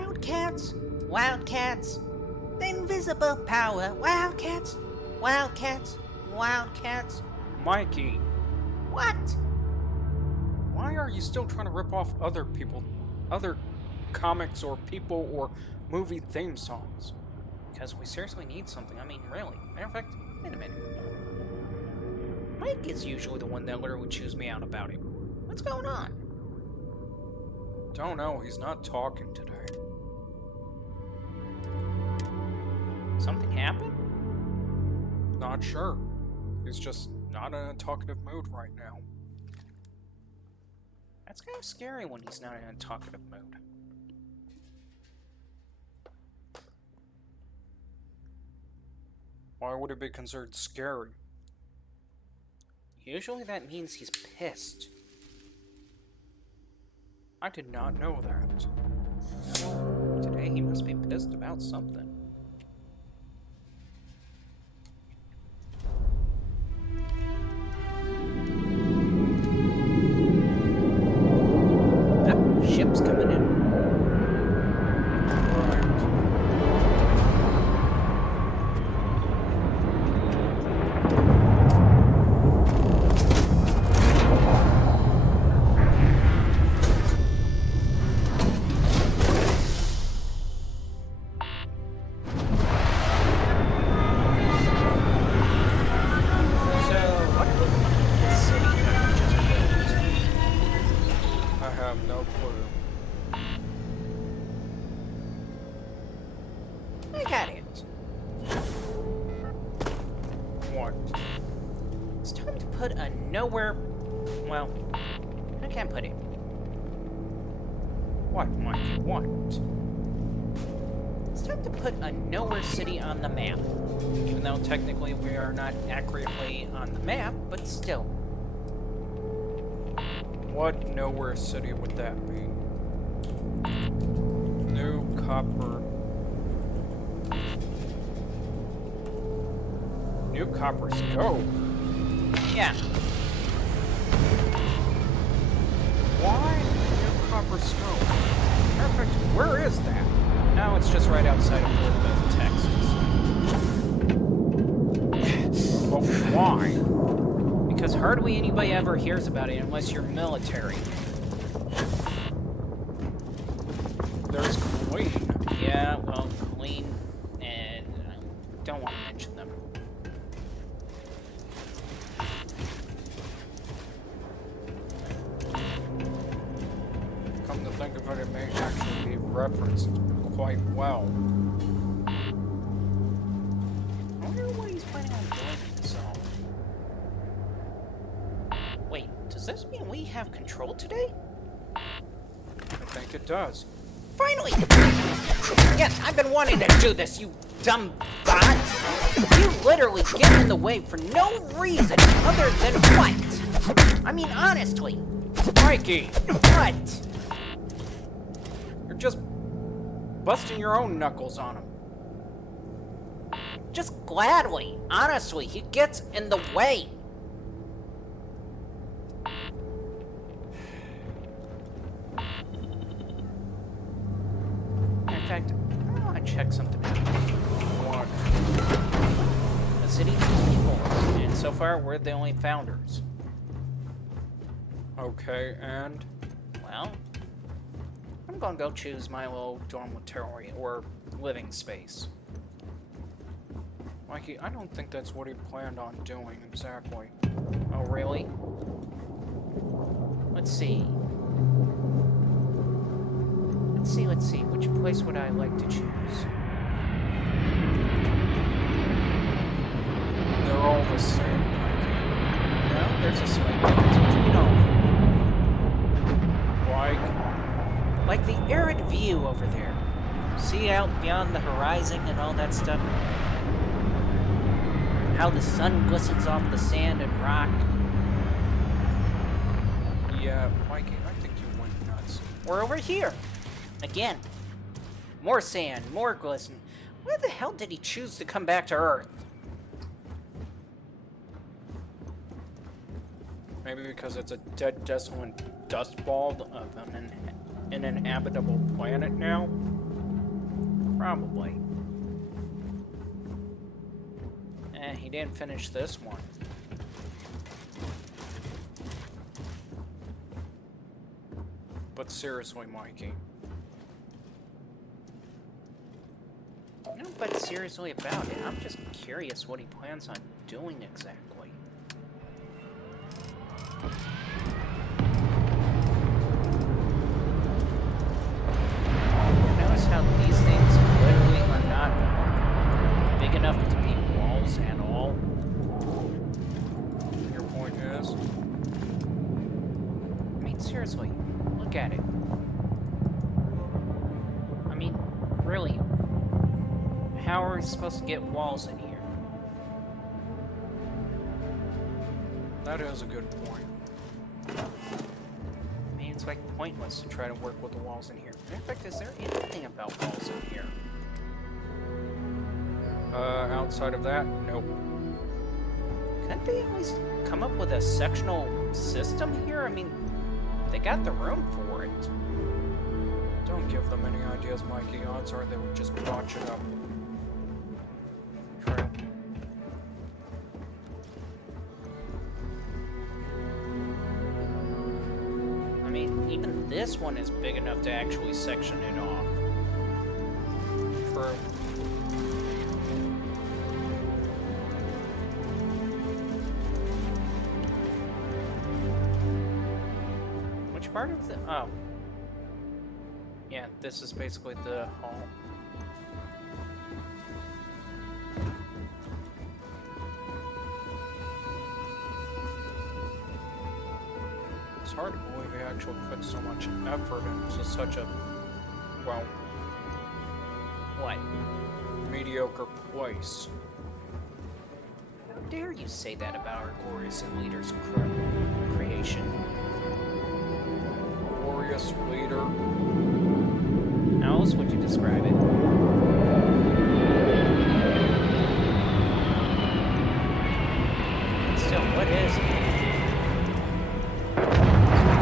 Wildcats, wildcats, the invisible power, wildcats, wildcats, wildcats. Mikey, What? why are you still trying to rip off other comics or people or movie theme songs? Because we seriously need something. I mean, really. Matter of fact, wait a minute. Mike is usually the one that literally chews me out about it. What's going on? Don't know, he's not talking today. Something happened? Not sure. He's just not in a talkative mood right now. That's kind of scary when he's not in a talkative mood. Why would it be considered scary? Usually that means he's pissed. I did not know that. Today he must be pissed about something. Ah, ship's coming in. I got it. What? It's time to put a nowhere... Well, I can't put it. What, Mikey? What? It's time to put a nowhere city on the map. Even though technically we are not accurately on the map, but still. What nowhere city would that be? New Copper... New Copper Scope? Yeah. Why New Copper Scope? Perfect. Where is that? No, it's just right outside of Fort Bend, Texas. But why? Because hardly anybody ever hears about it unless you're military. There's Queen. Yeah, well, Colleen and I don't want to mention them. Come to think of it, it may actually be referenced quite well. I wonder what he's planning on doing himself. Wait, does this mean we have control today? I think it does. Finally! Yes, I've been wanting to do this, you dumb bot! You literally get in the way for no reason other than what? I mean, honestly. Mikey! What? You're just busting your own knuckles on him. Just gladly. Honestly, he gets in the way. In fact, I want to check something out. What? The city needs people, and so far we're the only founders. Okay, and? Well, I'm gonna go choose my little dormitory or living space. Mikey, I don't think that's what he planned on doing exactly. Oh, really? Let's see. Let's see. Which place would I like to choose? They're all the same, Mikey. Well, there's a slight difference between all of them. Like the arid view over there. See out beyond the horizon and all that stuff? How the sun glistens off the sand and rock. Yeah, Mikey, I think you went nuts. We're over here. Again. More sand, more glisten. Why the hell did he choose to come back to Earth? Maybe because it's a dead, desolate dust ball of an inhabitable planet now? Probably. He didn't finish this one. But seriously, Mikey. No, but seriously about it, I'm just curious what he plans on doing exactly. Notice how these things literally are not big enough to be walls at all. Your point is? I mean, seriously, look at it. I mean, really, how are we supposed to get walls in here? That is a good point. I mean, it's like pointless to try to work with the walls in here. In fact, is there anything about walls in here? Outside of that, nope. Couldn't they at least come up with a sectional system here? I mean, they got the room for it. Don't give them any ideas, Mikey. Odds are they would just botch it up. True. I mean, even this one is big enough to actually section it off. True. Which part of the... Oh. Yeah, this is basically the hall. It's hard to believe he actually put so much effort into such a, well, What? mediocre place. How dare you say that about our glorious and leader's creation? Glorious leader. How else would you describe it? Still, what is it?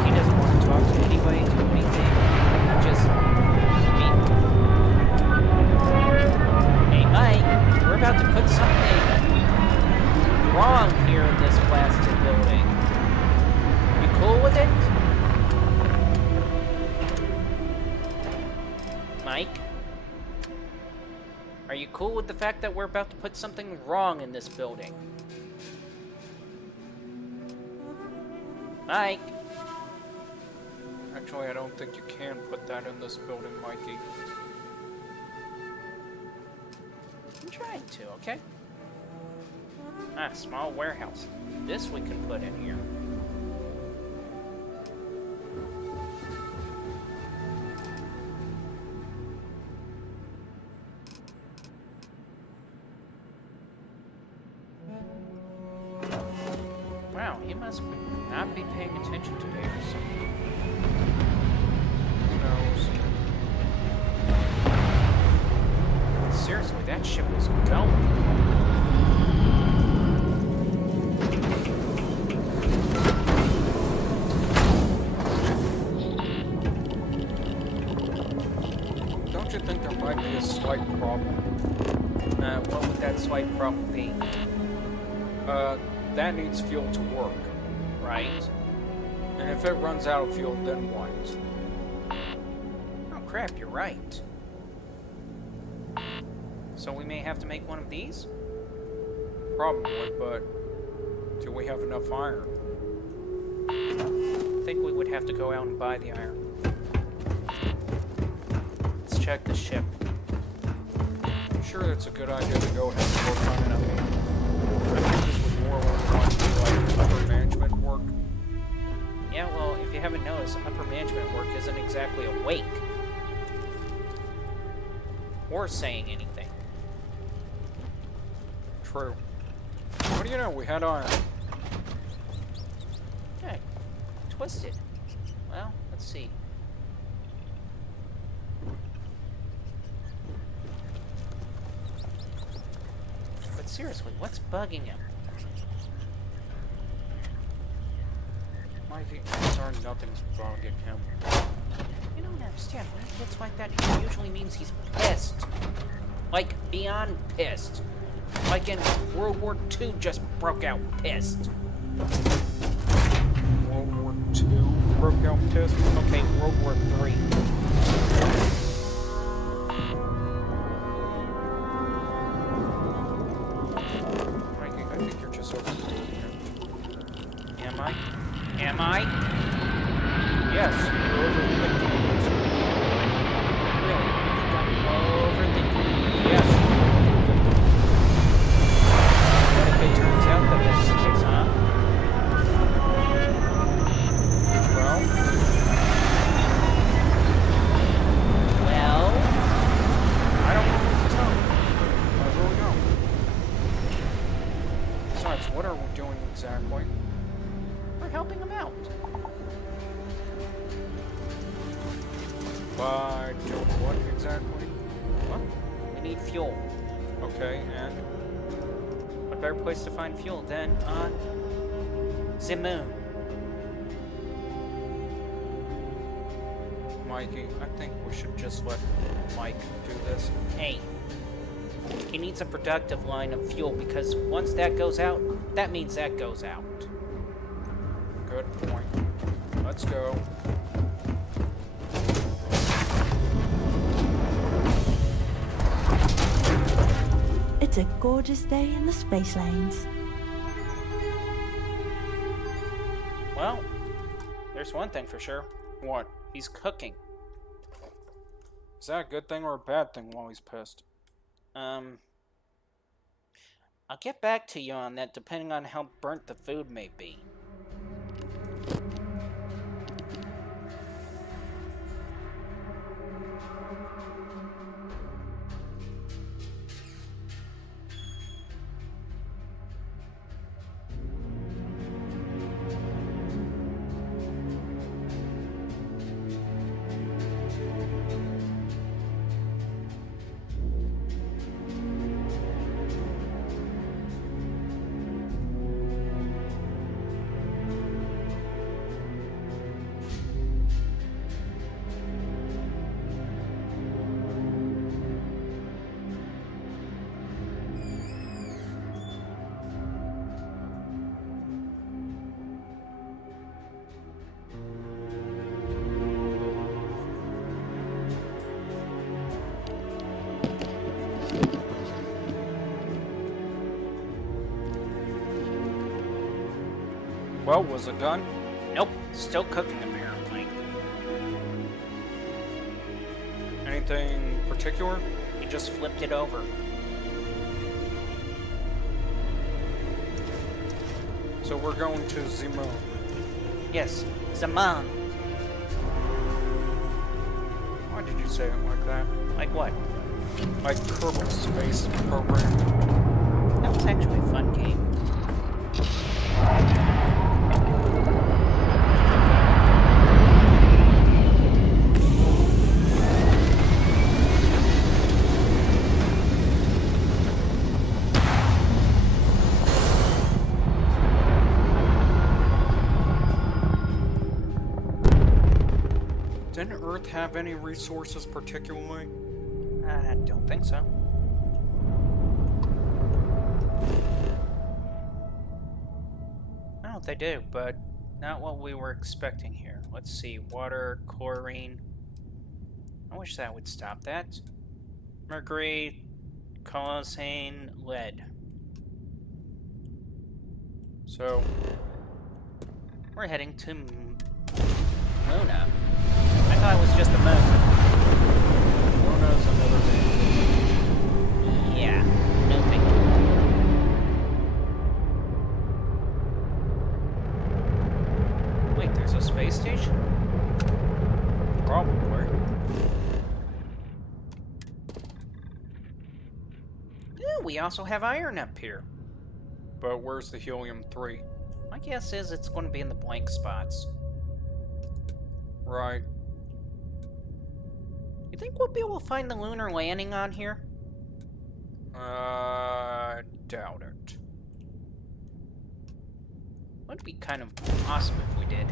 He doesn't want to talk to anybody, do anything. Just me. Hey, Mike, we're about to put something wrong here in this blasted building. You cool with it? Mike? Are you cool with the fact that we're about to put something wrong in this building? Mike? Actually, I don't think you can put that in this building, Mikey. I'm trying to, okay? Ah, small warehouse. This we can put in here. Wow, he must not be paying attention today or something. Who knows? Seriously, that ship is going. Don't you think there might be a slight problem? What would that slight problem be? That needs fuel to work. Right? And if it runs out of fuel, then what? Oh crap, you're right. So we may have to make one of these? Probably, but do we have enough iron? I think we would have to go out and buy the iron. Let's check the ship. I'm sure it's a good idea to go ahead and work on it. I think this would more want to be like upper management work. Yeah, well, if you haven't noticed, upper management work isn't exactly awake. Or saying anything. True. What do you know? We had iron. Yeah, twisted. Well, let's see. But seriously, what's bugging him? Mikey, sorry, nothing's bugging him. I don't understand. When he gets like that, it usually means he's pissed. Like, beyond pissed. Like in World War II just broke out pissed. World War II broke out pissed? Okay, World War III. Mikey, I think you're just overthinking it. Am I? Am I? Yes, you're overthinking it. Really? You think I'm overthinking it? Yes, you're overthinking it. What if it turns out that that's the case, huh? Well, Well, I don't know what to tell you. I really don't. Besides, what are we doing exactly? we're helping him out. By doing what exactly? Well, we need fuel. Okay, and What better place to find fuel than on the moon? Mikey, I think we should just let Mike do this. Hey, he needs a productive line of fuel because once that goes out, that means that goes out. Good point. Let's go. It's a gorgeous day in the space lanes. Well, there's one thing for sure. What? He's cooking. Is that a good thing or a bad thing while he's pissed? I'll get back to you on that depending on how burnt the food may be. Well, was it done? Nope, still cooking apparently. Anything particular? He just flipped it over. So we're going to the moon. Yes, Zaman. Why did you say it like that? Like what? Like Kerbal Space Program. That was actually a fun game. Didn't Earth have any resources particularly? I don't think so. I don't know if they do, but not what we were expecting here. Let's see. Water, chlorine. I wish that would stop that. Mercury, colosane, lead. So, We're heading to Luna. I thought it was just the moon. Luna's another name. Yeah, no thank you. Wait, there's a space station? Probably. Yeah, we also have iron up here. But where's the helium-3? My guess is it's going to be in the blank spots. Right. You think we'll be able to find the lunar landing on here? Doubt it. Would be kind of awesome if we did.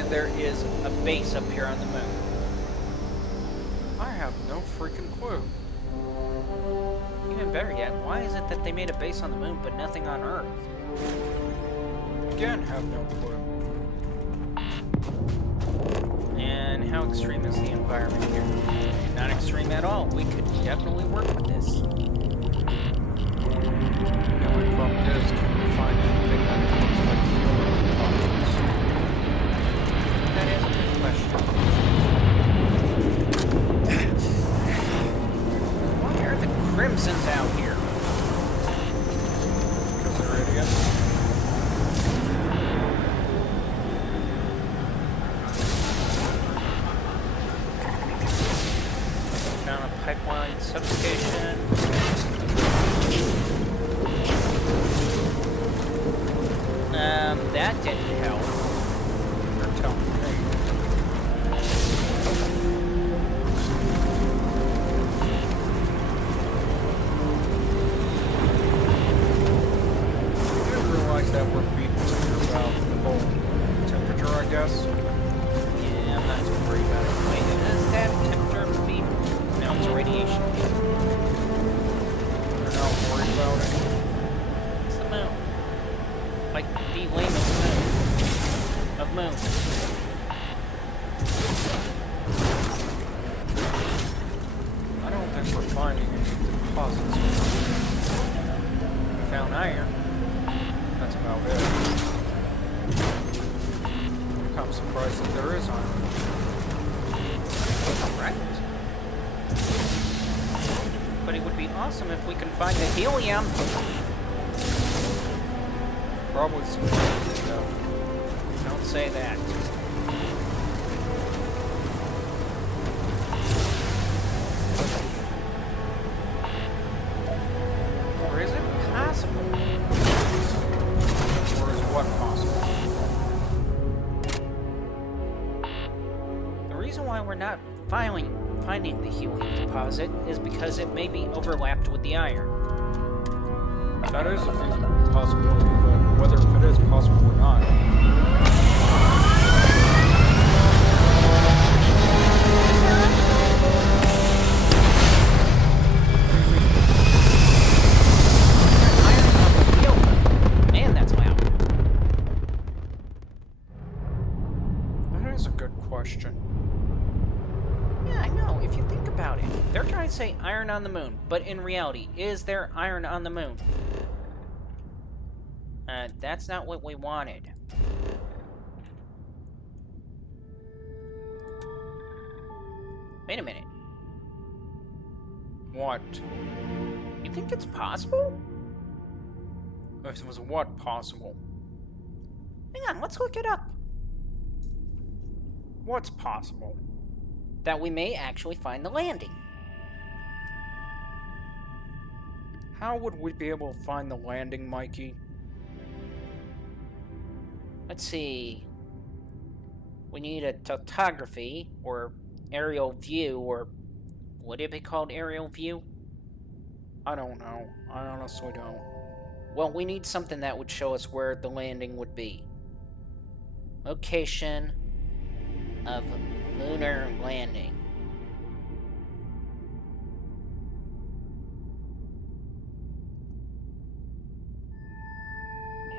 why there is a base up here on the moon? I have no freaking clue. Even better yet, why is it that they made a base on the moon but nothing on Earth? Again, have no clue. And how extreme is the environment here? Not extreme at all. We could definitely work with this. The only problem is, can we find anything that looks like human components? That is a good question. Why are the Crimsons out here? Because they're idiots. Found a pipeline substation. That didn't help. They're telling me. I didn't realize that we're beating here about the whole temperature, I guess. Yeah, I'm not too worried about it. Wait, is that temperature beep? No, it's radiation beep. You're not worried about it. It's the moon. Like the lamest moon of moons. I don't think we're finding any deposits. We found iron. That's about it. I'm kind of surprised that there is iron. Correct. But it would be awesome if we can find the helium. Probably some stuff. Don't say that. Or is it possible? Or is what possible? The reason why we're not finding the helium deposit is because it may be overlapped with the iron. That is a feasible possibility, but whether it is possible or not. Man, that's loud. That is a good question. Yeah, I know. If you think about it, they're trying to say iron on the moon, but in reality, is there iron on the moon? That's not what we wanted. Wait a minute. What? You think it's possible? If it was what possible? Hang on, let's look it up. What's possible? That we may actually find the landing. How would we be able to find the landing, Mikey? Let's see. We need a topography, or aerial view, or would it be called aerial view? I don't know. I honestly don't. Well, we need something that would show us where the landing would be. Location of lunar landing.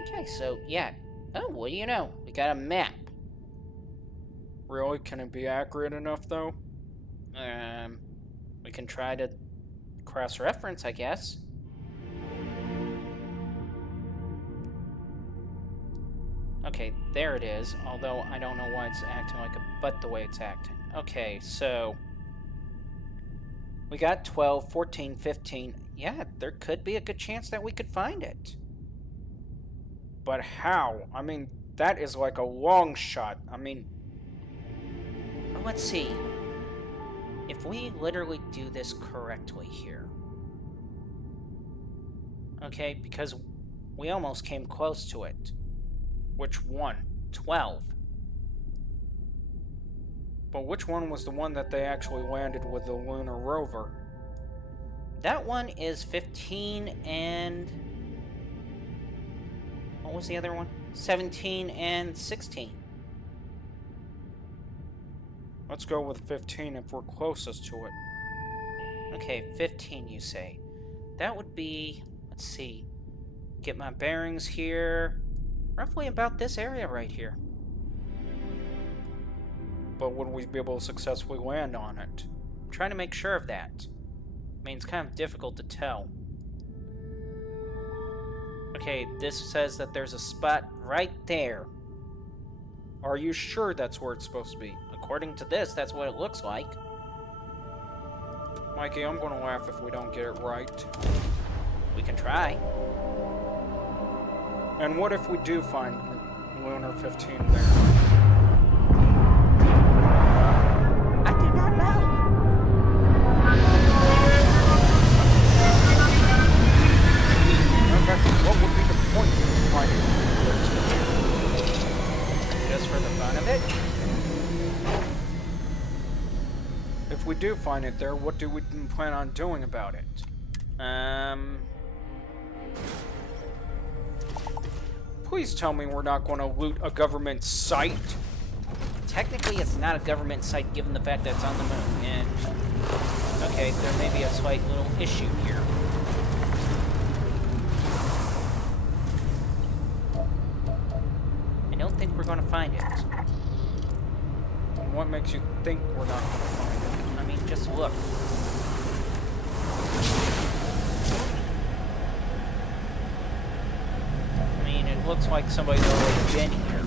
Okay, so, yeah. Oh, what do you know? We got a map. Really? Can it be accurate enough, though? We can try to cross-reference, I guess. Okay, there it is, although I don't know why it's acting like a butt the way it's acting. Okay, so... we got 12, 14, 15. Yeah, there could be a good chance that we could find it. But how? I mean, that is like a long shot. I mean... Well, let's see. If we literally do this correctly here. Okay, because we almost came close to it. Which one? 12. But which one was the one that they actually landed with the lunar rover? That one is 15 and... what was the other one? 17 and 16. Let's go with 15 if we're closest to it. Okay, 15 you say. That would be, let's see, get my bearings here. Roughly about this area right here. But would we be able to successfully land on it? I'm trying to make sure of that. I mean, it's kind of difficult to tell. Okay, this says that there's a spot right there. Are you sure that's where it's supposed to be? According to this, that's what it looks like. Mikey, I'm gonna laugh if we don't get it right. We can try. And what if we do find Lunar 15 there? I do not know. In fact, what would be the point of finding it? Just for the fun of it? If we do find it there, what do we plan on doing about it? Please tell me we're not going to loot a government site. Technically, it's not a government site given the fact that it's on the moon, and... Okay, there may be a slight little issue here. I don't think we're gonna find it. And what makes you think we're not going to find it? I mean, just look. I mean, it looks like somebody's already been here.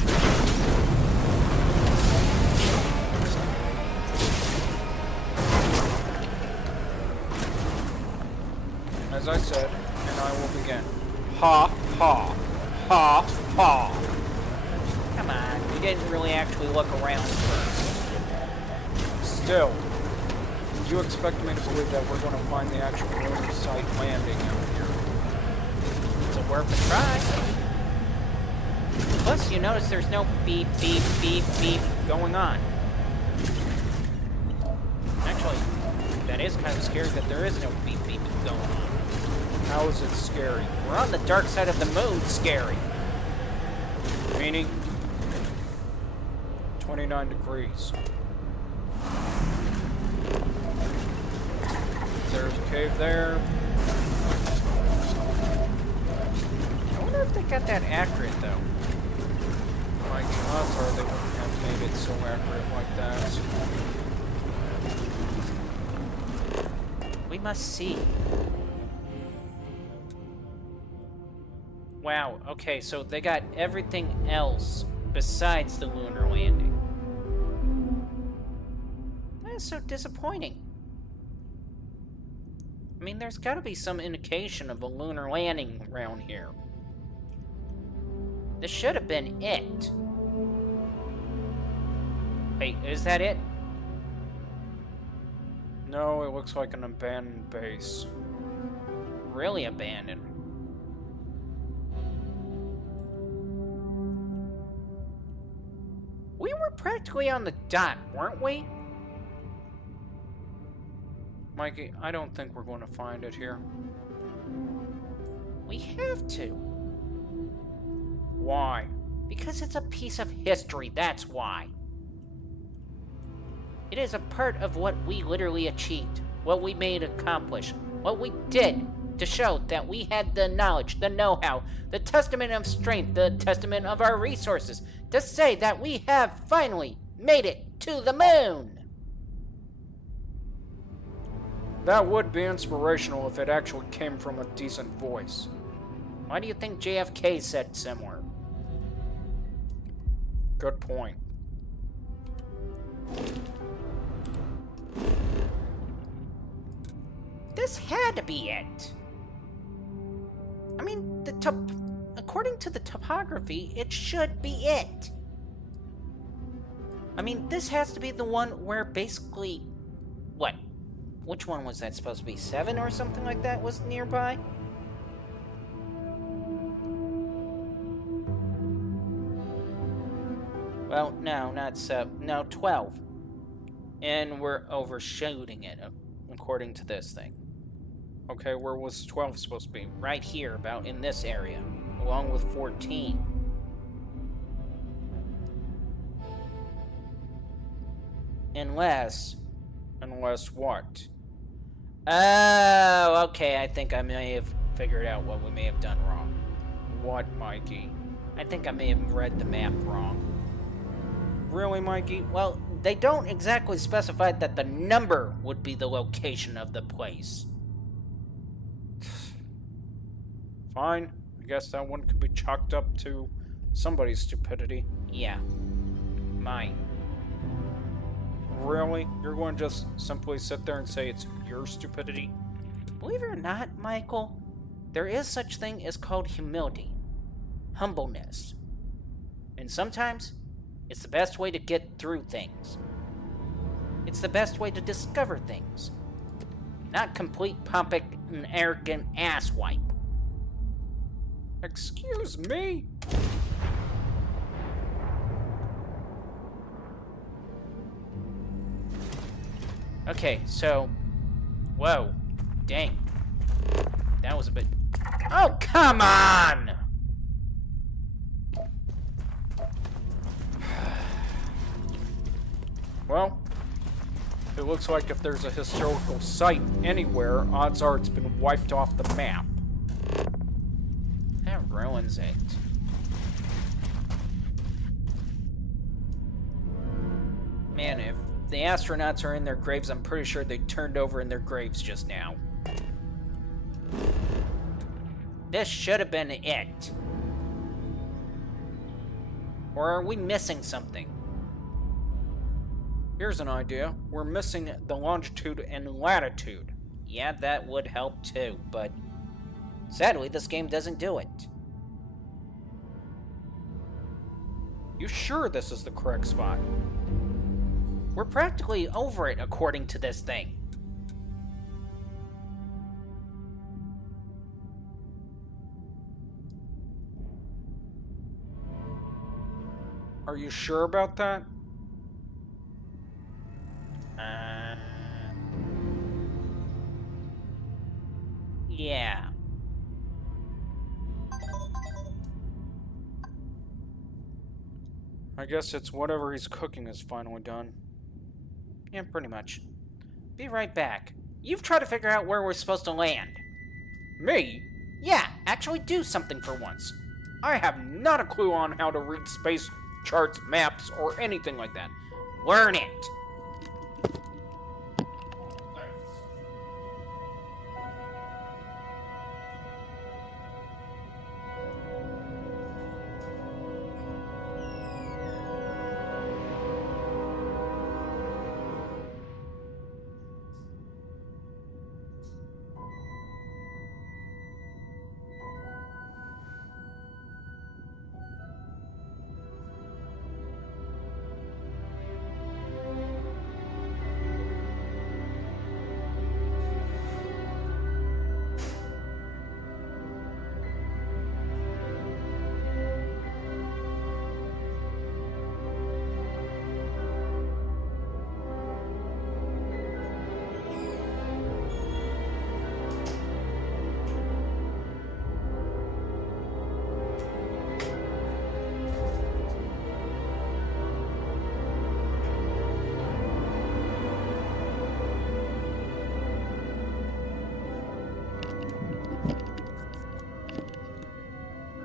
As I said, and I will begin. Ha, ha, ha, ha. Come on, we didn't really actually look around first. Still, you expect me to believe that we're going to find the actual lunar site landing out here? It's worth a try. Plus, you notice there's no beep, beep, beep, beep going on. Actually, that is kind of scary that there is no beep, beep going on. How is it scary? We're on the dark side of the moon, scary. Meaning 29 degrees. There's a cave there. I wonder if they got that accurate, though. Like, odds are they wouldn't have made it so accurate like that. We must see. Wow, okay, so they got everything else besides the lunar landing. That is so disappointing. I mean, there's gotta be some indication of a lunar landing around here. This should have been it. Wait, is that it? No, it looks like an abandoned base. Really abandoned. We were practically on the dot, weren't we? Mikey, I don't think we're going to find it here. We have to. Why? Because it's a piece of history, that's why. It is a part of what we literally achieved, what we made accomplish, what we did to show that we had the knowledge, the know-how, the testament of strength, the testament of our resources, to say that we have finally made it to the moon. That would be inspirational if it actually came from a decent voice. Why do you think JFK said similar? Good point. This had to be it. I mean, according to the topography, it should be it. I mean, this has to be the one where basically... What? Which one was that supposed to be? 7 or something like that was nearby? Well, no, not 7. No, 12. And we're overshooting it, according to this thing. Okay, where was 12 supposed to be? Right here, about in this area, along with 14. Unless... Unless what? Oh, okay, I think I may have figured out what we may have done wrong. What, Mikey? I think I may have read the map wrong. Really, Mikey? Well, they don't exactly specify that the number would be the location of the place. Fine. I guess that one could be chalked up to somebody's stupidity. Yeah. Mine. Really? You're going to just simply sit there and say it's your stupidity? Believe it or not, Michael, there is such thing as called humility. Humbleness. And sometimes, it's the best way to get through things. It's the best way to discover things. Not complete pompous and arrogant asswipe. Excuse me? Okay, so... Whoa. Dang. That was a bit... Oh, come on! Well, it looks like if there's a historical site anywhere, odds are it's been wiped off the map. That ruins it. Man, if the astronauts are in their graves, I'm pretty sure they turned over in their graves just now. This should have been it. Or are we missing something? Here's an idea. We're missing the longitude and latitude. Yeah, that would help too, but sadly, this game doesn't do it. You sure this is the correct spot? We're practically over it according to this thing. Are you sure about that? Yeah. I guess it's whatever he's cooking is finally done. Yeah, pretty much. Be right back. You've tried to figure out where we're supposed to land. Me? Yeah, actually do something for once. I have not a clue on how to read space charts, maps, or anything like that. Learn it.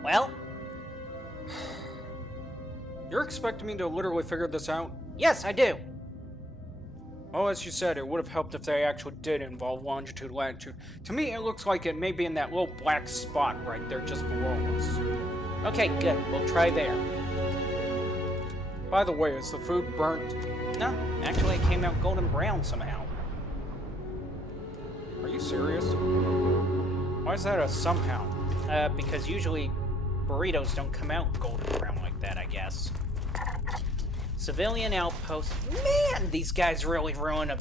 Well? You're expecting me to literally figure this out? Yes, I do. Oh, as you said, it would have helped if they actually did involve longitude, latitude. To me, it looks like it may be in that little black spot right there just below us. Okay, good. We'll try there. By the way, is the food burnt? No, actually it came out golden brown somehow. Are you serious? Why is that a somehow? Because usually burritos don't come out golden brown like that, I guess. Civilian outpost. Man, these guys really ruin a...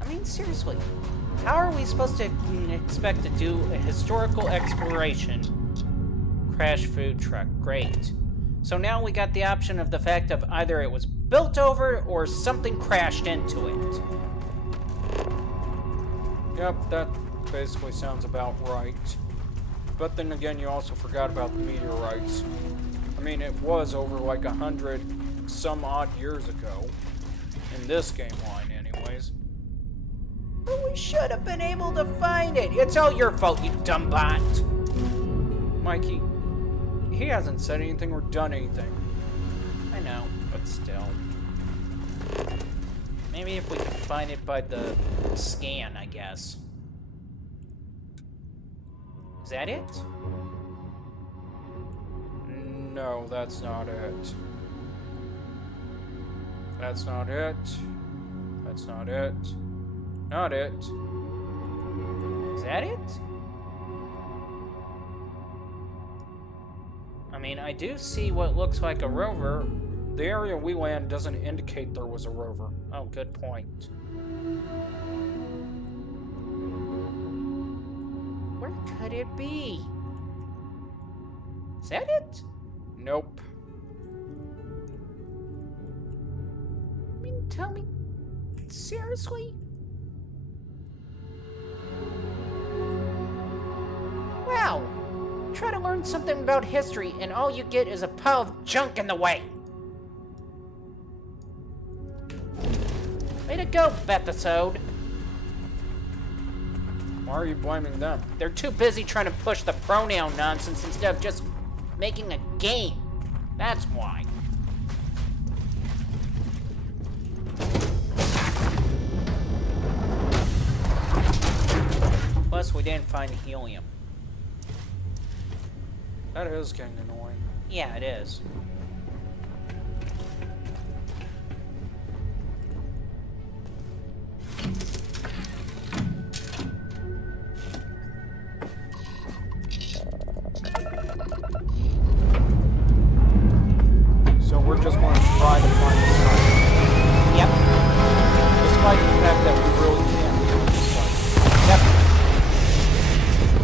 I mean, seriously. How are we supposed to expect to do a historical exploration? Crash food truck. Great. So now we got the option of the fact of either it was built over or something crashed into it. Yep, that basically sounds about right. But then again, you also forgot about the meteorites. I mean, it was over like 100 some odd years ago. In this game line, anyways. But we should have been able to find it. It's all your fault, you dumb bot. Mikey, he hasn't said anything or done anything. I know, but still. Maybe if we can find it by the scan, I guess. Is that it? No, that's not it. That's not it. That's not it. Not it. Is that it? I mean, I do see what looks like a rover. The area we land doesn't indicate there was a rover. Oh, good point. Where could it be? Is that it? Nope. I mean, tell me, seriously? Wow. Try to learn something about history, and all you get is a pile of junk in the way. Way to go, Bethesode. Why are you blaming them? They're too busy trying to push the pronoun nonsense instead of just making a game. That's why. Plus, we didn't find helium. That is getting annoying. Yeah, it is. So we're just going to try to find the site. Yep. Despite the fact that we really can't do this site. Yep.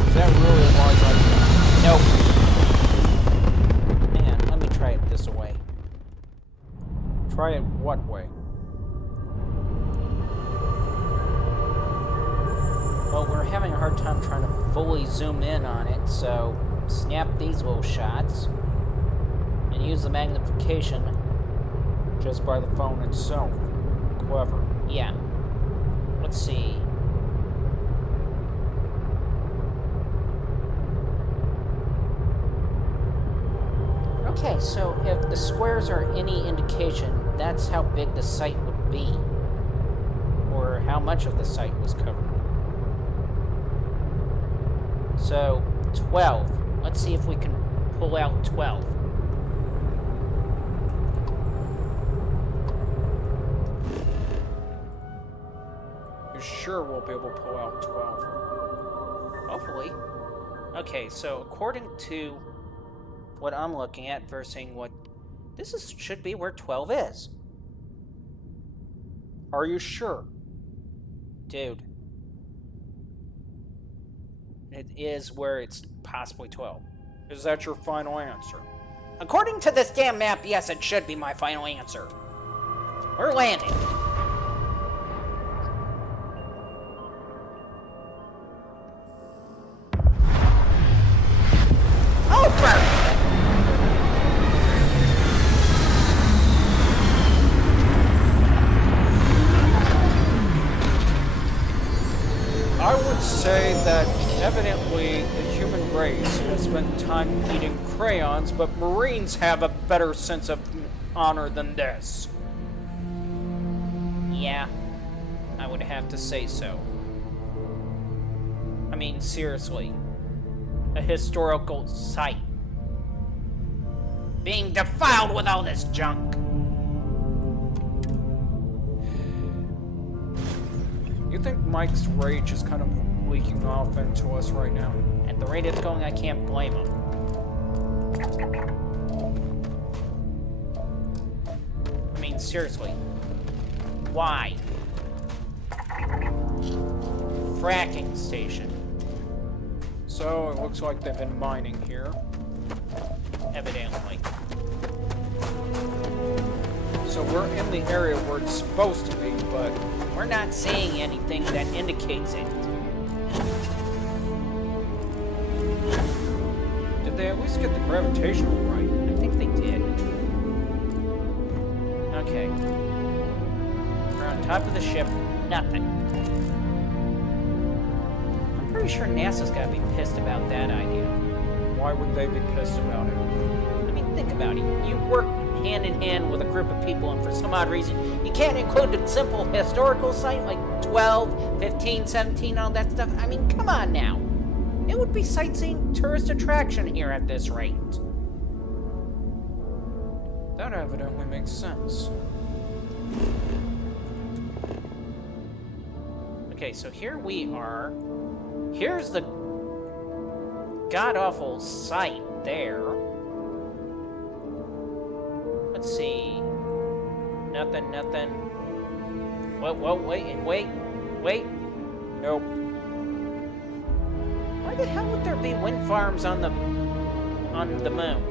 Is that really a wise idea? Nope. Hang on, let me try it this way. Try it what way? Well, we're having a hard time trying to fully zoom in on it, so snap these little shots and use the magnification Just by the phone itself. Clever. Yeah. Let's see. Okay, so if the squares are any indication, that's how big the site would be. Or how much of the site was covered. So, 12. Let's see if we can pull out 12. You sure we'll be able to pull out 12? Hopefully. Okay, so according to what I'm looking at versus what should be where 12 is. Are you sure? Dude. It is where it's possibly 12. Is that your final answer? According to this damn map, yes, it should be my final answer. We're landing. I would say that evidently the human race has spent time eating crayons, but Marines have a better sense of honor than this. Yeah, I would have to say so. I mean, seriously. A historical site being defiled with all this junk. You think Mike's rage is kind of leaking off into us right now? At the rate it's going, I can't blame him. I mean, seriously. Why? Fracking station. So, it looks like they've been mining here. Evidently. So we're in the area where it's supposed to be, but we're not seeing anything that indicates it. did they at least get the gravitational right? I think they did. Okay. We're on top of the ship. Nothing. I'm pretty sure NASA's gotta be pissed about that idea. Why would they be pissed about it? I mean, think about it. You work hand in hand with a group of people, and for some odd reason, you can't include a simple historical site like 12, 15, 17, all that stuff. I mean, come on now. It would be sightseeing tourist attraction here at this rate. That evidently makes sense. Okay, so here we are. Here's the god-awful site there. Let's see. Nothing. Whoa, wait. Nope. Why the hell would there be wind farms on the moon?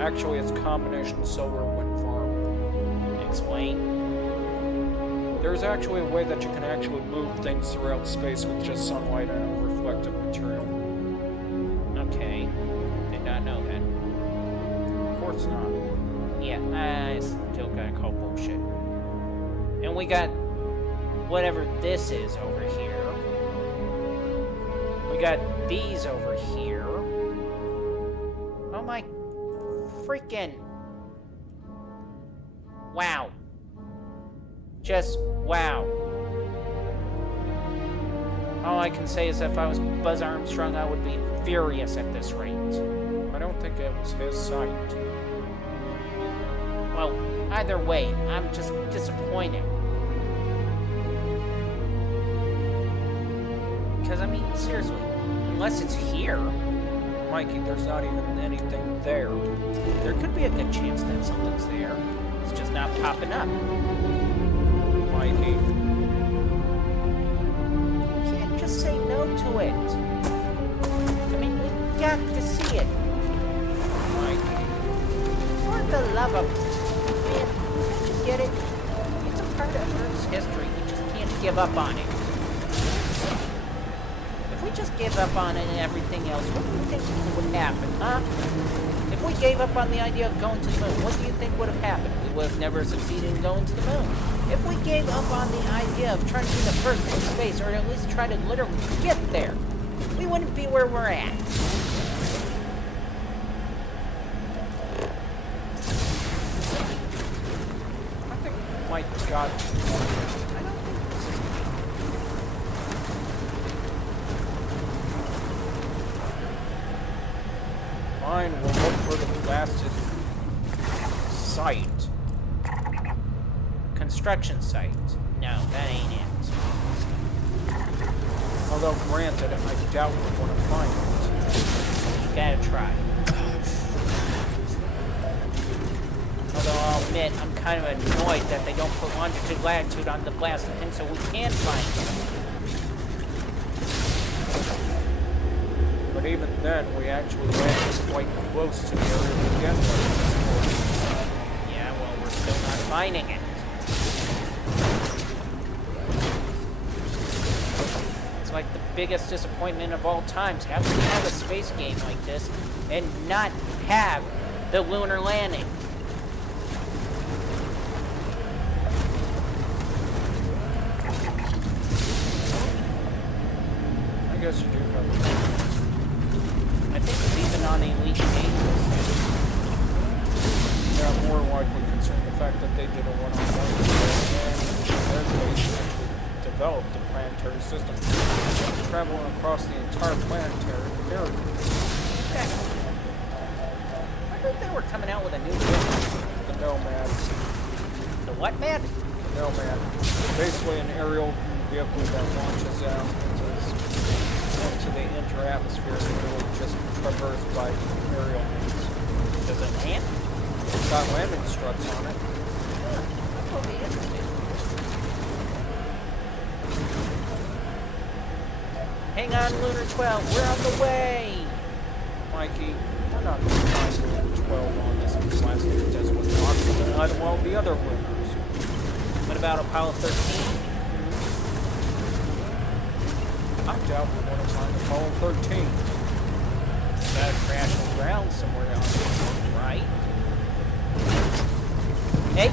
Actually, it's a combination solar wind farm. Explain. There's actually a way that you can actually move things throughout space with just sunlight and a reflective material. Okay. Did not know that. Of course not. Yeah, I still gotta call bullshit. And we got whatever this is over here. We got these over here. Oh my freaking... Wow. Just wow. All I can say is if I was Buzz Armstrong, I would be furious at this rate. I don't think it was his site. Well, either way, I'm just disappointed. Because, I mean, seriously, unless it's here... Mikey, there's not even anything there. There could be a good chance that something's there. It's just not popping up. Mikey. You can't just say no to it. I mean, we got to see it. Mikey. For the love of... Man, can't you get it? It's a part of Earth's history. We just can't give up on it. If we just gave up on it and everything else, what do you think would happen, huh? If we gave up on the idea of going to the moon, what do you think would have happened? We would have never succeeded in going to the moon. If we gave up on the idea of trying to be the first in space, or at least try to literally get there, we wouldn't be where we're at. I think Mike got... I don't think this is... Fine, we'll look for the blasted site. Construction site. No, that ain't it. Although, granted, I doubt we're going to find it. You gotta try. Although I'll admit, I'm kind of annoyed that they don't put longitude latitude on the blasted thing so we can find it. But even then, we actually landed quite close to the area to begin with. Yeah, well, we're still not finding it. It's like the biggest disappointment of all times. How can we have a space game like this and not have the lunar landing? I guess you do have it. I think it's even on Elite Dangerous. Yeah, more likely concerning the fact that they did a one-on-one and their base actually developed a planetary system traveling across the entire planetary area. Okay. I heard they were coming out with a new vehicle. The Nomad. The what, man? Nomad. Basically an aerial vehicle that launches out into the inner atmosphere and really just traversed by aerial means. Does it land? It's got landing struts on it. That will be interesting. Hang on, Lunar 12, we're on the way! Mikey, we're not going to find Lunar 12 on this plastic desert rock, but well, the other lunars. What about Apollo 13? I doubt we're going to find Apollo 13. Gotta crash and ground somewhere else, right? Hey,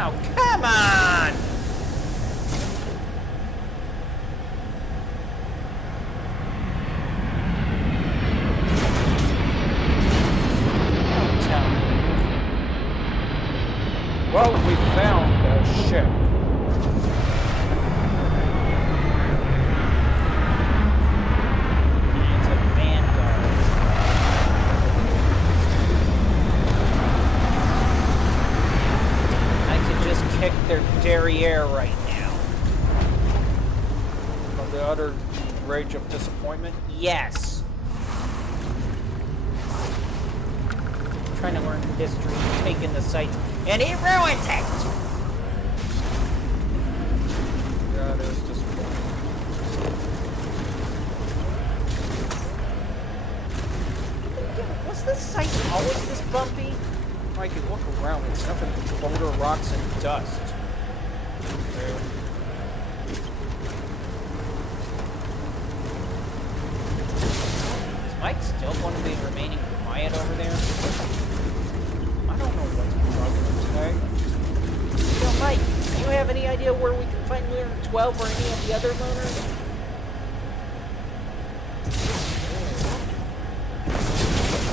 Oh, come on! Don't tell me. Well, we found a ship. It's a Vanguard. I could just kick their derriere right now. From the utter rage of disappointment. Yes. Trying to learn history, taking the sights, and he ruins it! Yeah, it is disappointing. Was this site always this bumpy? Mikey, look around. It's nothing but boulder, rocks, and dust. There. Is Mike still going to be remaining quiet over there? I don't know what's bugging him today. Yo, Mike, do you have any idea where we can find Lunar 12 or any of the other lunars?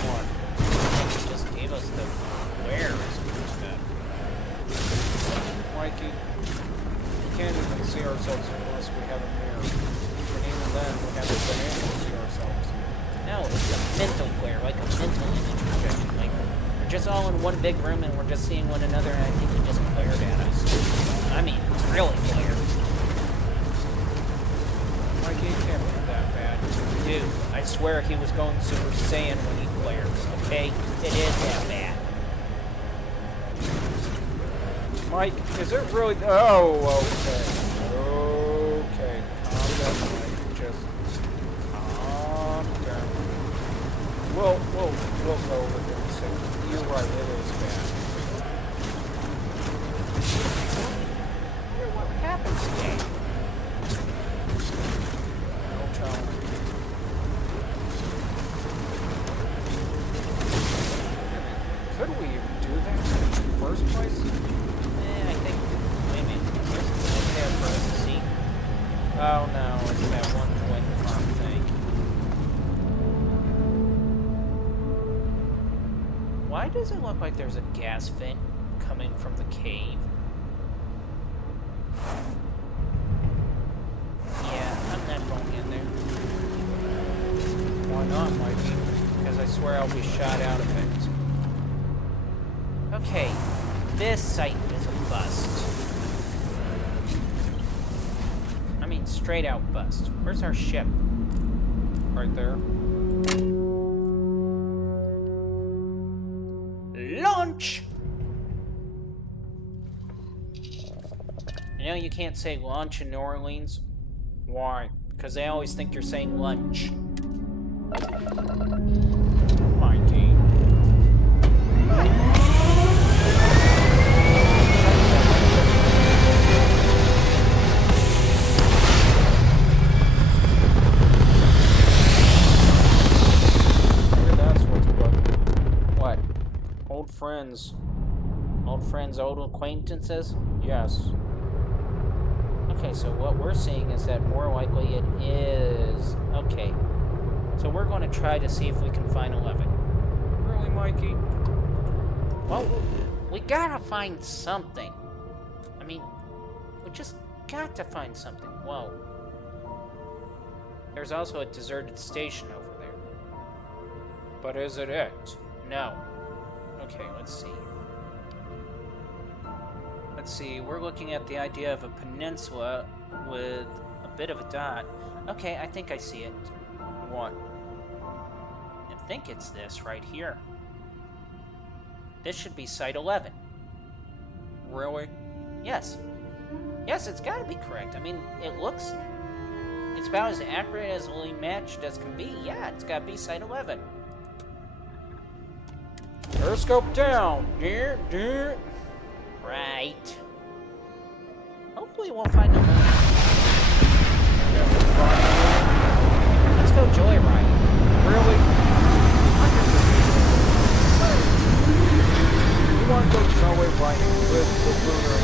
What? He just gave us the where or something like that. Mikey, we can't even see ourselves unless we have a mirror. And even then, we haven't been able to see ourselves. No, it's a mental glare, like a mental image projection. Like, we're just all in one big room and we're just seeing one another, and I think he just glared at us. I mean, really glared. Mikey, it can't be that bad. Dude, I swear he was going Super Saiyan when he glared, okay? It is that bad. Mike, is it really... Oh, okay. Okay, calm down, Mike. Just calm down. We'll go over here and say, you're right, it is bad. I wonder what happened today. Don't tell me. Could we even do that in the first place? I think, wait a minute, there's something there for us to see. Oh no, it's that one twin farm thing. Why does it look like there's a gas vent coming from the cave? Yeah, I'm not going in there. Why not, Mikey? Because I swear I'll be shot out of it. Okay, this site is a bust. I mean, straight out bust. Where's our ship? Right there. Launch! You know you can't say launch in New Orleans? Why? Because they always think you're saying lunch. Mikey. Maybe that's what's bugging. What? Old friends. Old friends, old acquaintances? Yes. Okay, so what we're seeing is that more likely it is... Okay. So we're going to try to see if we can find 11. Really, Mikey? Well, we gotta find something. I mean, we just got to find something. Whoa. There's also a deserted station over there. But is it it? No. Okay, let's see. Let's see, we're looking at the idea of a peninsula with a bit of a dot. Okay, I think I see it. What? I think it's this right here. This should be Site 11. Really? Yes. Yes, it's gotta be correct. I mean, it looks... It's about as accurate as really matched as can be. Yeah, it's gotta be Site 11. Periscope down! Dear. Right. Hopefully we'll find the moon. Let's go joyride. Really? You want to go joyride with the lunar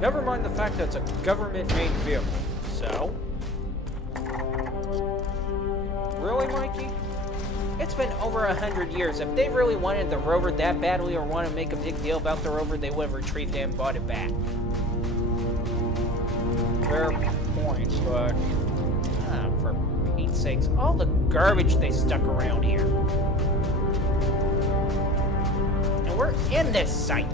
Never mind the fact that it's a government-made vehicle. So? Really, Mikey? It's been over 100 years. If they really wanted the rover that badly or want to make a big deal about the rover, they would have retrieved it and bought it back. Fair point, but... For Pete's sakes, all the garbage they stuck around here. And we're in this site.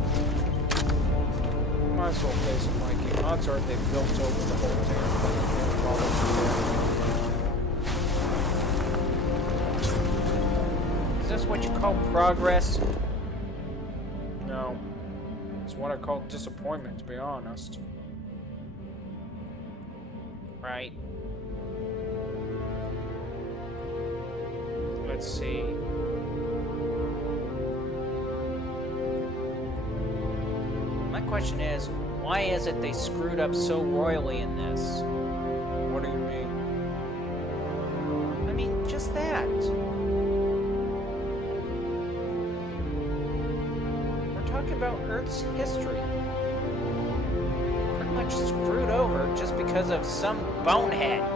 Might as well face it, Mikey. Odds are they built over the whole thing. Is this what you call progress? No. It's what I call disappointment, to be honest. Right. Let's see. My question is, why is it they screwed up so royally in this? What do you mean? I mean, just that. We're talking about Earth's history. Pretty much screwed over just because of some bonehead.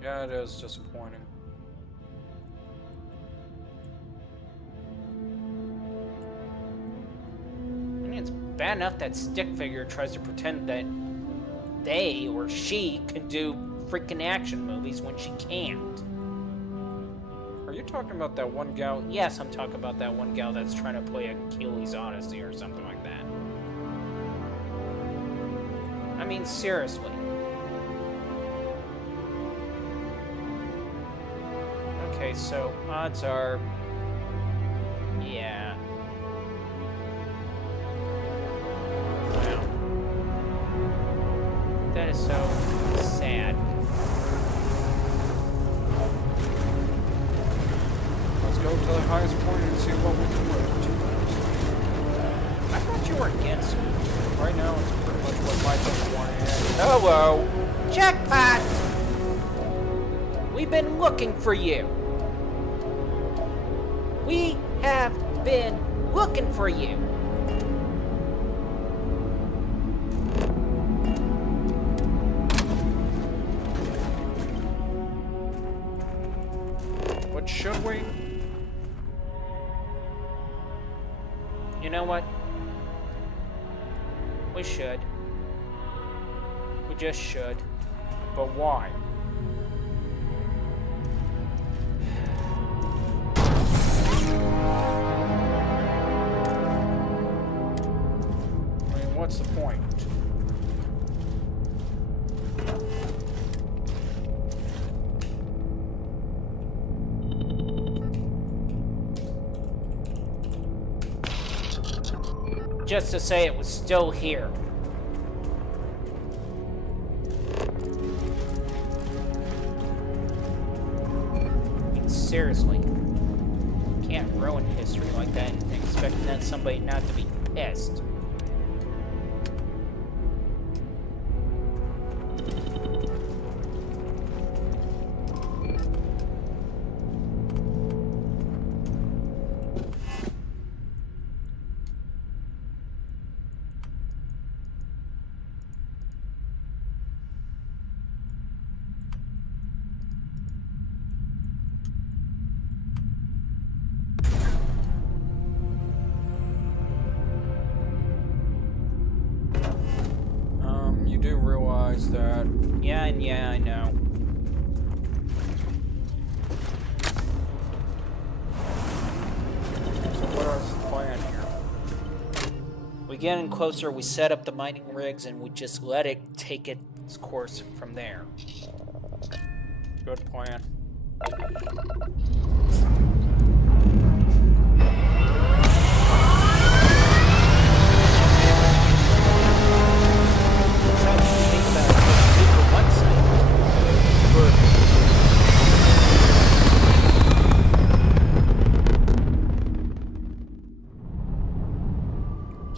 Yeah, it is disappointing. I mean, it's bad enough that stick figure tries to pretend that they or she can do freaking action movies when she can't. Are you talking about that one gal? Yes, I'm talking about that one gal that's trying to play Achilles Odyssey or something like that. I mean, seriously. Okay, so odds are... Yeah. Wow. That is so sad. Let's go to the highest point and see what we can do. I thought you were against me. Right now, it's pretty much what my thing wanted. Hello! Jackpot! We've been looking for you. We have been looking for you. But should we? You know what? We should. We just should. But why? I mean, what's the point? Just to say it was still here. I mean, seriously. Can't ruin history like that and expect then somebody not to be pissed. You do realize that... Yeah, I know. So what is the plan here? We get in closer, we set up the mining rigs, and we just let it take its course from there. Good plan. That's how you think about it for one side.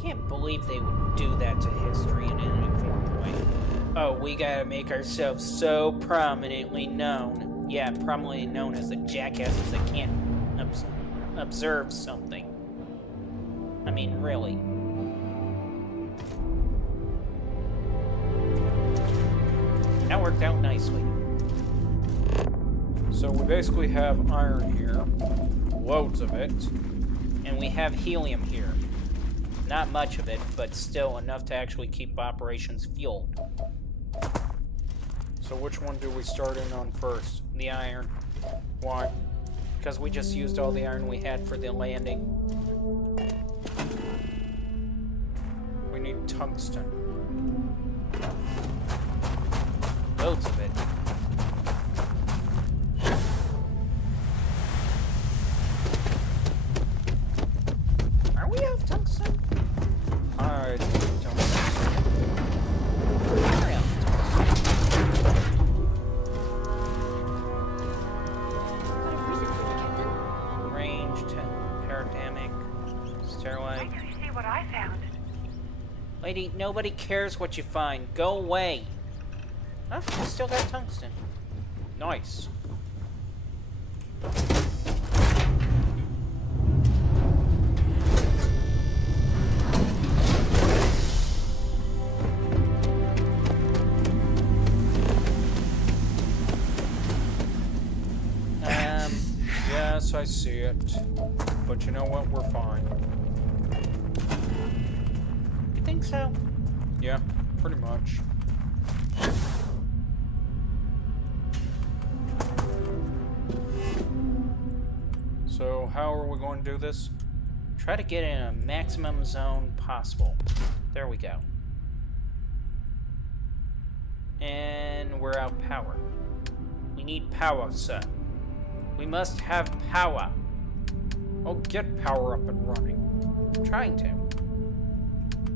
Can't believe they would do that to history in an informed way. Oh, we gotta make ourselves so prominently known. Yeah, probably known as the jackasses that can't observe something. I mean, really. That worked out nicely. So we basically have iron here. Loads of it. And we have helium here. Not much of it, but still enough to actually keep operations fueled. So which one do we start in on first? The iron. Why? Because we just used all the iron we had for the landing. We need tungsten. Loads of it. Are we out of tungsten? I don't think We're out of Got a present for you, Captain. range, parademic, steroid. Wait till you see what I found. Lady, nobody cares what you find. Go away. Huh? We still got tungsten. Nice. Yes, I see it. But you know what? We're fine. You think so? Yeah, pretty much. So, how are we going to do this? Try to get in a maximum zone possible. There we go. And we're out of power. We need power, sir. We must have power. Oh, get power up and running. I'm trying to.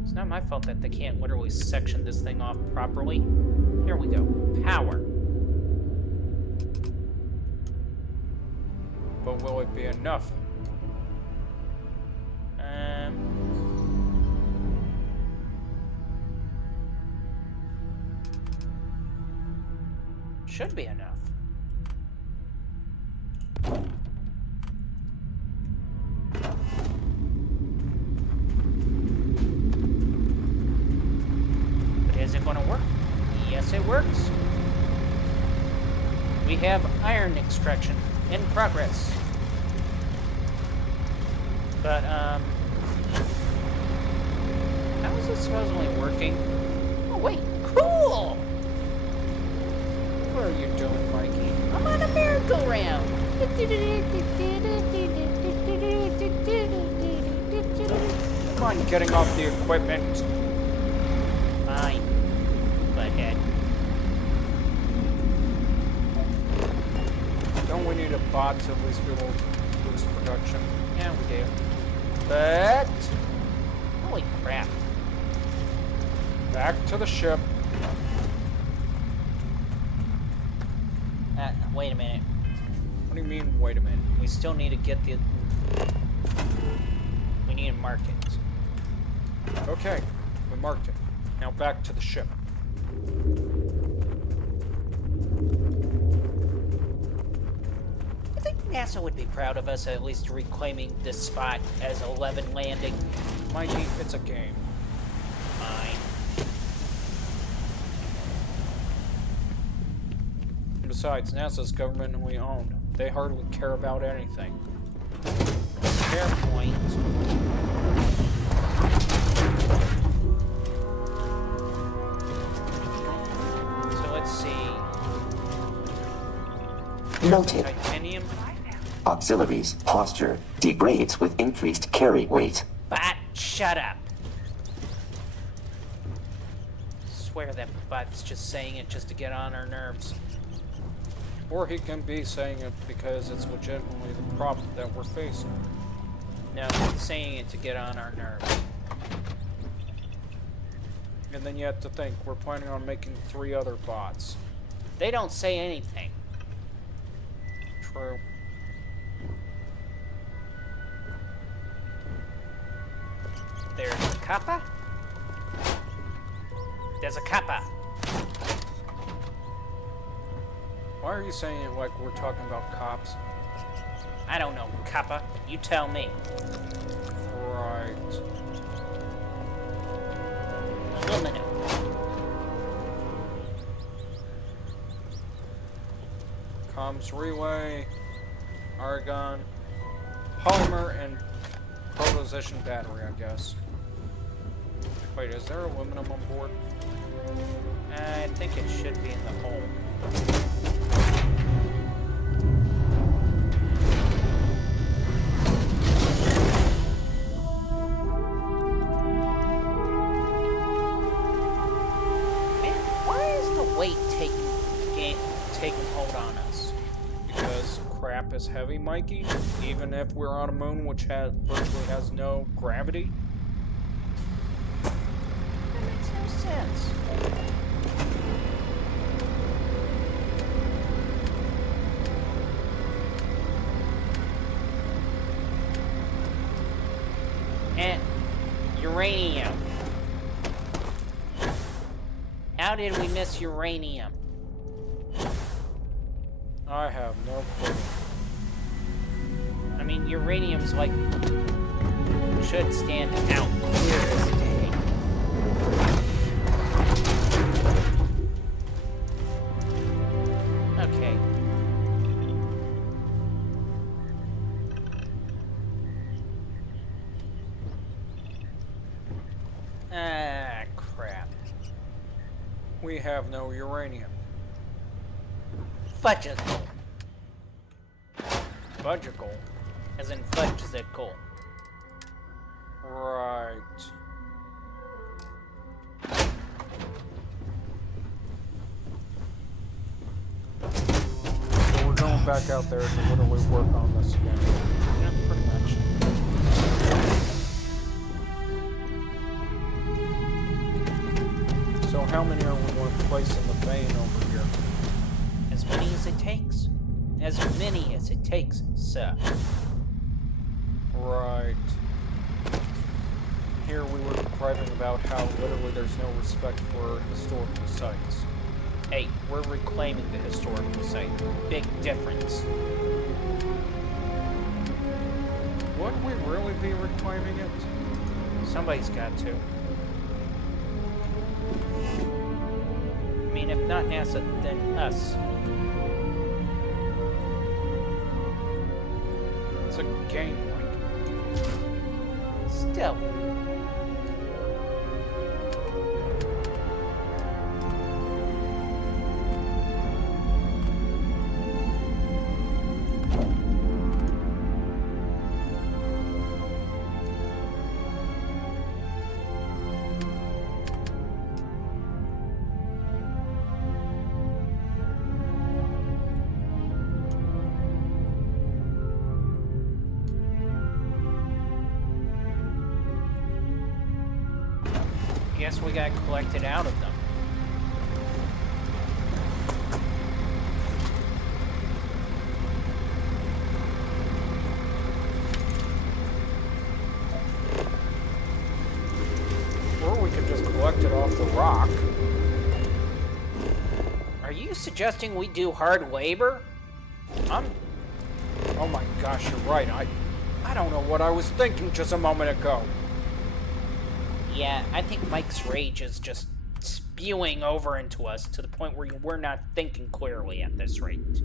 It's not my fault that they can't literally section this thing off properly. Here we go. Power. But will it be enough? Should be enough. But is it going to work? Yes, it works. We have iron extraction in progress. But, how is it supposedly working? Oh, wait, cool! What are you doing, Mikey? I'm on a merry-go-round. Come on, getting off the equipment. Fine, butthead. Don't we need a bot to at least be able to boost production? Yeah, we do. But, holy crap. Back to the ship. Wait a minute. What do you mean, wait a minute? We still need to get the... We need to mark it. Okay, we marked it. Now back to the ship. I think NASA would be proud of us at least reclaiming this spot as 11 landing. Mikey, it's a game. Fine. And besides, NASA's governmentally owned. They hardly care about anything. Fair point. So let's see. Noted. Titanium. Auxiliaries posture degrades with increased carry weight. Bot, shut up. Swear that bot's just saying it just to get on our nerves. Or he can be saying it because it's legitimately the problem that we're facing. No, he's saying it to get on our nerves. And then you have to think, we're planning on making 3 other bots. They don't say anything. True. There's a kappa. There's a kappa. Why are you saying it like we're talking about cops? I don't know, Kappa. You tell me. Right. Aluminum. Comms relay, argon, polymer, and proposition battery, I guess. Wait, is there aluminum on board? I think it should be in the hole. Man, why is the weight taking hold on us? Because crap is heavy, Mikey. Even if we're on a moon which virtually has no gravity. That makes no sense. And uranium. How did we miss uranium? I have no clue. I mean, uranium's like should stand out clear as day. Okay. Ah, crap. We have no uranium. Fudgicle. Budgical. As in fudgicle. Right. So we're going back out there to literally work on this again. Yeah, pretty much. So how many are we going to place in the vein over here? As many as it takes. As many as it takes, sir. Right. Here we were depriving about how literally there's no respect for historical sites. Hey, we're reclaiming the historical site. Big difference. Would we really be reclaiming it? Somebody's got to. I mean, if not NASA, then us. It's a game, like. Still. Guess we got collected out of them. Or we could just collect it off the rock. Are you suggesting we do hard labor? Oh my gosh, you're right. I don't know what I was thinking just a moment ago. Yeah, I think Mike's rage is just spewing over into us to the point where we're not thinking clearly at this rate.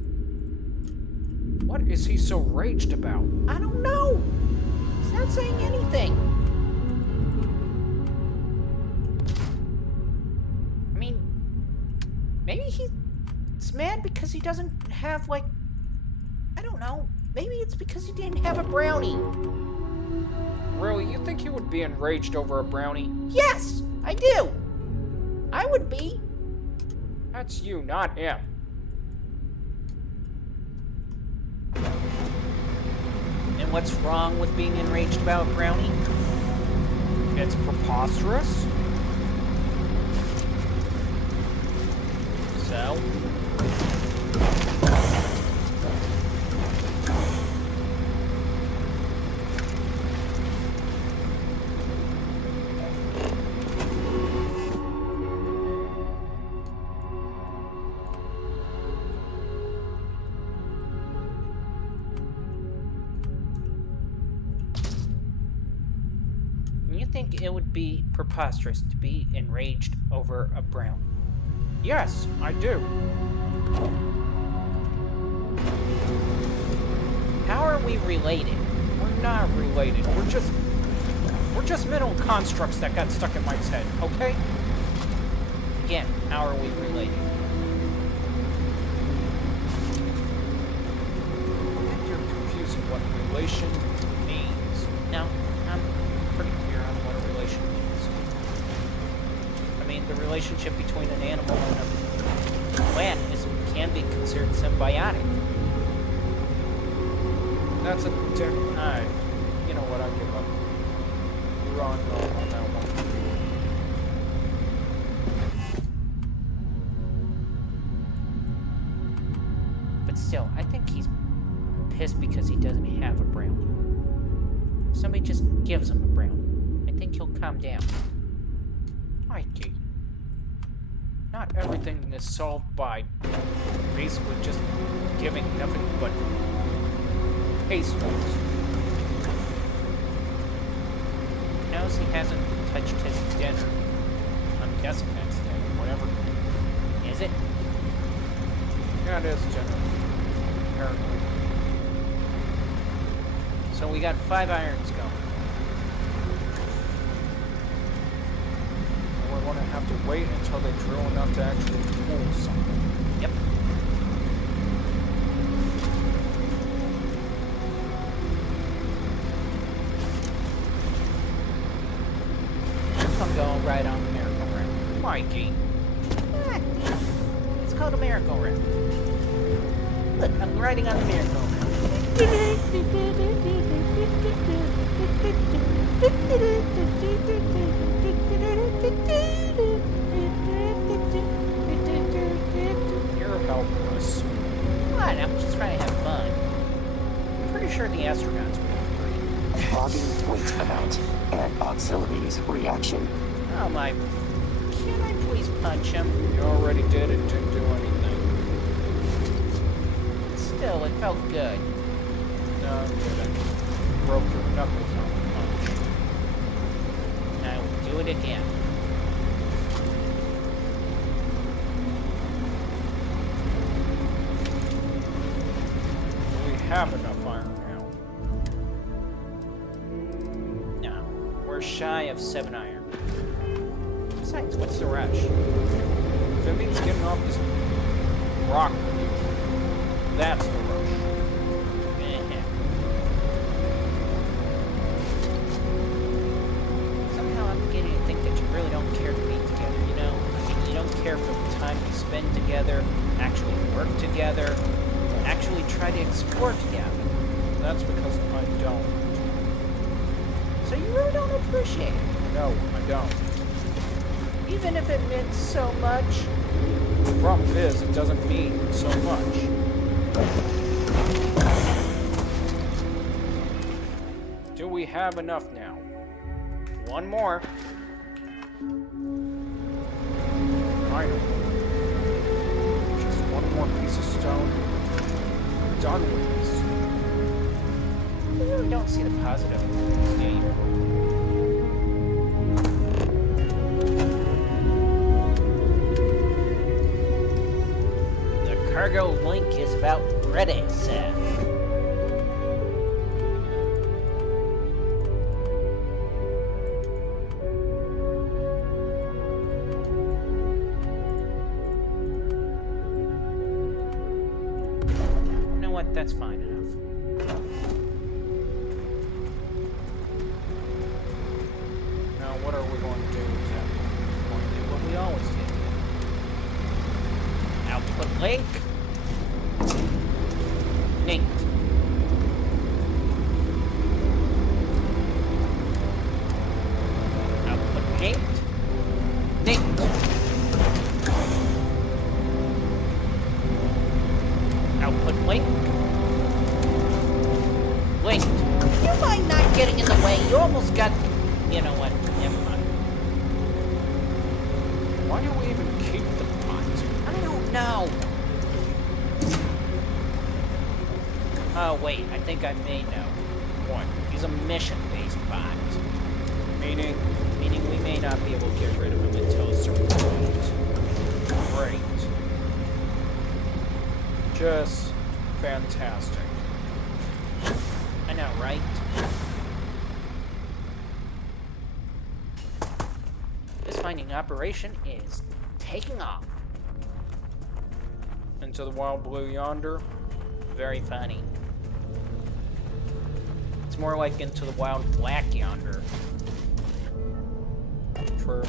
What is he so raged about? I don't know. He's not saying anything. I mean, maybe he's mad because he doesn't have, like, I don't know. Maybe it's because he didn't have a brownie. Really, you think he would be enraged over a brownie? Yes, I do. I would be. That's you, not him. And what's wrong with being enraged about a brownie? It's preposterous. So? think it would be preposterous to be enraged over a brown. Yes, I do. How are we related? We're not related. We're just mental constructs that got stuck in Mike's head, okay? Again, how are we related? I think you're confusing what relation means. No, I'm pretty clear on what a relation means. I mean, the relationship between an animal and a plant can be considered symbiotic. That's a different... You know what, I give up. You're wrong on that one. But still, I think he's pissed because he doesn't have a brownie. If somebody just gives him a brownie, I think he'll calm down. Mikey. Not everything is solved by basically just giving nothing but pastries. He knows he hasn't touched his dinner. I'm guessing that's dinner, whatever. Is it? Yeah, it is dinner. Apparently. So we got 5 irons going. We're going to have to wait until they drill enough to actually pull something. Yep. I'm going right on the merry-go-round. Mikey. It's called a merry-go-round. Look, I'm riding on the merry-go-round. You're helpless. What? I'm just trying to have fun. I'm pretty sure the astronauts would agree. Logging weight amount and auxiliaries reaction. Oh my... Can I please punch him? You already did. It didn't do anything. Still, it felt good. No, it didn't. Broke your knuckles on the punch. I will do it again. We have enough iron now. No, we're shy of 7 iron. Besides, what's the rush? If it means getting off this rock, that's the rush. Somehow I'm beginning to think that you really don't care to be together, you know? I mean, you don't care for the time you spend together, actually work together, actually try to explore together. That's because I don't. So you really don't appreciate it, No, I don't. even if it meant so much. The problem is, it doesn't mean so much. Do we have enough now? One more. Finally. Just one more piece of stone. Done with this. You really don't see the positive in this, do you? The cargo link is about ready, Seth. You know what? That's fine enough. Now, what are we going to do exactly? We're going to do what we always do. Output link. Linked. Output linked. Linked. Output link. Linked. You mind not getting in the way? You almost got... You know what? Never mind. Why do we even keep the pot? I don't know. Oh, wait. I think I may know. What? He's a mission-based bot. Meaning we may not be able to get rid of him until a certain point. Great. Just fantastic. I know, right? This mining operation is taking off. Into the wild blue yonder. Very funny. It's more like into the wild black yonder. True.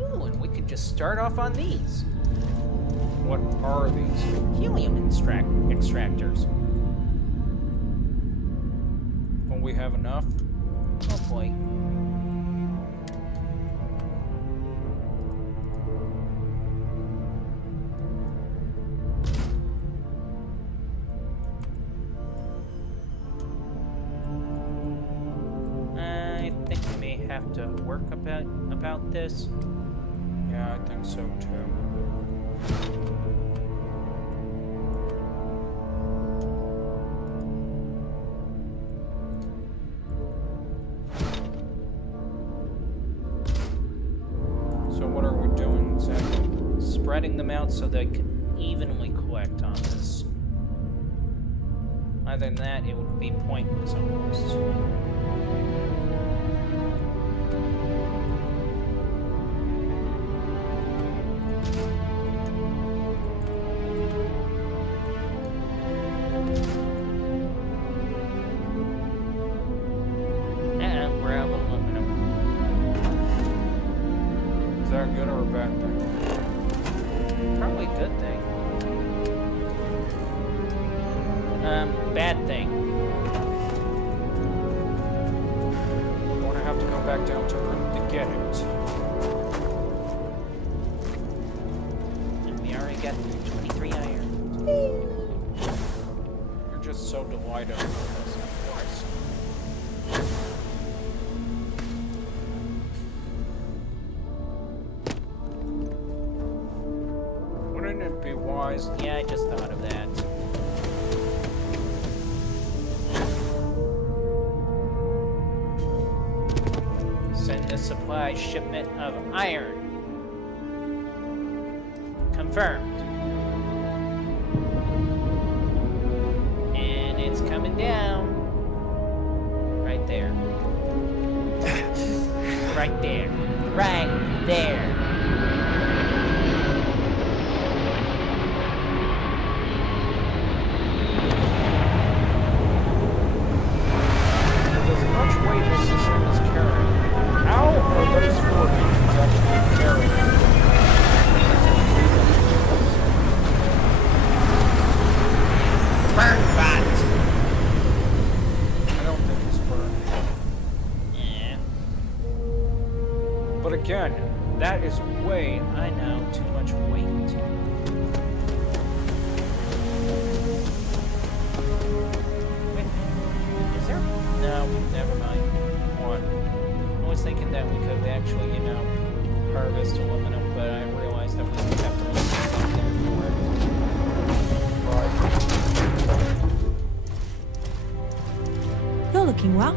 Ooh, and we could just start off on these. What are these? Helium extractors. Will we have enough? Hopefully. I think we may have to work about this. Yeah, I think so too. So what are we doing exactly? Spreading them out so they can evenly collect on this. Other than that, it would be pointless almost. We're out of aluminum. Is that a good or a bad thing? Probably a good thing. Bad thing. We're going to have to go back down to Earth to get it. And we already got 23 iron. You're just so delighted with this, of course. Wouldn't it be wise? Yeah, I just thought of that. Send a supply shipment of iron. Confirmed. And it's coming down. Right there. Right there. Right there. With as much weight as this thing is carrying, how are those 4 engines actually carrying? Burn bot. I don't think it's burned. Yeah. But again, that is way. I know, too much weight. Wait, is there? No, never mind. What? I was thinking that we could actually, harvest aluminum, but I realized that we would have to leave something there for You're looking well.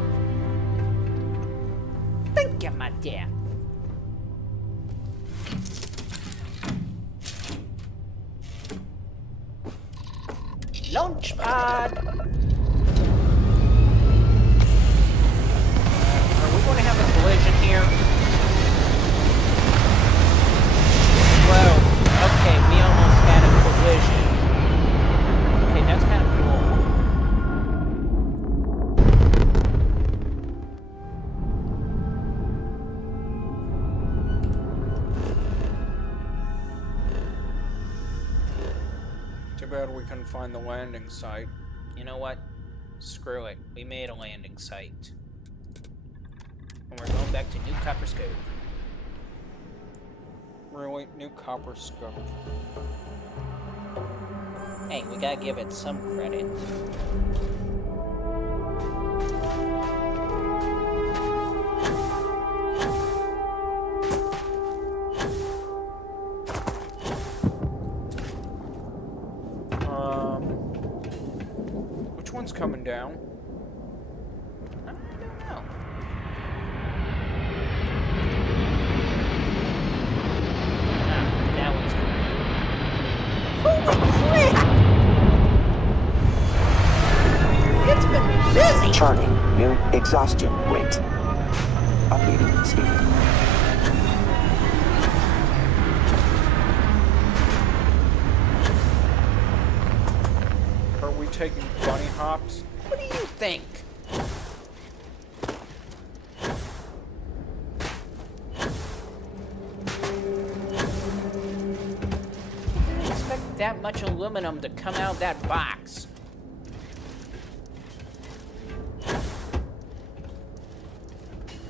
it. Thank you, my dear. Launch pod. Are we going to have a collision here? Whoa. Okay, we almost had a collision. Okay, that's kind of cool. Too bad we couldn't find the landing site. You know what? Screw it. We made a landing site. And we're going back to New Copper's Cove. Really? New copper scope. Hey, we gotta give it some credit. Which one's coming down? I don't know. Charting new exhaustion rate. Updating speed. Are we taking bunny hops? What do you think? I didn't expect that much aluminum to come out of that box.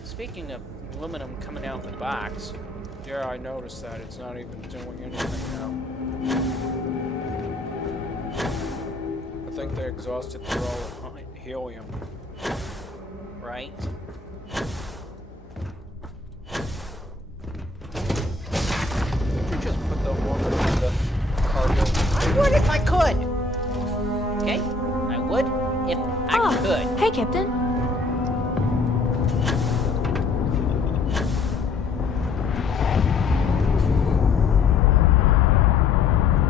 Speaking of aluminum coming out of the box, Yeah, I noticed that. It's not even doing anything now. I think they exhausted through all the helium. right? Did you just put the aluminum in the cargo? I would if I could. Okay? I would if I could. Hey, Captain.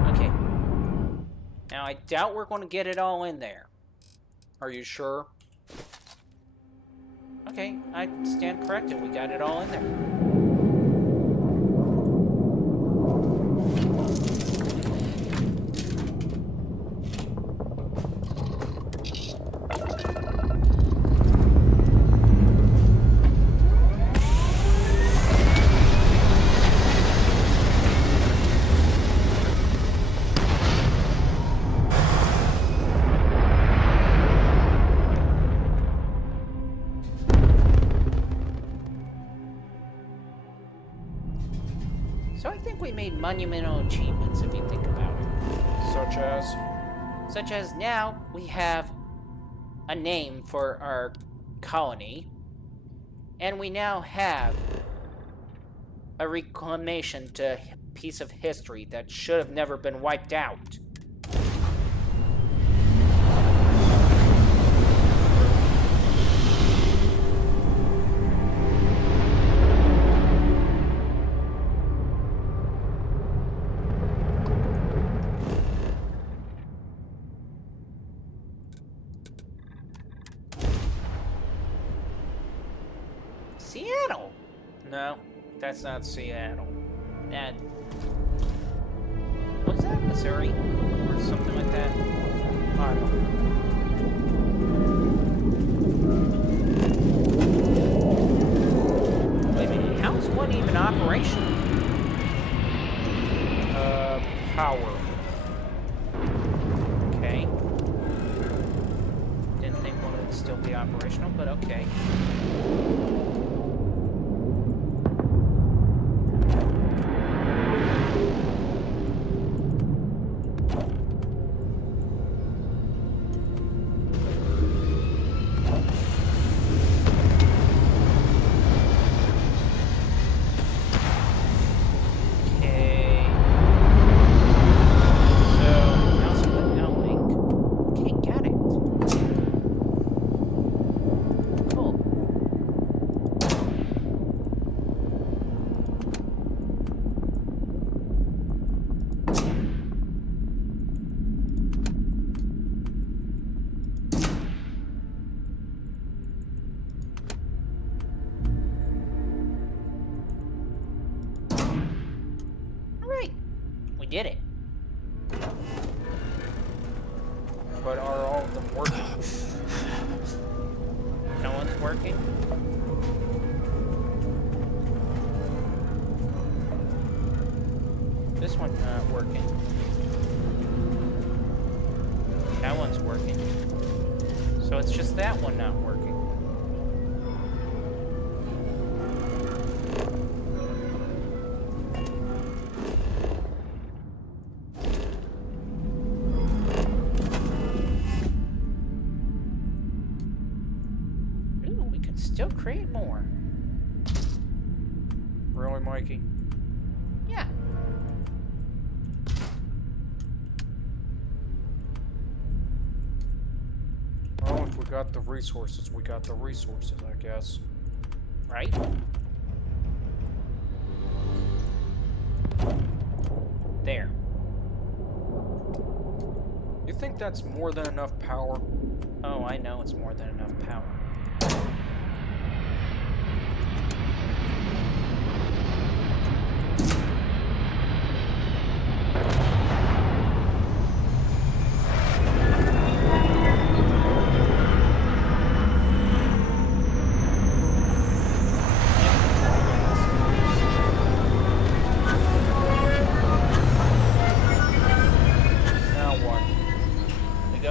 Okay. Now, I doubt we're going to get it all in there. Are you sure? Okay, I stand corrected. We got it all in there. So I think we made monumental achievements, if you think about it. Such as? Such as now we have a name for our colony, and we now have a reclamation to a piece of history that should have never been wiped out. Seattle? No, that's not Seattle. That was that Missouri or something like that. I don't know. Wait a minute, how is one even operational? Power. Okay. Didn't think one would still be operational, but okay. We did it. But are all of them working? No one's working? This one's not working. That one's working. So it's just that one not working. Still create more. Really, Mikey? Yeah. Well, if we got the resources, we got the resources, I guess. Right? There. You think that's more than enough power? Oh, I know it's more than enough power.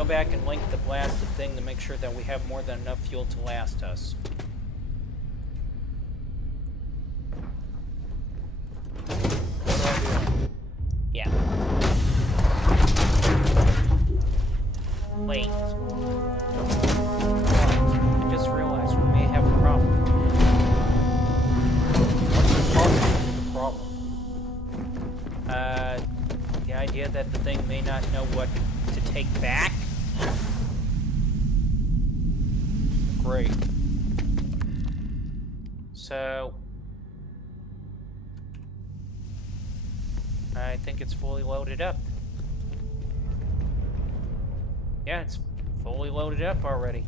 Back and link the blasted thing to make sure that we have more than enough fuel to last us. What do I do? Yeah. Wait. I just realized we may have a problem. What's the problem? The idea that the thing may not know what to take back? Great. So, I think it's fully loaded up. Yeah, it's fully loaded up already.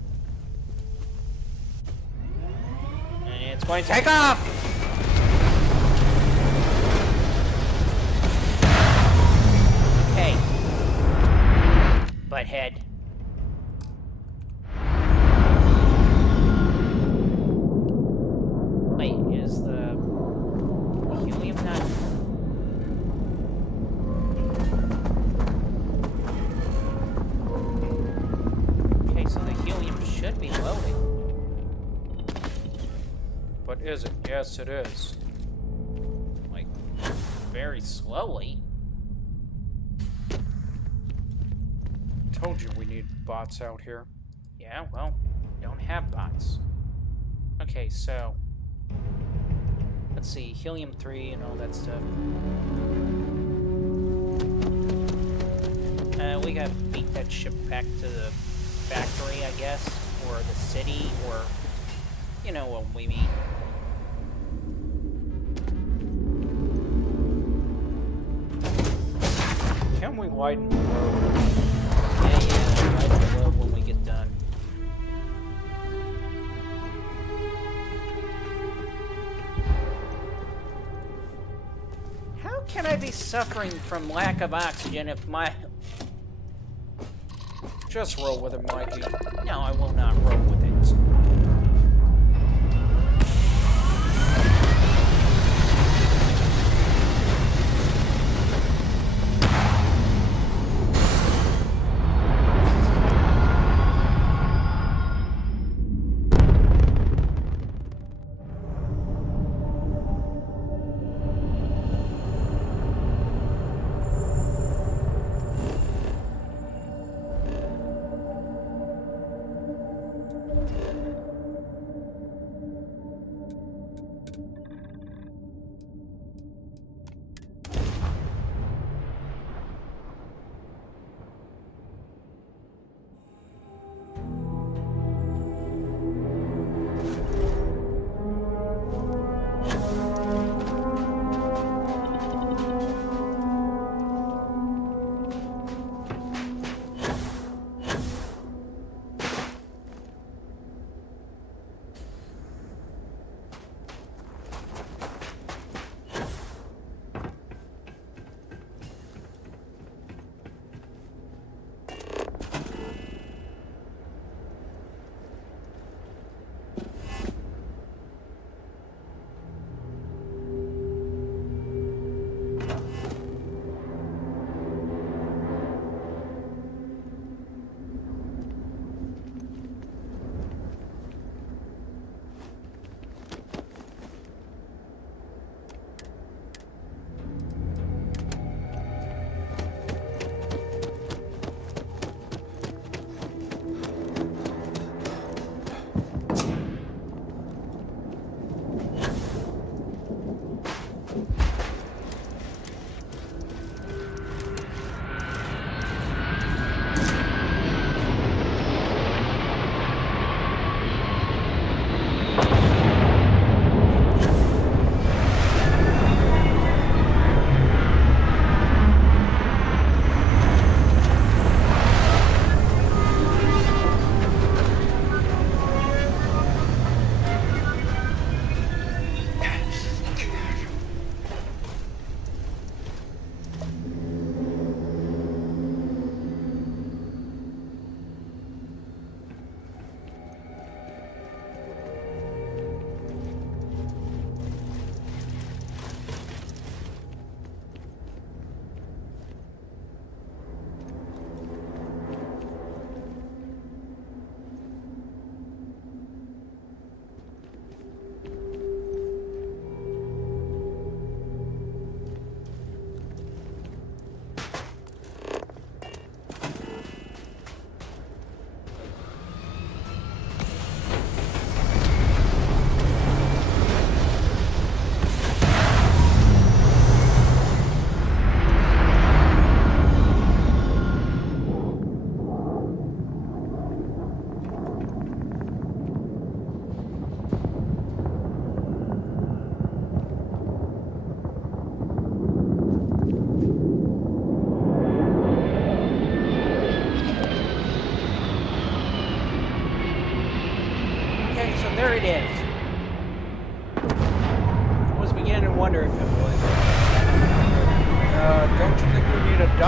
And it's going to take off! Hey. Butthead. Is it? Yes, it is. Like, very slowly. Told you we need bots out here. Yeah, well, we don't have bots. Okay, so... let's see, helium-3 and all that stuff. We gotta beat that ship back to the factory, I guess. Or the city, or... you know what we mean. Can we widen the road? Yeah, widen the road when we get done. How can I be suffering from lack of oxygen if my... Just roll with it, Mikey. No, I will not roll with it.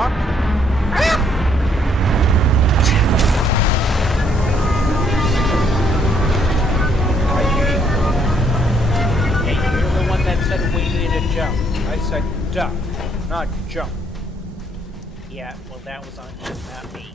truck. Hey, you're the one that said we need to jump. I said duck, not jump. Yeah, well, that was on you, not me.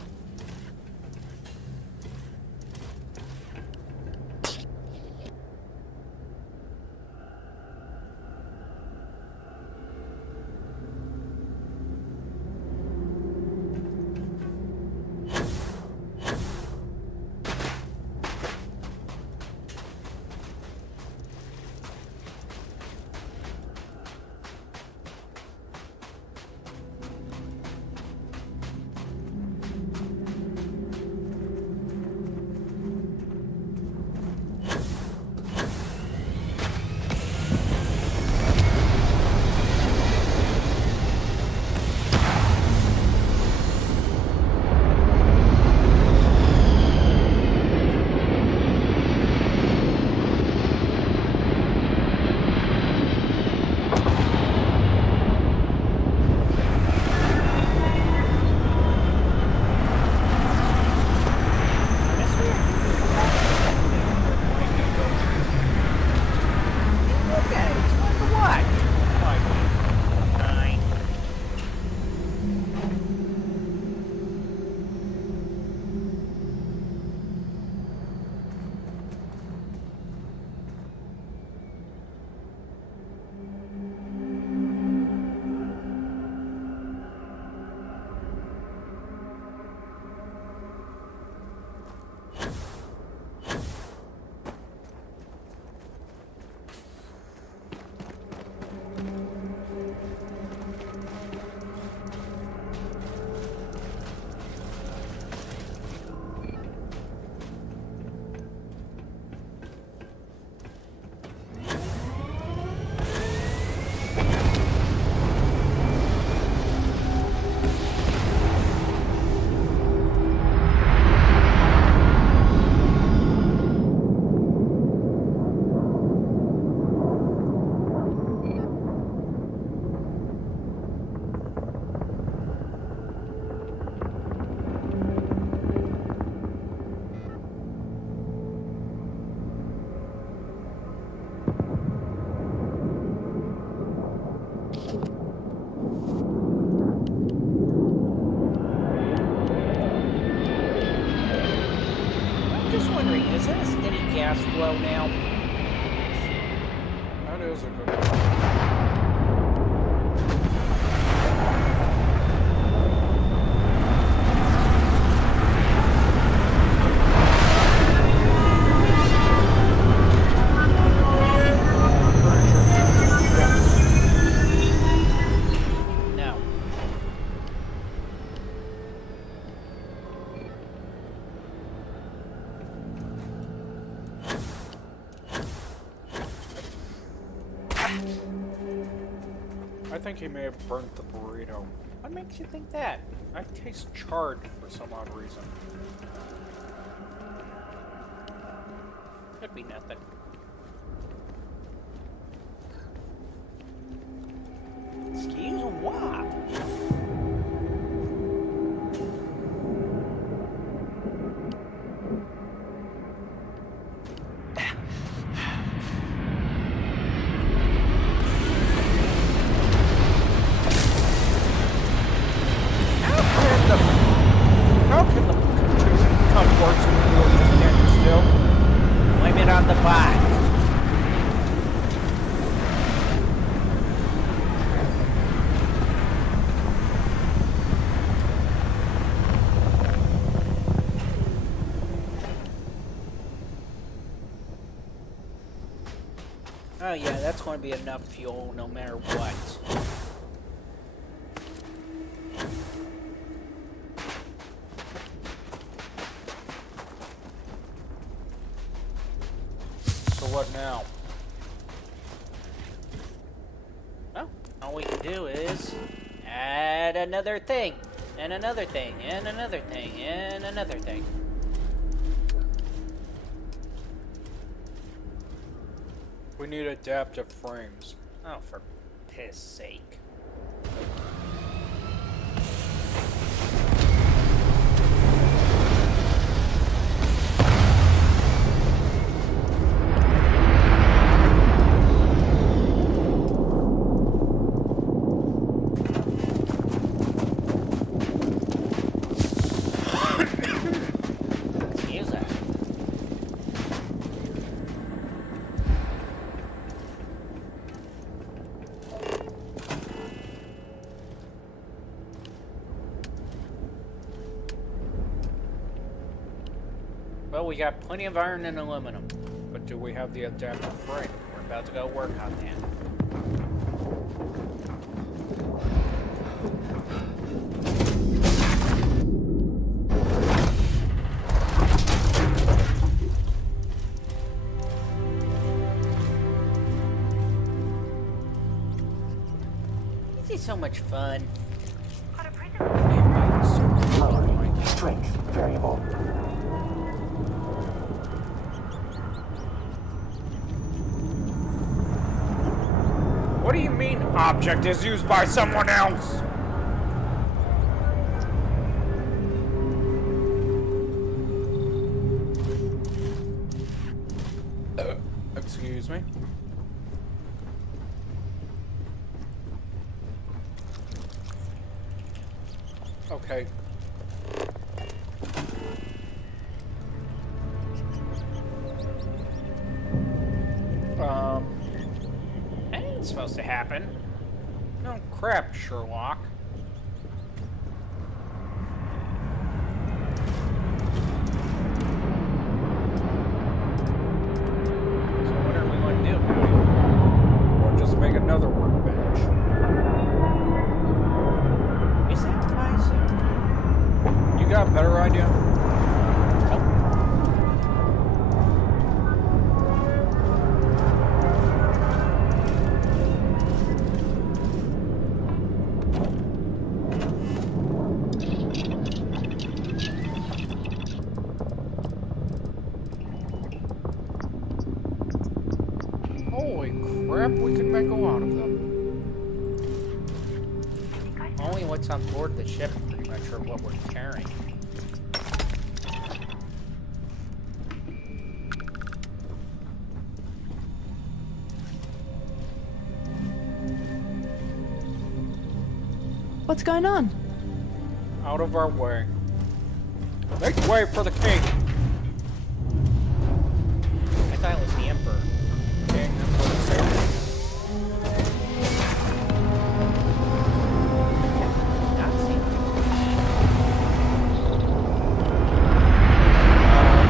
Is there a steady gas flow now? That is a good one. No. I think he may have burnt the burrito. What makes you think that? I taste charred for some odd reason. Could be nothing. Excuse moi. How can the contusion become worse when you're just standing still? Blame it on the bot. Oh yeah, that's going to be enough fuel no matter what. So what now? Well, all we can do is add another thing, and another thing, and another thing, and another thing. We need adaptive frames. Oh, for piss sake. Well, we got plenty of iron and aluminum. But do we have the adaptive frame? We're about to go work on that. This is so much fun. Lowering strength variable. What do you mean object is used by someone else? Excuse me. Okay. That ain't supposed to happen. No crap, Sherlock. So what are we going to do about it? Or just make another workbench? Is that wise? You got a better idea? Holy crap, we can make a lot of them. Only what's on board the ship pretty much are what we're carrying. What's going on? Out of our way. Make way for the king! I thought it was the Emperor. King, that's what it says. Not seen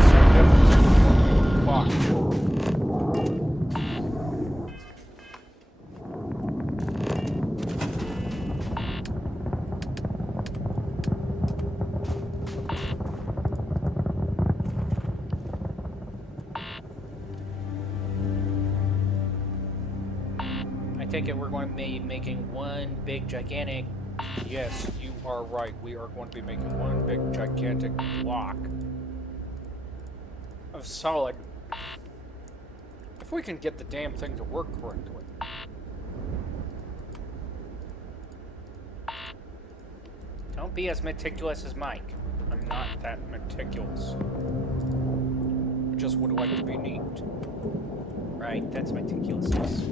Some difference in the clock. I take it we're going to be making one big gigantic. Yes, you are right. We are going to be making one big gigantic block of solid. If we can get the damn thing to work correctly. Don't be as meticulous as Mike. I'm not that meticulous. I just would like to be neat. Right, that's meticulousness.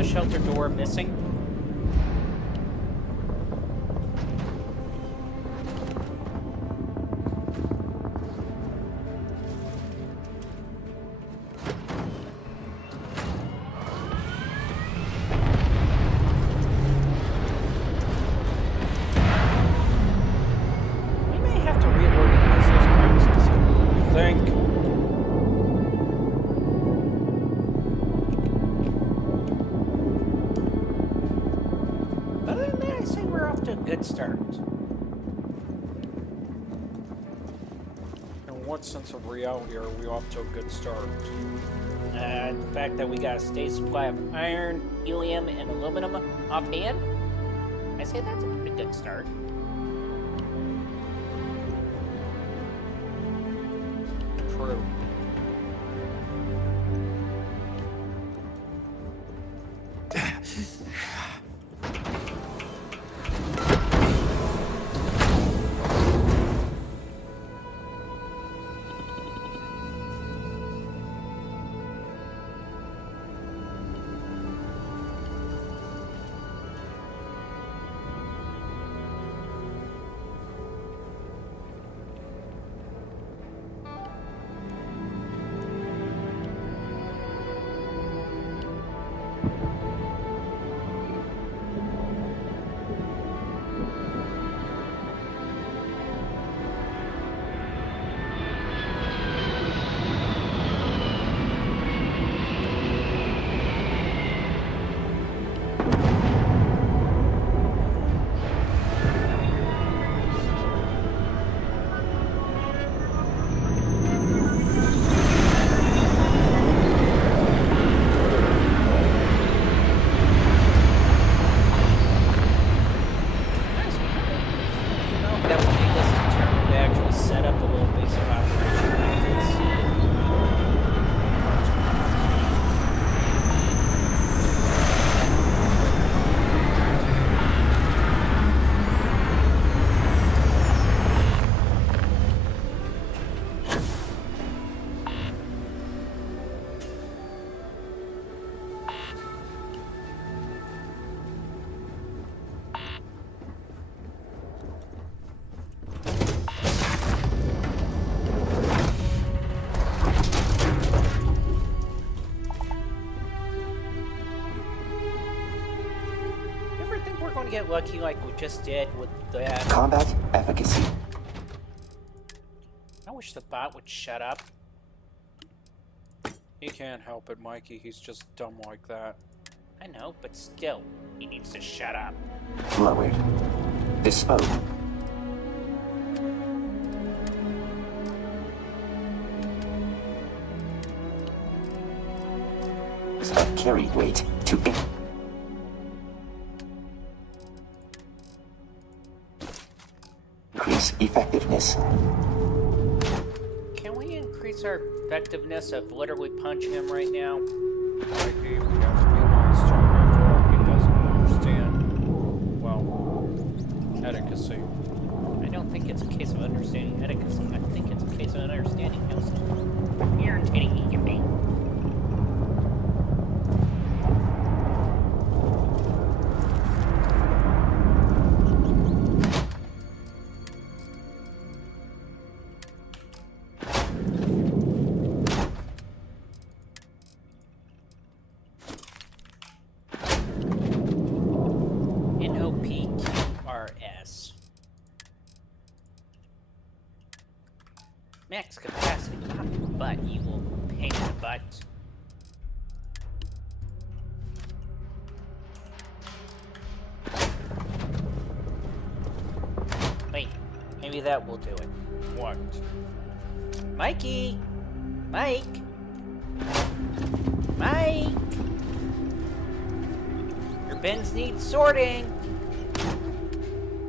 the shelter door missing? We may have to reorganize those boxes. You think? Other than that, I say we're off to a good start. In what sense of reality are we off to a good start? The fact that we got a steady supply of iron, helium, and aluminum offhand, I say that's a pretty good start. True. That would make us determined to actually set up a little base of operation like this. You ever think we're going to get lucky like we just did with that? Combat efficacy. I wish the bot would shut up. He can't help it, Mikey. He's just dumb like that. I know, but still, he needs to shut up. Lowered. Dispose. Of carry weight to increase effectiveness. Can we increase our effectiveness of literally punching him right now? Mikey, we have to be honest to him after all. He doesn't understand, well, etiquette. I don't think it's a case of understanding etiquette. I think it's a case of understanding how irritating he can be. NOPQRS. Max capacity. But you will pain in the butt. Wait, maybe that will do it. What? Mikey! Mike! Mike! Your bins need sorting!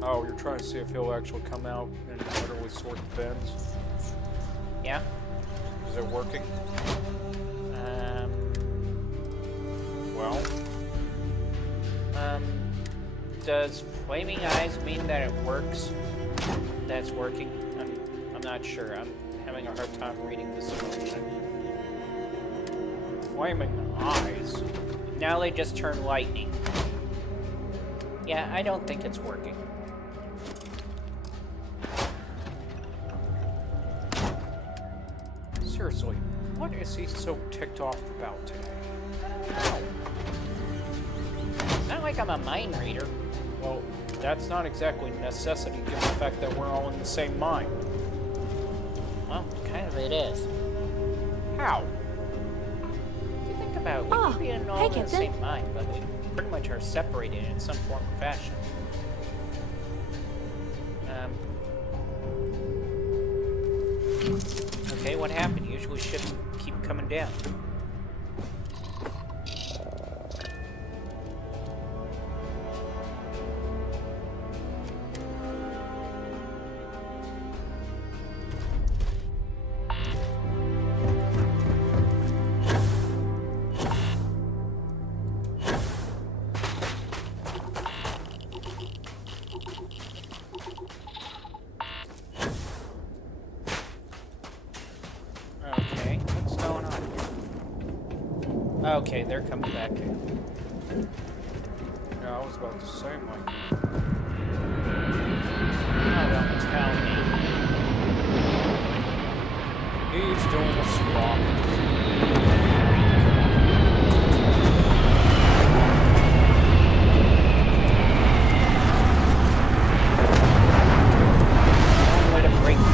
Oh, you're trying to see if he'll actually come out and literally sort the bins? Yeah? Is it working? Well? Does flaming eyes mean that it works? That's working? I'm not sure. I'm having a hard time reading this emotion. Flaming eyes? now they just turn lightning. Yeah, I don't think it's working. Seriously, what is he so ticked off about today? I don't know. It's not like I'm a mind reader. Well, that's not exactly a necessity given the fact that we're all in the same mind. Well, kind of it is. How? If you think about it, we Oh, could be in all hey, in the Captain. same mind, but we pretty much are separated in some form or fashion. Okay, what happened? Usually ships keep coming down. Okay, what's going on here? Okay, they're coming back in. Yeah, I was about to say, Mike. Oh, don't tell me. He's doing a swap. One way to break the link.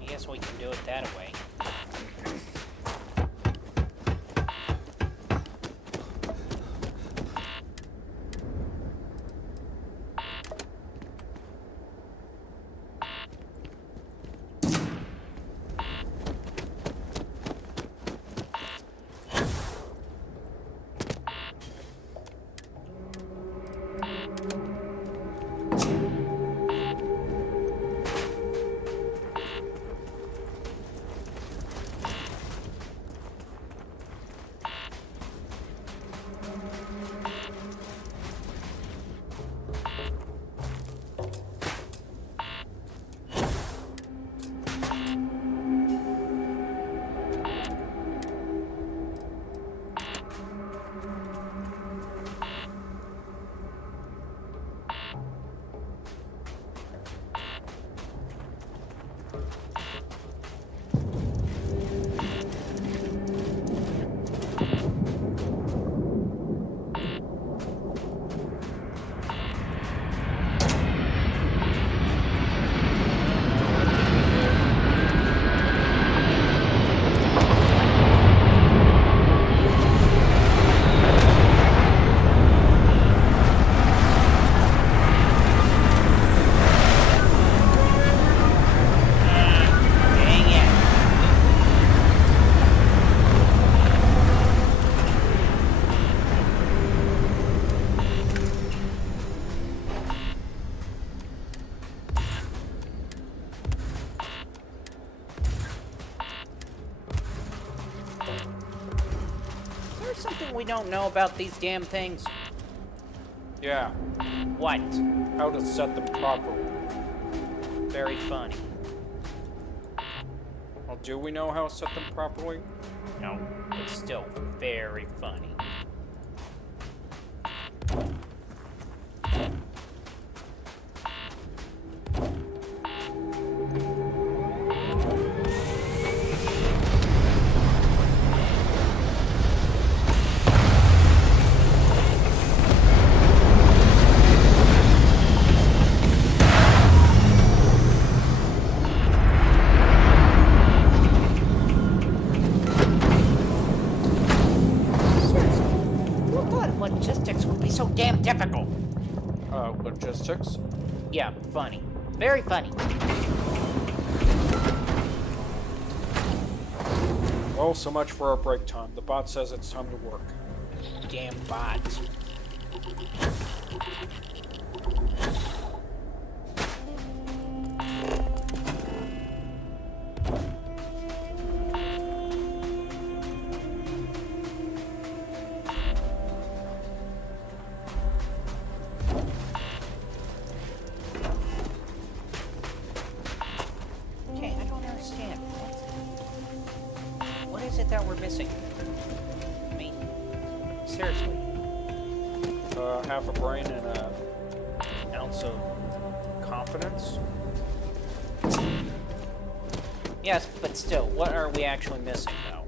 I guess we can do it that way. Something we don't know about these damn things. Yeah, What? how to set them properly. Very funny. Well, do we know how to set them properly? No, but still very funny. Seriously, who thought logistics would be so damn difficult? Logistics? Yeah, funny. Very funny. Well, so much for our break time. The bot says it's time to work. Damn bot. Okay, I don't understand. What is it that we're missing? I mean, seriously. Half a brain and an ounce of confidence. Yes, but still, what are we actually missing, though?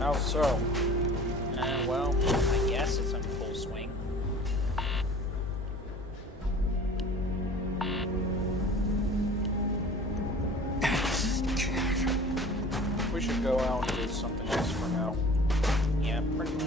How so? Well, I guess it's in full swing. We should go out and do something else for now. Yeah, pretty much.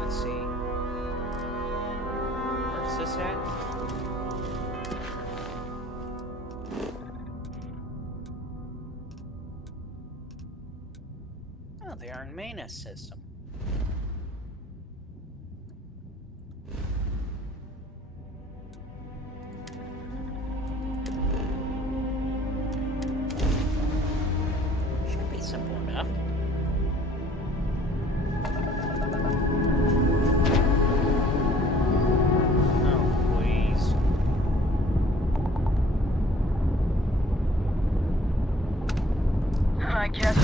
Let's see. Where's this at? Oh, the Armena system. Should be simple enough. Oh, please. I guess.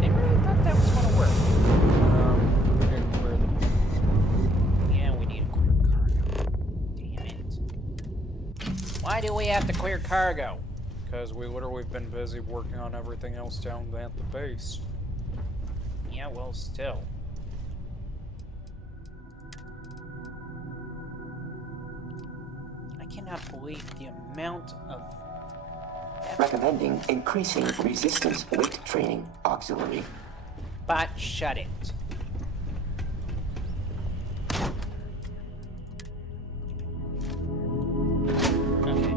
They really thought that was gonna work. We need to clear the Yeah, we need a clear cargo. Damn it. Why do we have to clear cargo? Because we literally have been busy working on everything else down at the base. Yeah, well, still. I cannot believe the amount of... Recommending increasing resistance weight training auxiliary. Bot, shut it. Okay.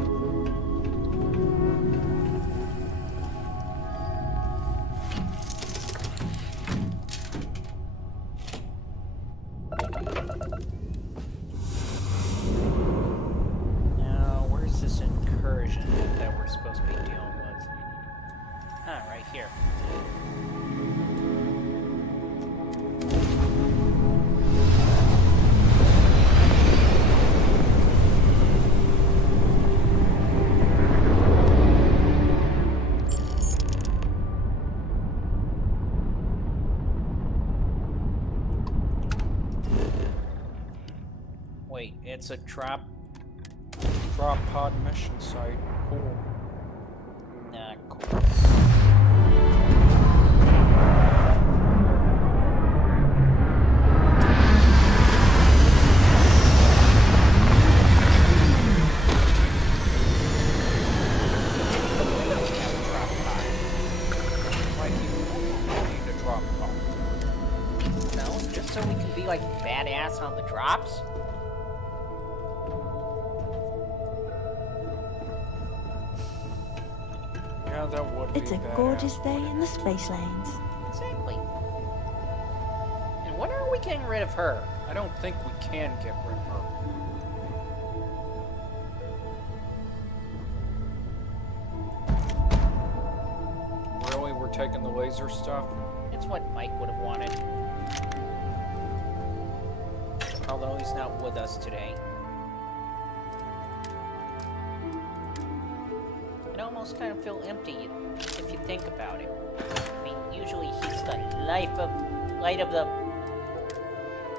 Now, where's this incursion that we're supposed to be dealing with? Ah, right here. Wait, it's a drop Pod mission site. Cool. Not cool. Why do you need a drop pod? No, just so we can be like badass on the drops? Yeah, that would It's be a badass, gorgeous day wouldn't in the space lanes. Exactly. And when are we getting rid of her? I don't think we can get rid of her. Really? We're taking the laser stuff? It's what Mike would have wanted. Although he's not with us today. It almost kind of feel empty if you think about it. I mean, usually he's the light of the...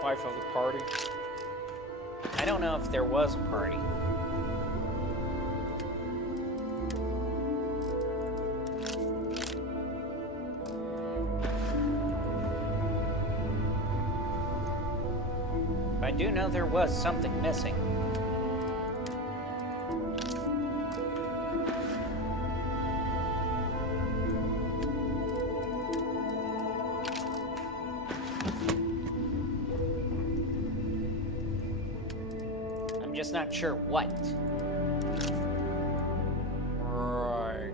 Life of the party. I don't know if there was a party. But I do know there was something missing. I'm just not sure what. Right.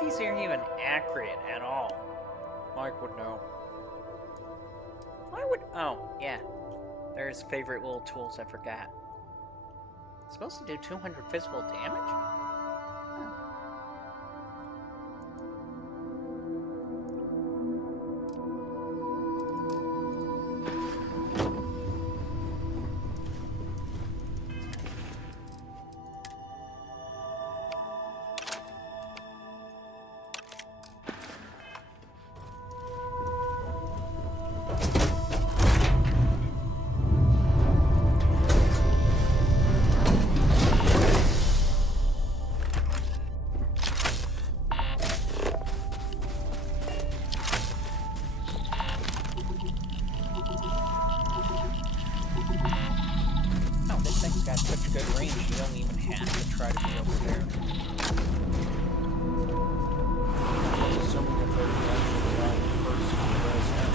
These aren't even accurate at all. Mike would know. Why would... Oh, yeah. There's favorite little tools I forgot. Supposed to do 200 physical damage? Got such good range, you don't even have to try to be over there. That's assuming if they're the actual person who does that.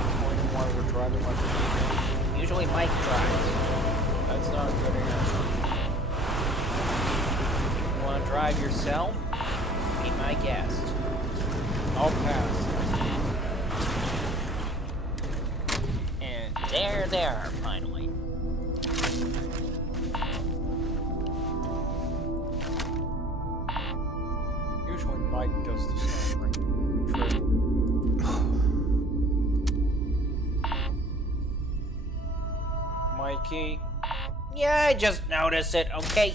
Explaining why we're driving like a vehicle. Usually Mike drives. That's not a good answer. You want to drive yourself? Be my guest. I'll pass. And there they are, finally. Usually Mike does the sniping. True. Mikey. Yeah, I just noticed it, okay?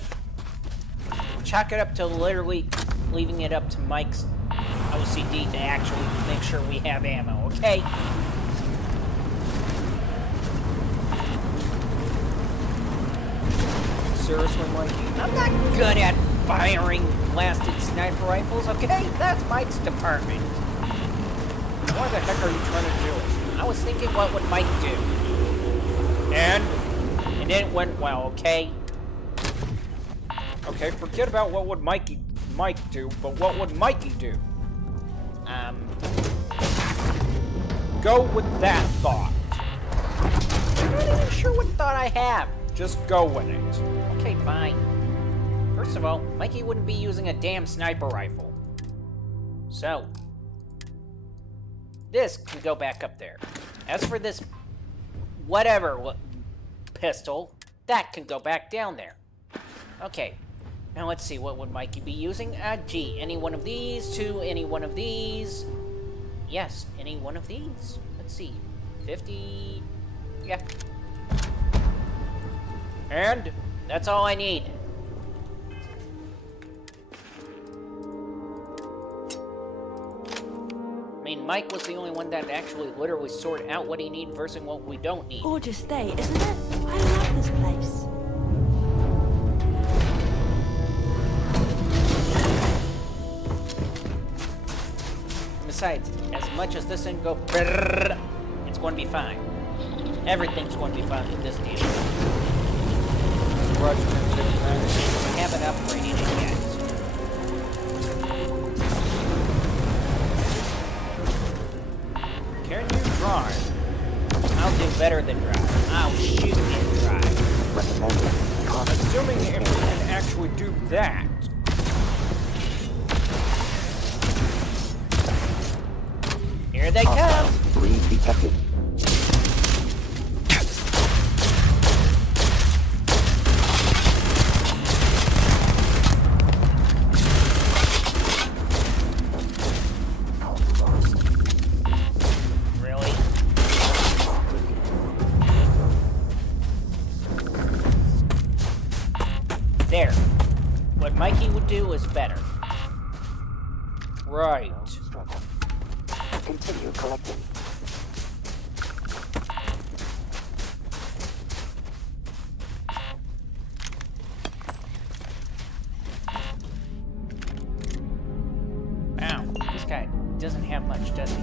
Chalk it up to literally leaving it up to Mike's OCD to actually make sure we have ammo, okay? Seriously, Mikey? I'm not good at firing blasted sniper rifles, okay? That's Mike's department. Why the heck are you trying to do it? I was thinking, what would Mike do? And? It went well, okay? Okay, forget about what would Mike do, but what would Mikey do? Go with that thought. I'm not even sure what thought I have. Just go with it. Okay, fine. First of all, Mikey wouldn't be using a damn sniper rifle. So, this can go back up there. As for this pistol, that can go back down there. Okay, now let's see, what would Mikey be using? Gee, any one of these, any one of these. Yes, any one of these. Let's see, 50, yeah. And that's all I need. I mean, Mike was the only one that actually literally sorted out what he needs versus what we don't need. Gorgeous day, isn't it? I love this place. Besides, as much as this thing go brrrr, it's going to be fine. Everything's going to be fine with this deal. Surprised you didn't take that. We haven't upgraded it yet. Can you drive? I'll do better than drive. I'll shoot and drive. Recommended. Caution. Assuming if we can actually do that. Here they come. Hostile breed detected. Really? There. What Mikey would do is better. Right. Struggle. Continue collecting. Wow, this guy doesn't have much, does he?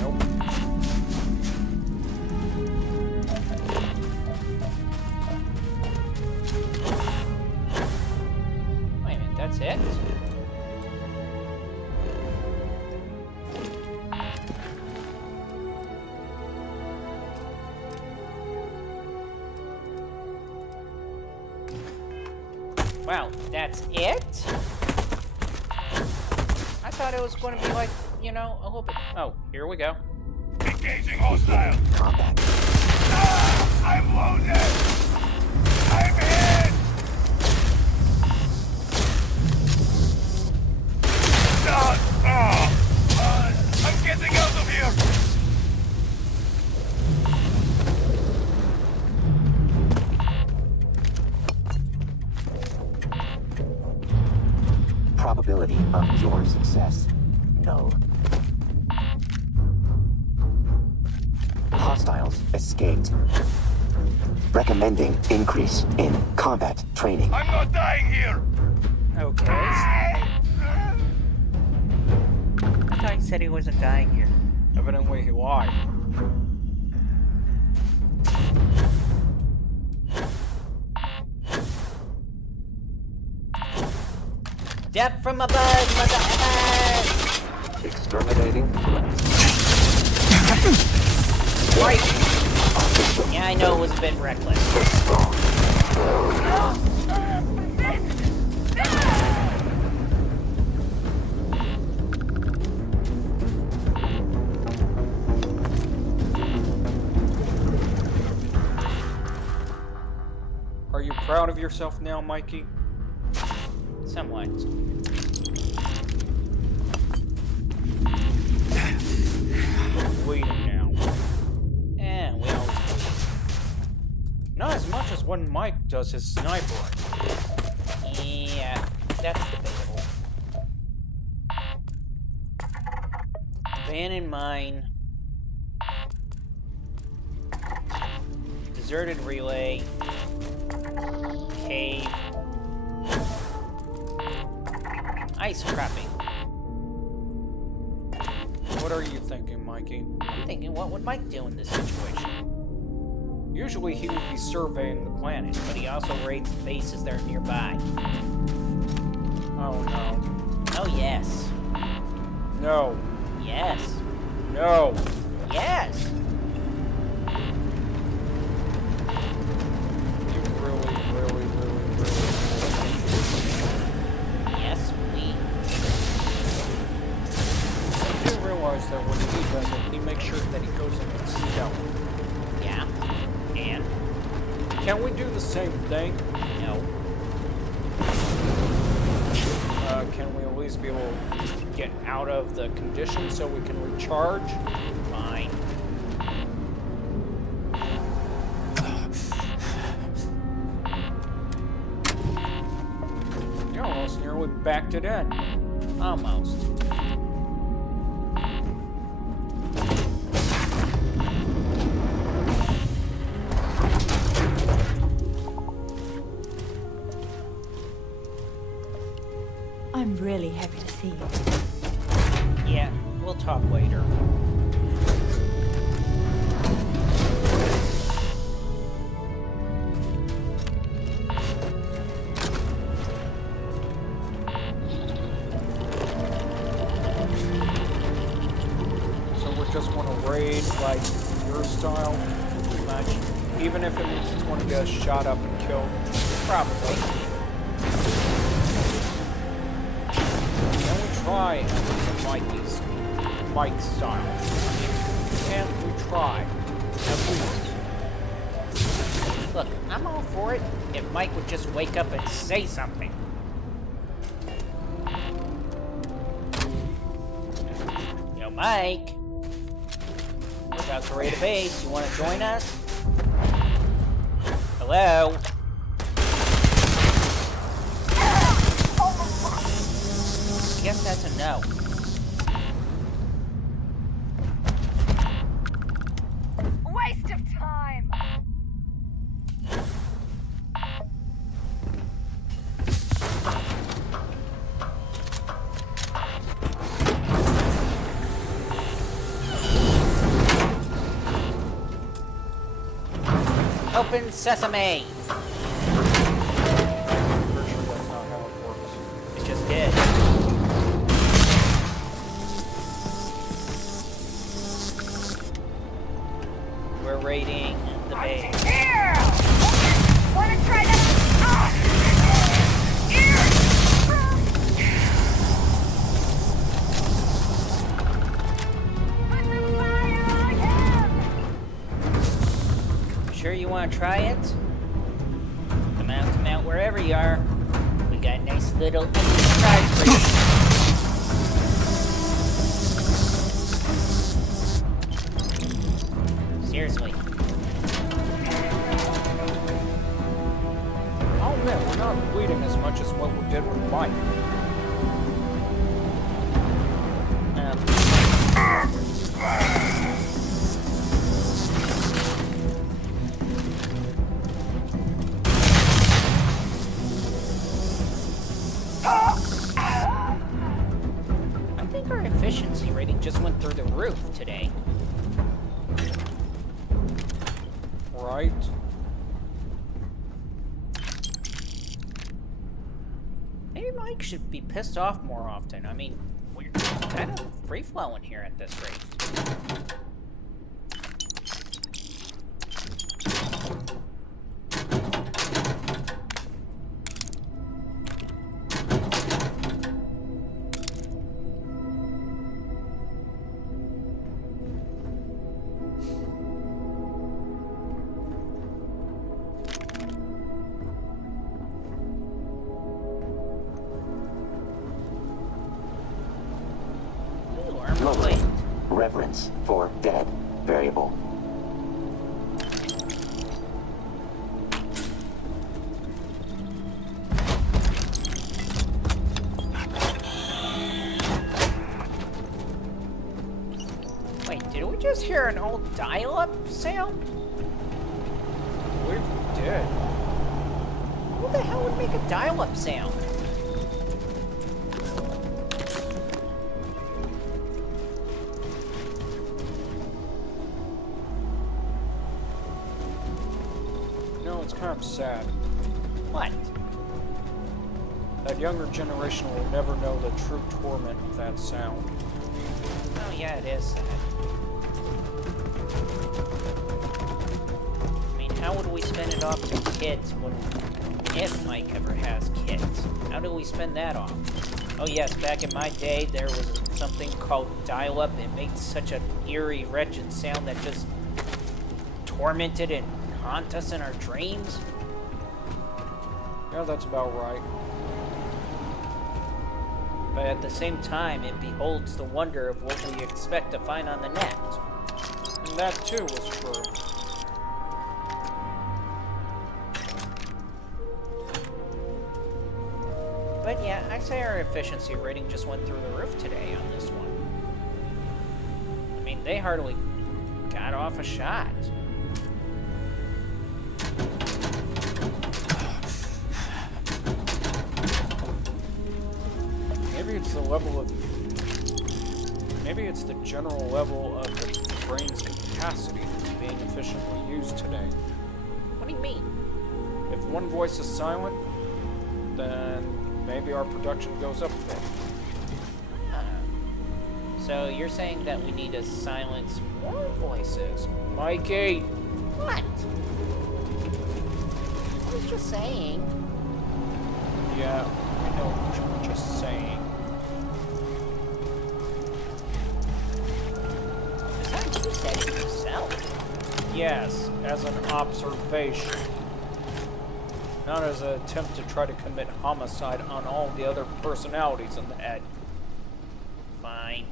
Nope. Wait a minute, that's it? Wow, that's it? I thought it was going to be like, you know, a little bit. Oh, here we go. Engaging hostile. Combat. I'm wounded. I'm hit. I'm getting out of here. Probability of your success. No. Hostiles escaped. Recommending increase in combat training. I'm not dying here. Okay. I thought he said he wasn't dying here. Evidently, he lied. Death from above, mother. Exterminating. Right. Yeah, I know it was a bit reckless. Are you proud of yourself now, Mikey? Somewhat. Bleeding now. Yeah, we always do. Not as much as when Mike does his sniper rifle. Yeah, that's debatable. Abandoned mine. Deserted relay. Cave. Ice cropping. What are you thinking, Mikey? I'm thinking, what would Mike do in this situation? Usually he would be surveying the planet. But he also raids bases that are nearby. Oh no. Oh, yes. No. Yes. No. Yes. You really. Yes, we. I do realize that when he does it, he makes sure that he goes in with stealth. Yeah. And? Can we do the same thing? No. Can we at least be able to get out of the condition so we can recharge? Fine. You're almost nearly backed it in. Almost. I'm really happy to see you. Yeah, we'll talk later. So we just want to raid like your style, pretty much. Even if it means it's going to get us shot up and killed. Probably. Can we try Mike's style? Can't we try? At least. Look, I'm all for it if Mike would just wake up and say something. Yo, Mike. We're about to raid a base. You want to join us? Hello? I guess that's a no. Waste of time! Open sesame. Pretty sure that's not how it works. It just did. We're raiding the base. Here! Wanna try that? Here! sure you want to try it? Come out wherever you are. We got a nice little surprise for you. Seriously. Oh man, we're not bleeding as much as what we did with Mike. I think our efficiency rating just went through the roof today. Right? Maybe Mike should be pissed off more often. I mean, we're kind of free-flowing here at this rate. Ooh, armor Lower. plate. Reverence for dead. Variable. Wait, did we just hear an old dial-up sound? I believe we did. Who the hell would make a dial-up sound? You know, it's kind of sad. What? That younger generation will never know the true torment of that sound. Oh yeah, it is sad. I mean, how would we spend it off to kids when, if Mike ever has kids? How do we spend that off? Oh yes, back in my day, there was something called dial-up. It made such an eerie, wretched sound that just tormented and haunt us in our dreams. Yeah, that's about right. But at the same time, it beholds the wonder of what we expect to find on the net. And that too was true. But yeah, I say our efficiency rating just went through the roof today on this one. I mean, they hardly got off a shot. Maybe it's the level of... Maybe it's the general level of the brain's capacity being efficiently used today. What do you mean? If one voice is silent, then maybe our production goes up a bit. So you're saying that we need to silence more voices? Mikey! What? I was just saying. Yeah, I know what you were just saying. Besides, you said it yourself. Yes, as an observation. Not as an attempt to try to commit homicide on all the other personalities in the head. Fine.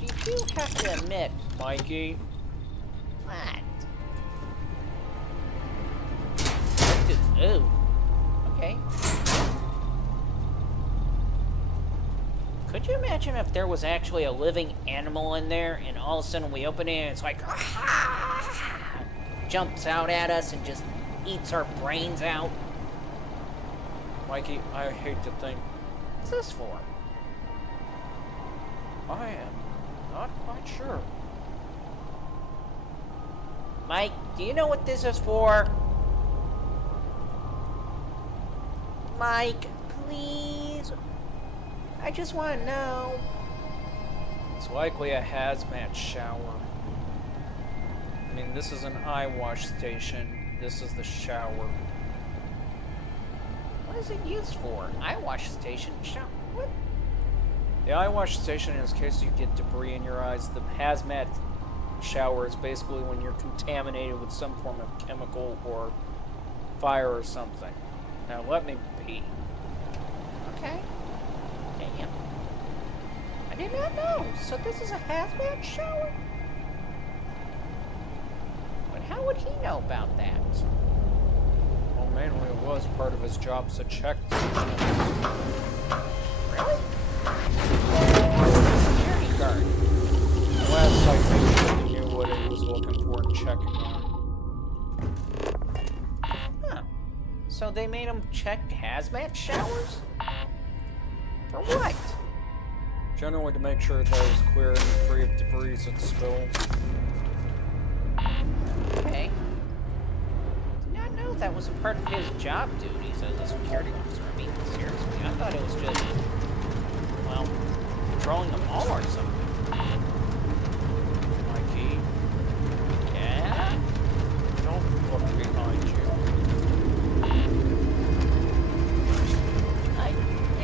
You do have to admit, Mikey? what? Ooh. Okay. Could you imagine if there was actually a living animal in there and all of a sudden we open it and it's like jumps out at us and just eats our brains out? Mikey, I hate to think. What's this for? I am not quite sure. Mike, do you know what this is for? Mike, please. I just want to know. It's likely a hazmat shower. I mean, this is an eye wash station. This is the shower. What is it used for? Eye wash station? Shower? What? The eye wash station is in case you get debris in your eyes. The hazmat shower is basically when you're contaminated with some form of chemical or fire or something. Now let me pee. Okay. Damn. I did not know. So this is a hazmat shower? But how would he know about that? Well, mainly it was part of his job to check such things. Really? Security guard. Last I think he knew what he was looking for and checking on. Huh. So they made him check hazmat showers? For what? Generally to make sure that it was clear and free of debris and spills. Okay. Did not know that was a part of his job duties as a security officer. I mean, seriously, I thought it was just, well, controlling them all or something. Mikey, Yeah? don't look behind you. I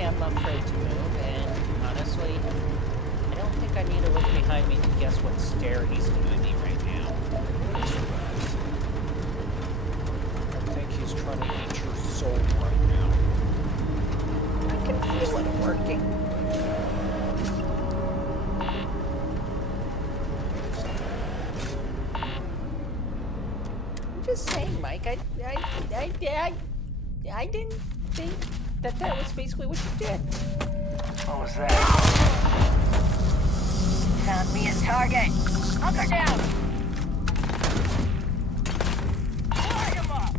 am afraid to move, and honestly, I don't think I need to look behind me to guess what stare he's giving me right now. I think he's trying to eat your soul right now. I can feel it working. I'm just saying, Mike, I didn't think that was basically what you did. What was that? Found me a target. Hunker down. Light him up.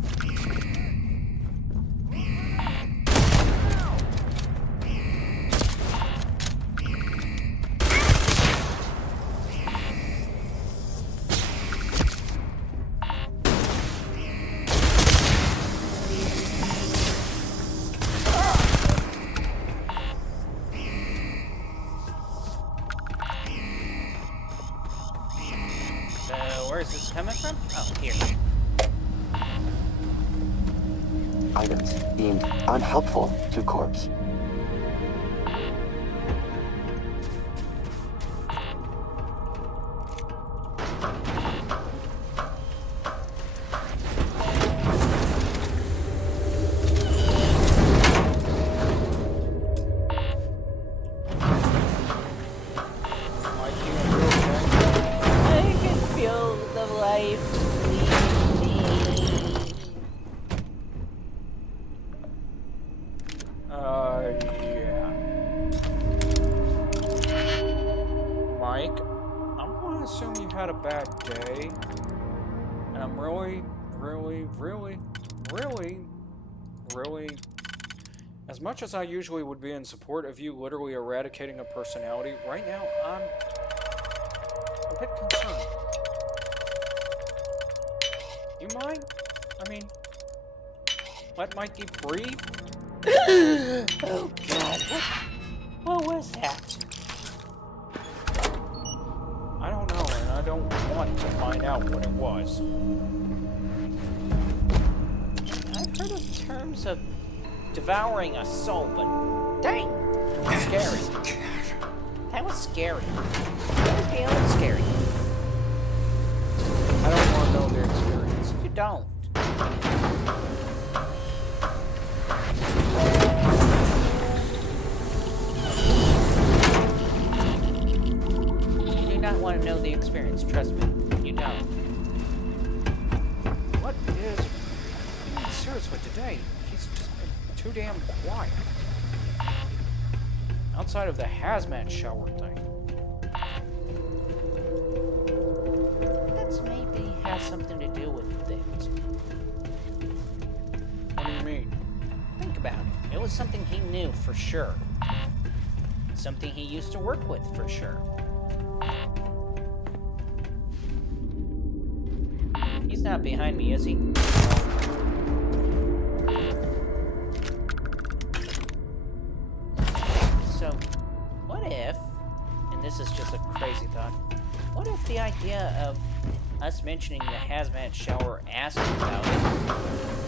So, where's this coming from? Oh, here. Items deemed unhelpful to corpse. Mikey, are you okay? I can feel the life leaving me. Yeah. Mike, I'm gonna assume you had a bad day. And I'm really, as much as I usually would be in support of you literally eradicating a personality, right now I'm a bit concerned. You mind? I mean, let Mikey breathe? Oh God, what was that? I don't know, and I don't want to find out what it was. I've heard of terms of devouring a soul, but dang, that's scary. That was scary. That was beyond scary. I don't want to know the experience. You don't. You do not want to know the experience, trust me. You don't. What is... I mean, seriously, today, he's just been too damn quiet. Outside of the hazmat shower thing. That's maybe has something to do with it. What do you mean? Think about it. It was something he knew for sure. Something he used to work with for sure. He's not behind me, is he? So, what if, and this is just a crazy thought, what if the idea of us mentioning the hazmat shower asking about it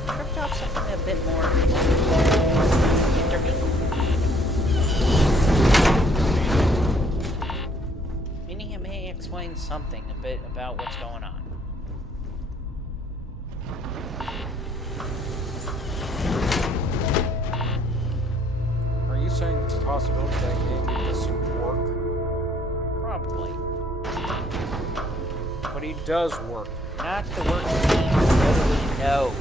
tripped off something a bit more intricate? understand something a bit about what's going on. Are you saying it's a possibility that game doesn't work? Probably. But he does work. Not the work he literally knows.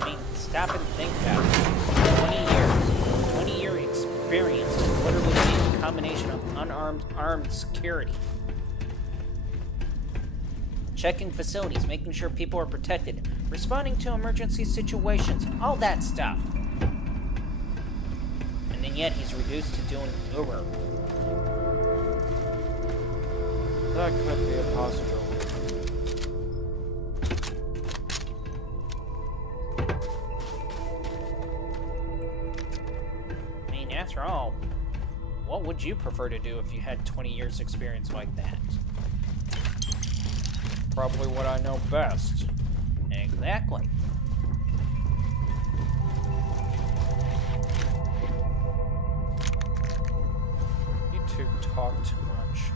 I mean, stop and think about it. 20 year experience is literally a combination of armed security. Checking facilities, making sure people are protected, responding to emergency situations, all that stuff. And then yet he's reduced to doing Uber. That could be a possibility. I mean, after all, what would you prefer to do if you had 20 years experience like that? Probably what I know best. Exactly. You two talk too much.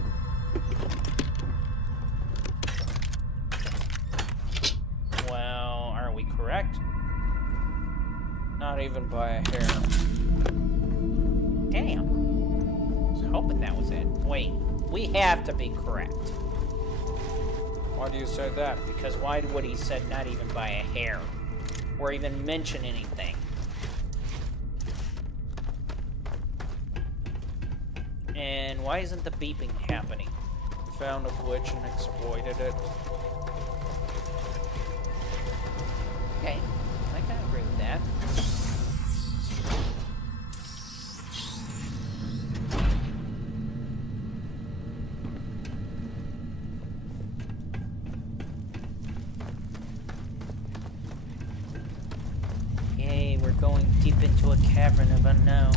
Well, are we correct? Not even by a hair. Damn. I was hoping that was it. Wait, we have to be correct. Why do you say that? Because why would he said not even by a hair? Or even mention anything? And why isn't the beeping happening? Found a glitch and exploited it. Okay, I can agree with that. Yay, we're going deep into a cavern of unknown.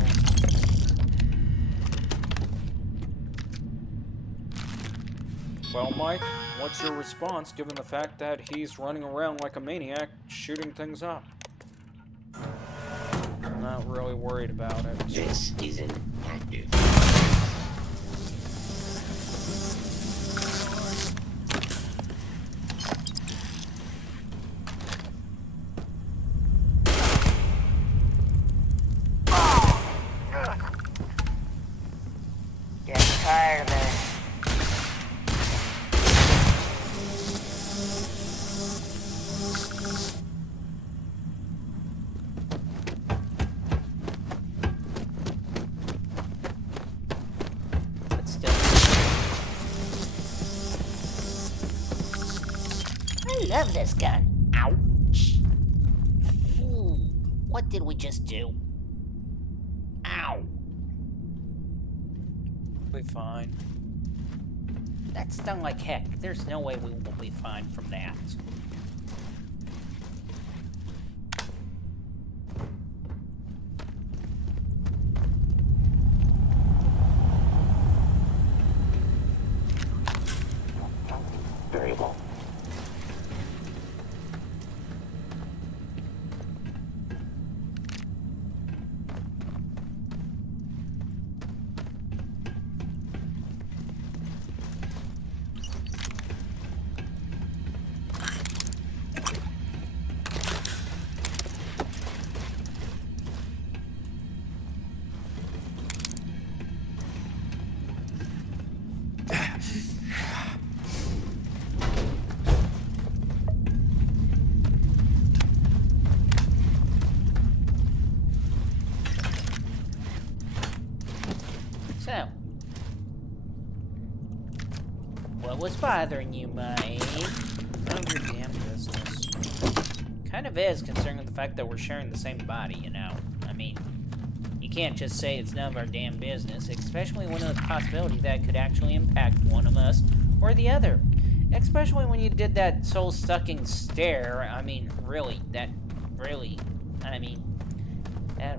Well, Mike, what's your response given the fact that he's running around like a maniac shooting things up? I'm not really worried about it. This isn't active. Getting tired of it. But still. I love this gun. Ouch. Ooh, what did we just do? Ow. Be fine. That stung like heck. There's no way we will be fine from that. Variable. So, what was bothering you, Mike? None of your damn business. Kind of is, considering the fact that we're sharing the same body, you know? I mean, you can't just say it's none of our damn business, especially when there's a possibility that could actually impact one of us or the other. Especially when you did that soul-sucking stare. I mean, really, that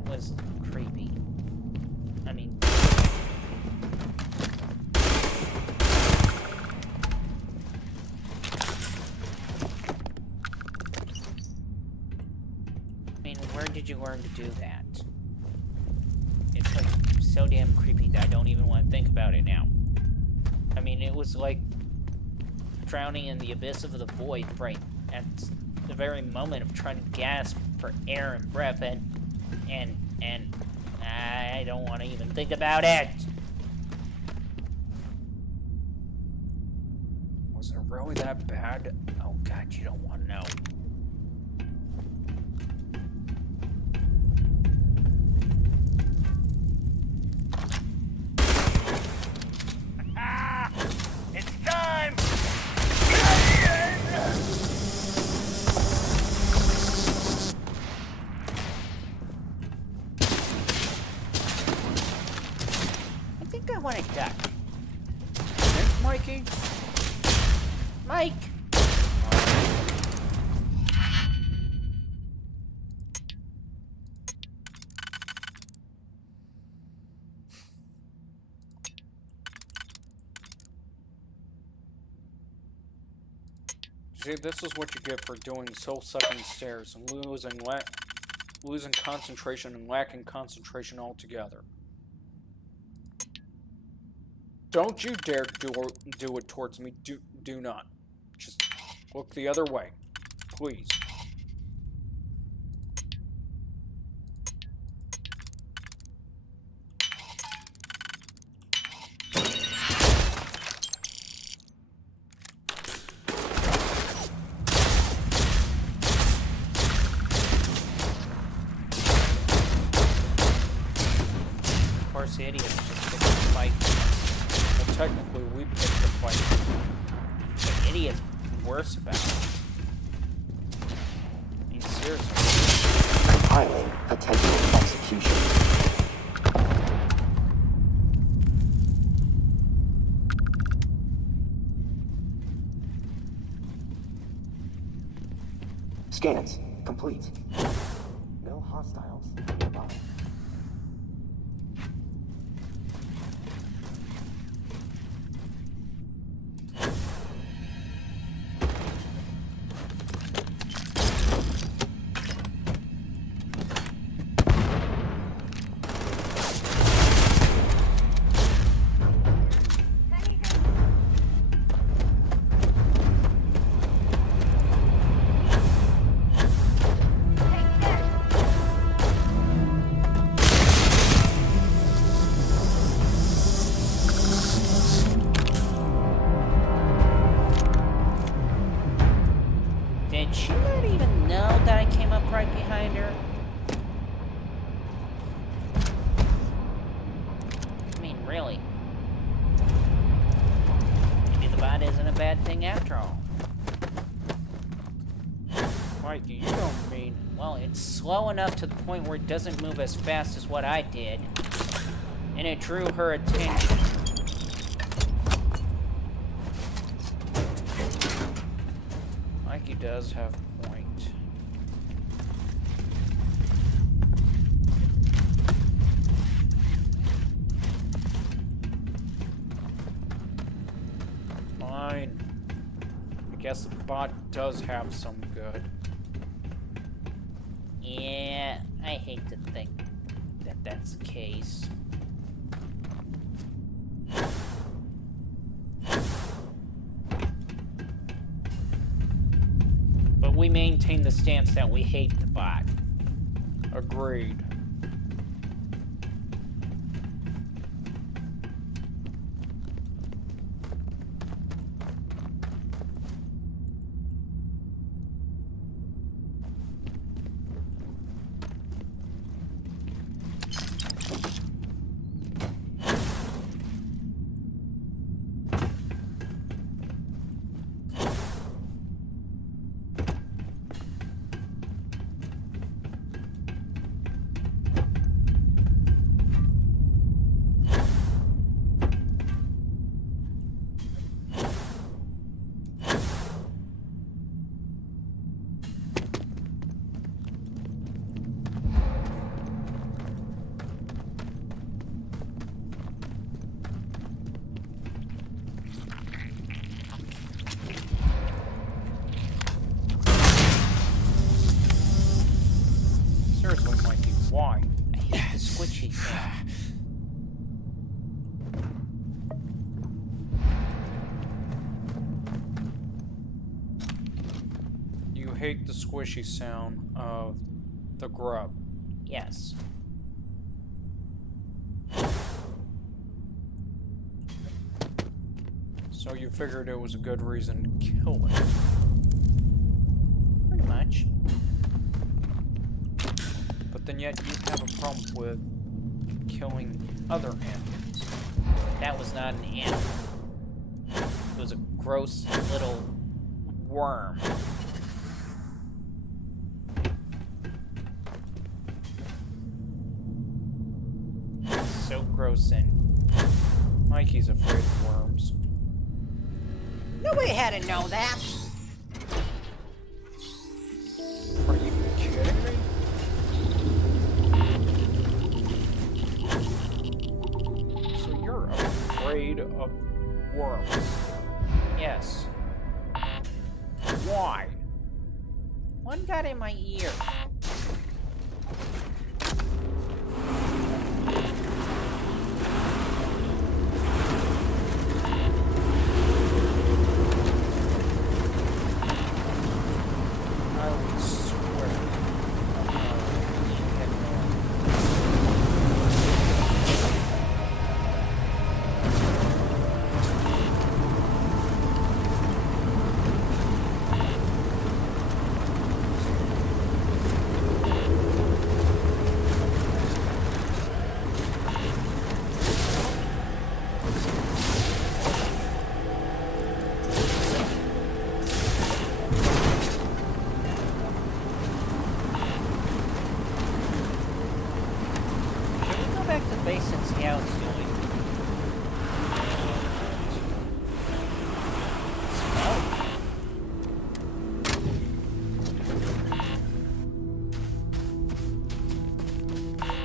was creepy. I mean... where did you learn to do that? It's like so damn creepy that I don't even want to think about it now. I mean, it was like drowning in the abyss of the void right at the very moment of trying to gasp for air and breath, and I don't want to even think about it. Was it really that bad? Oh god, you don't want to know. Ah! It's time! I think I want to duck. Think, Mikey? Mike! See, this is what you get for doing soul-sucking stairs and losing concentration and lacking concentration altogether. Don't you dare do it towards me. Do not. Just look the other way, please. Of course, the idiots just picked the fight. Well, technically, we picked the fight. The idiot's worse about it. I mean, seriously. Highly potential execution. Scans complete. No hostiles nearby. Did she not even know that I came up right behind her? I mean, really. Maybe the bot isn't a bad thing after all. Mikey, you don't mean... Well, it's slow enough to the point where it doesn't move as fast as what I did. And it drew her attention. Mikey does have a point. Fine. I guess the bot does have some good. Yeah, I hate to think that that's the case. But we maintain the stance that we hate the bot. Agreed. hate the squishy sound of the grub. Yes. So you figured it was a good reason to kill it. Pretty much. But then yet you have a problem with killing other animals. That was not an animal. It was a gross little worm. So gross and... Mikey's afraid of worms. Nobody had to know that. Are you kidding me? So you're afraid of worms? Yes. Why? One got in my ear. I would swear. He had Should we go back to base and see how it's doing?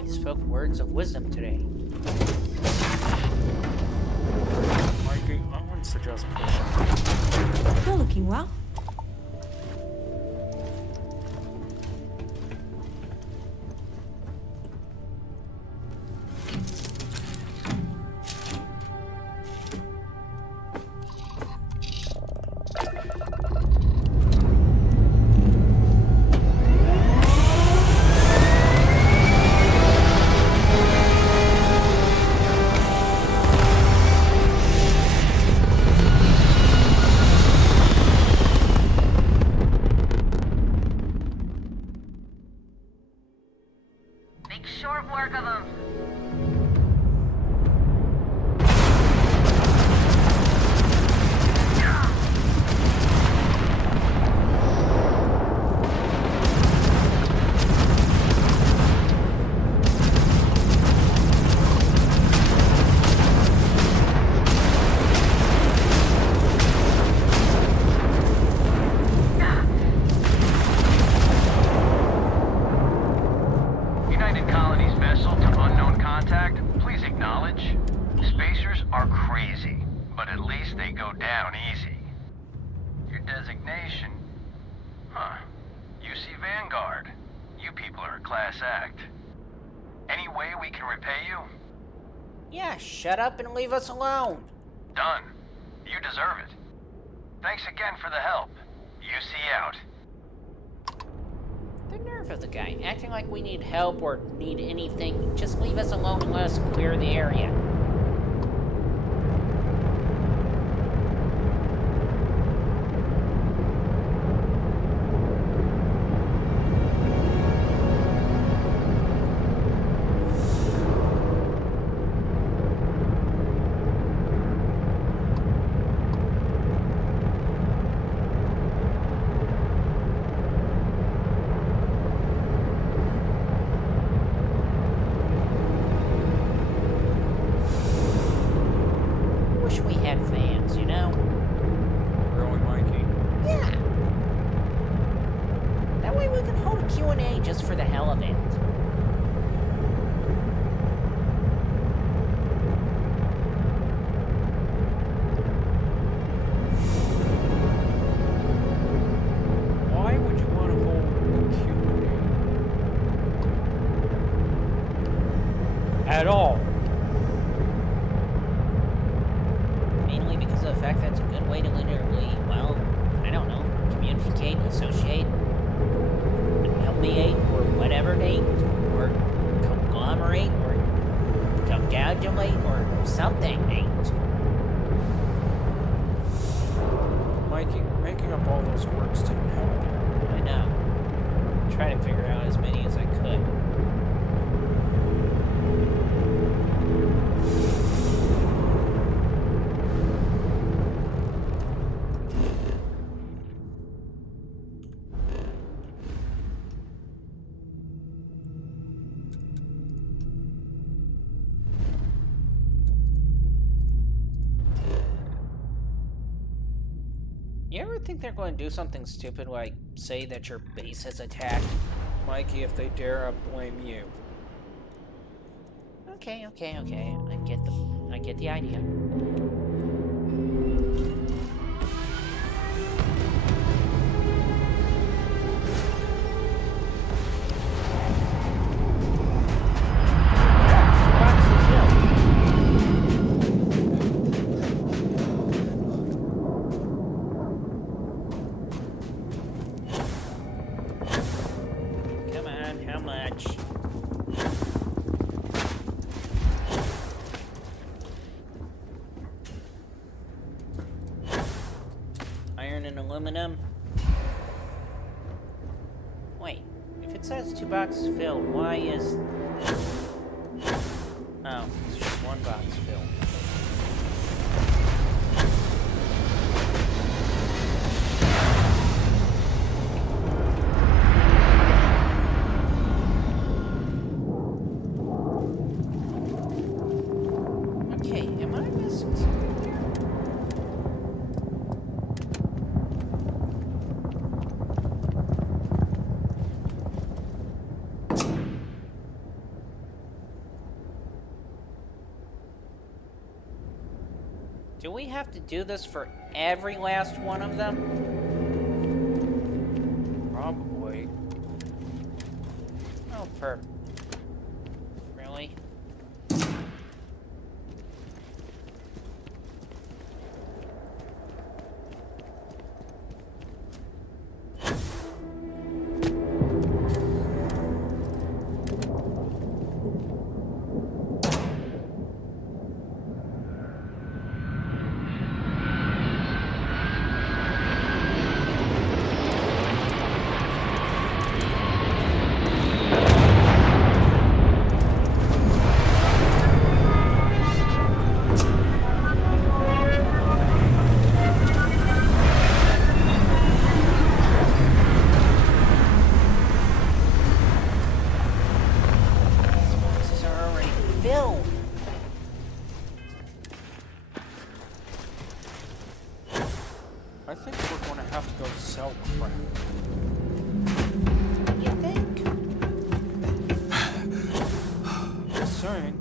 He spoke words of wisdom today. Mikey, I wouldn't suggest pushing. You're looking well. Make short work of them. United Colonies vessel to unknown contact, please acknowledge. Spacers are crazy, but at least they go down easy. Your designation? Huh. UC Vanguard. You people are a class act. Any way we can repay you? Yeah, shut up and leave us alone. Done. You deserve it. Thanks again for the help. UC out. The nerve of the guy, acting like we need help or need anything. Just leave us alone and let us clear the area. Wish we had fans, you know? Really, Mikey? Yeah. That way we can hold a Q&A just for the hell of it. Why would you want to hold a Q&A? At all? Mainly because of the fact that it's a good way to literally, well, I don't know, communicate, associate, something, Nate. Mikey, making up all those words didn't help. I know. I tried to figure out as many as I could. You ever think they're going to do something stupid like say that your base is attacked? Mikey, if they dare, I'll blame you. Okay. I get the idea. Come on, how much? Iron and aluminum? Wait, if it says 2 boxes filled, why is... Oh, it's just 1 box filled. Okay, am I missing something? Do we have to do this for every last one of them? Probably. Oh, for... Really? These boxes are already filled. I think we're going to have to go sell crap. You think? Just saying.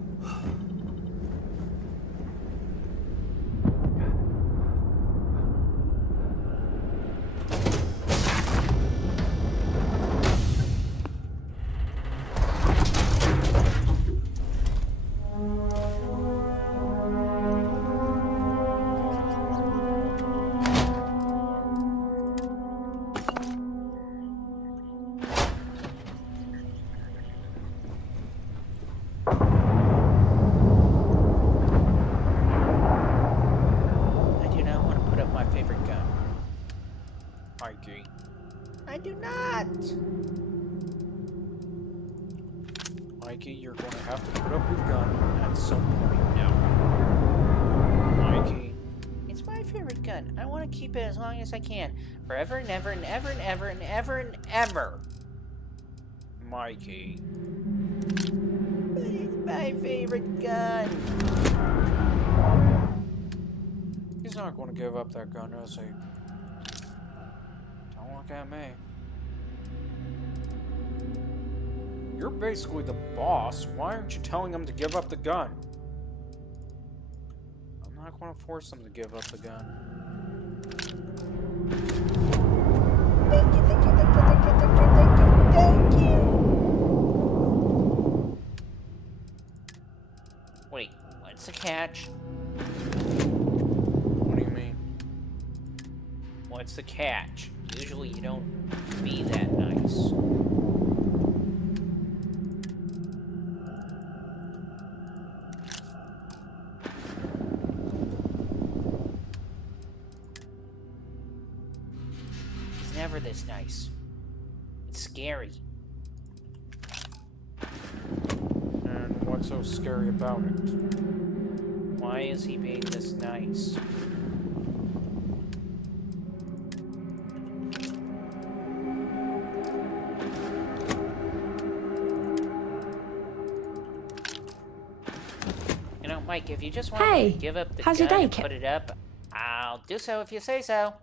I do not want to put up my favorite gun. Mikey. I do not! Mikey, you're going to have to put up your gun at some point now. Mikey. It's my favorite gun. I want to keep it as long as I can. Forever and ever and ever and ever and ever and ever. Mikey. But it's my favorite gun. He's not going to give up that gun, is he? Don't look at me. You're basically the boss. Why aren't you telling him to give up the gun? I'm not going to force him to give up the gun. Thank you. Wait, what's the catch? What do you mean? What's the catch? Usually you don't be that nice. ever this nice. It's scary. And what's so scary about it? Why is he being this nice? You know, Mike, if you just want me Hey, to give up the how's gun your day, and Kip? put it up, I'll do so if you say so.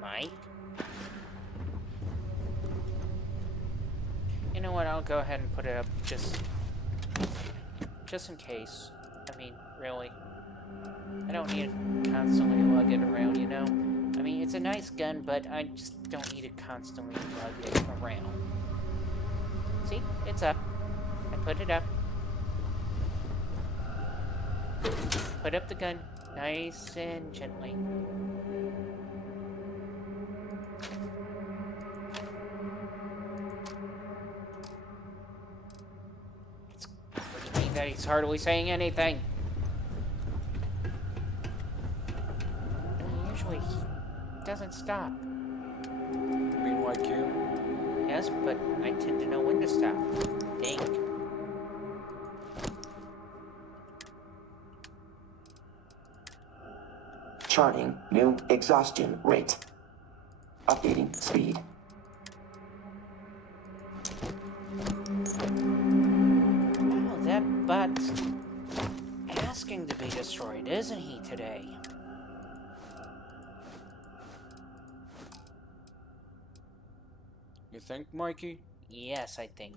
Mike? You know what, I'll go ahead and put it up just in case. I mean, really. I don't need to constantly lug it around, you know? I mean, it's a nice gun, but I just don't need to constantly lug it around. See? It's up. I put it up. Put up the gun nice and gently. It's clear to me that he's hardly saying anything. Usually, he doesn't stop. You mean like you? Yes, but I tend to know when to stop. Think. Charting new exhaustion rate. Updating speed. Wow, that bot's asking to be destroyed, isn't he, today? You think, Mikey? Yes, I think.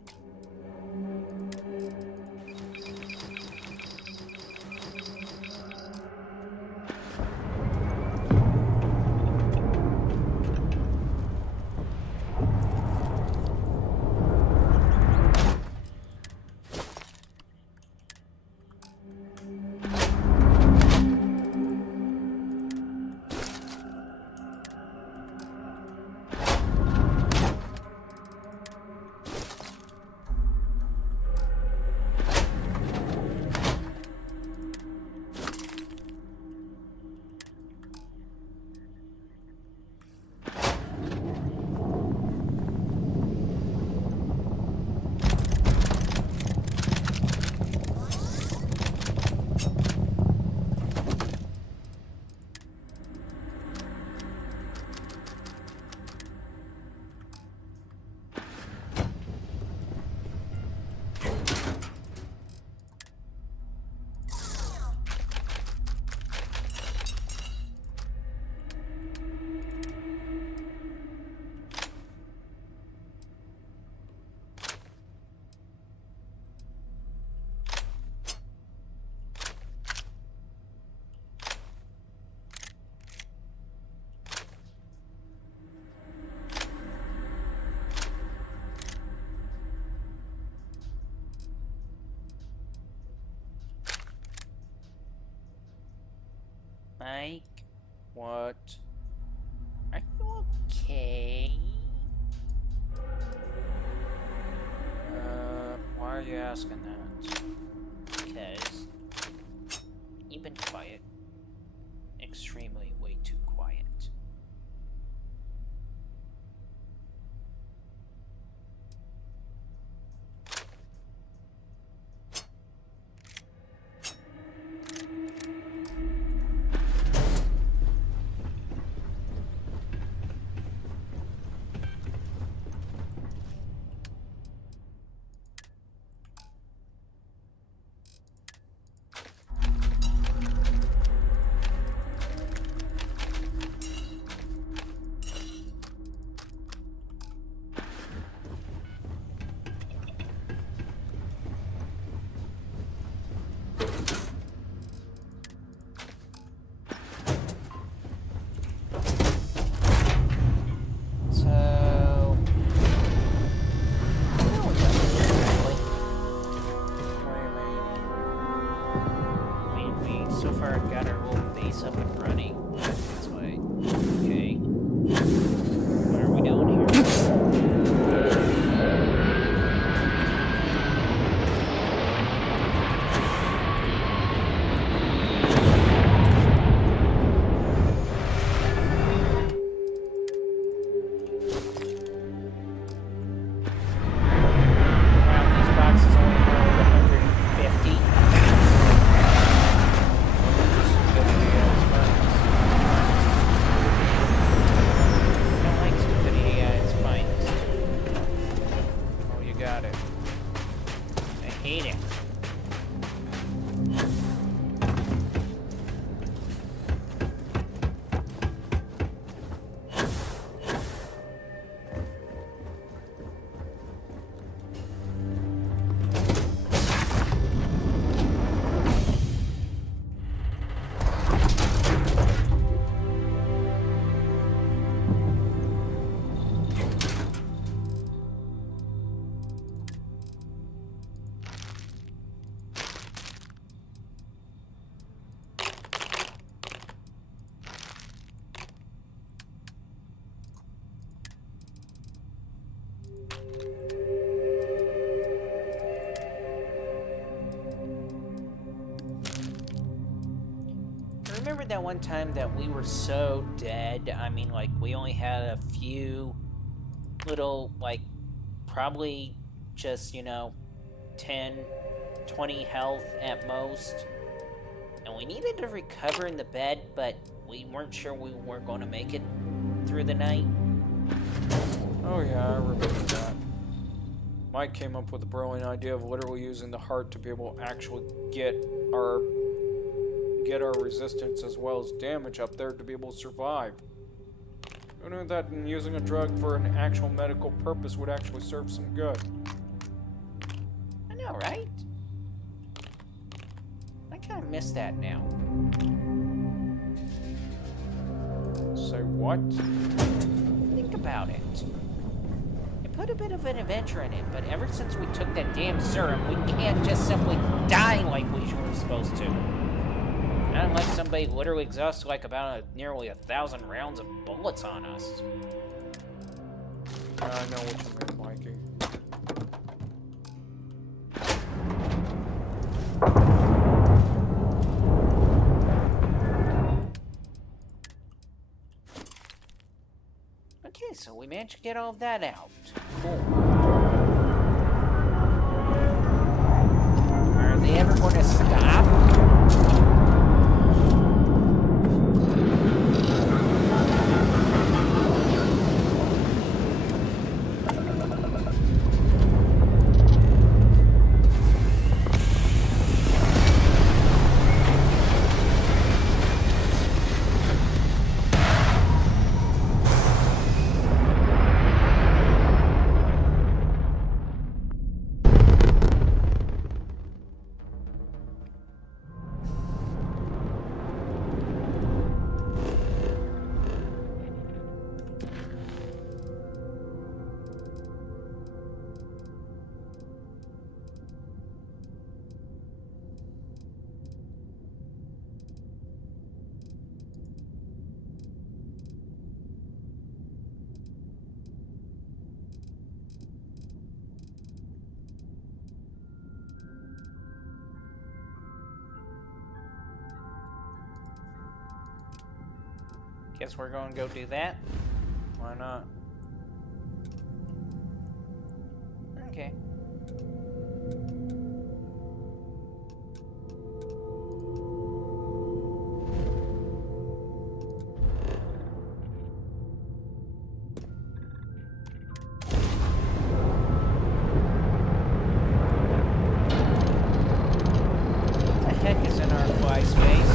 Mike, What? are you okay? Why are you asking that? Because you've been quiet. Extremely way too quiet. So, we so far got our little base up and running. That's why. Okay. What are we doing here? Eat it. Remember that one time that we were so dead? I mean, like, we only had a few little, like, probably just, 10, 20 health at most. And we needed to recover in the bed, but we weren't sure we weren't going to make it through the night. Oh yeah, I remember that. Mike came up with the brilliant idea of literally using the heart to be able to actually get our resistance as well as damage up there to be able to survive. Who knew that using a drug for an actual medical purpose would actually serve some good? I know, right? I kind of miss that now. Say what? Think about it. It put a bit of an adventure in it, but ever since we took that damn serum, we can't just simply die like we were supposed to. Not unless somebody literally exhausts like nearly 1,000 rounds of bullets on us. I know what you mean, Mikey. Okay, so we managed to get all of that out. Cool. Are they ever going to stop? Guess we're going to go do that. Why not? Okay. What the heck is in our fly space?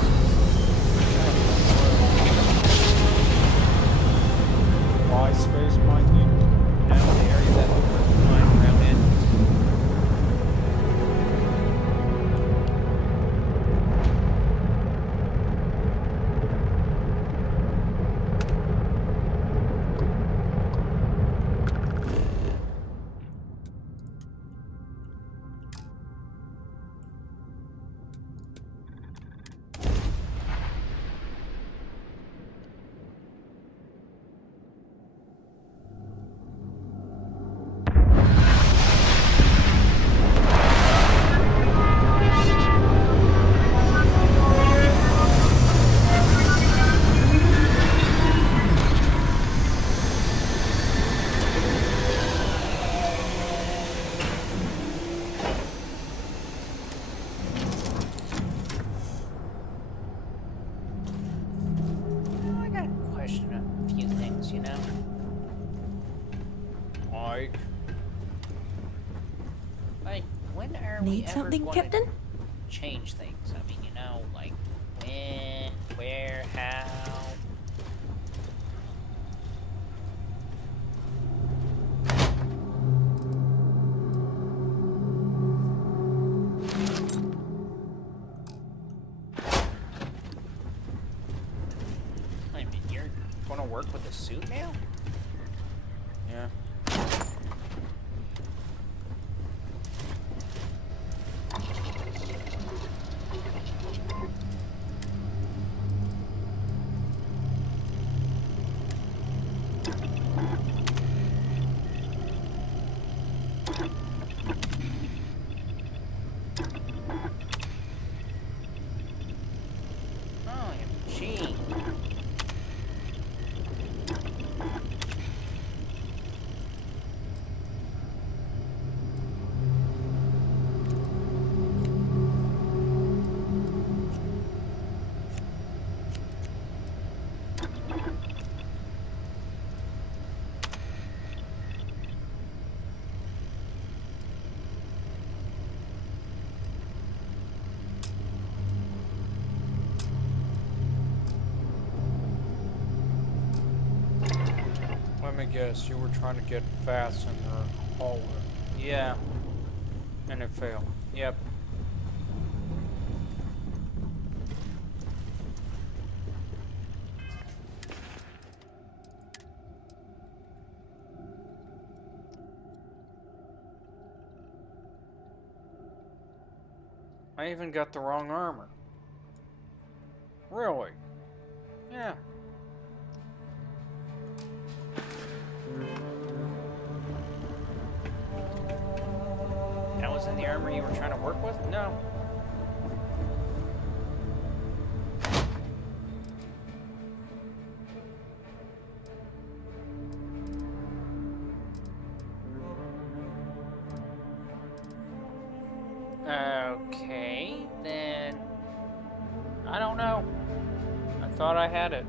Fly space, Mikey? No, the area that we're flying around in. Need ever something, gonna Captain? change things? I mean, you know, like when, where, how. I mean, you're gonna work with a suit now? Yeah. OMG. Let me guess, you were trying to get fast in the hallway. Yeah. And it failed. Yep. I even got the wrong armor. Really? Yeah. That was in the armor you were trying to work with? No. Okay, then I don't know. I thought I had it.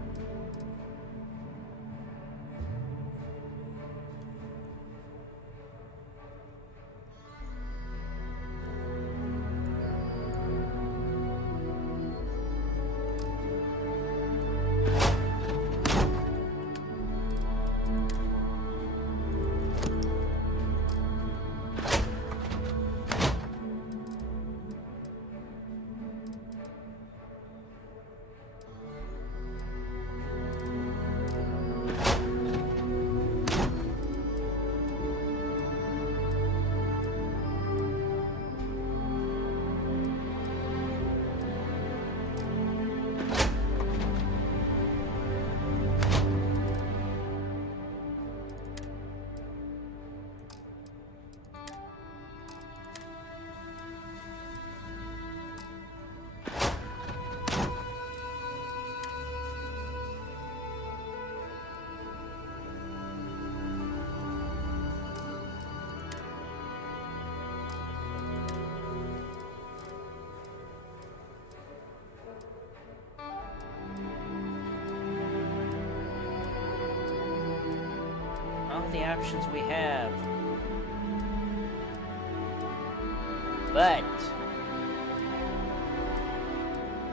All the options we have. But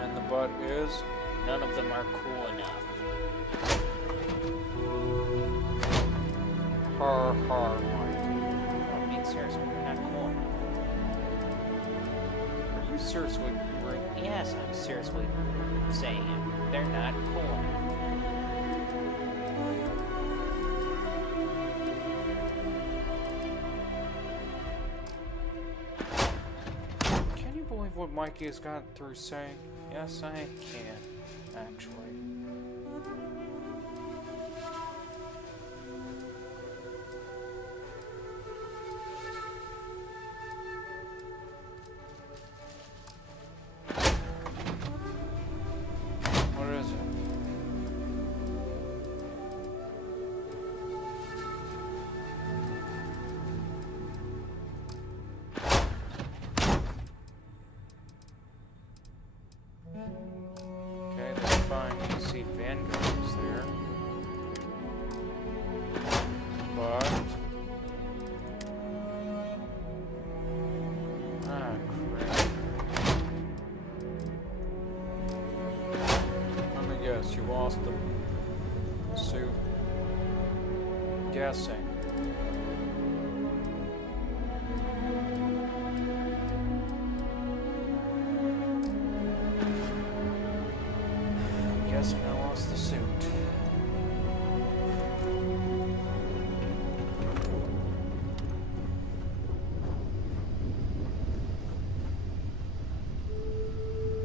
And the butt is? none of them are cool enough. Har har, Mike. I mean, seriously, they're not cool enough. Are you seriously Yes, I'm seriously saying it. They're not cool enough. Can you believe what Mikey has gotten through saying? Yes, I can, actually. What is it? Okay, that's fine. You see Vanguard is there. lost the suit. Guessing. Guessing I lost the suit.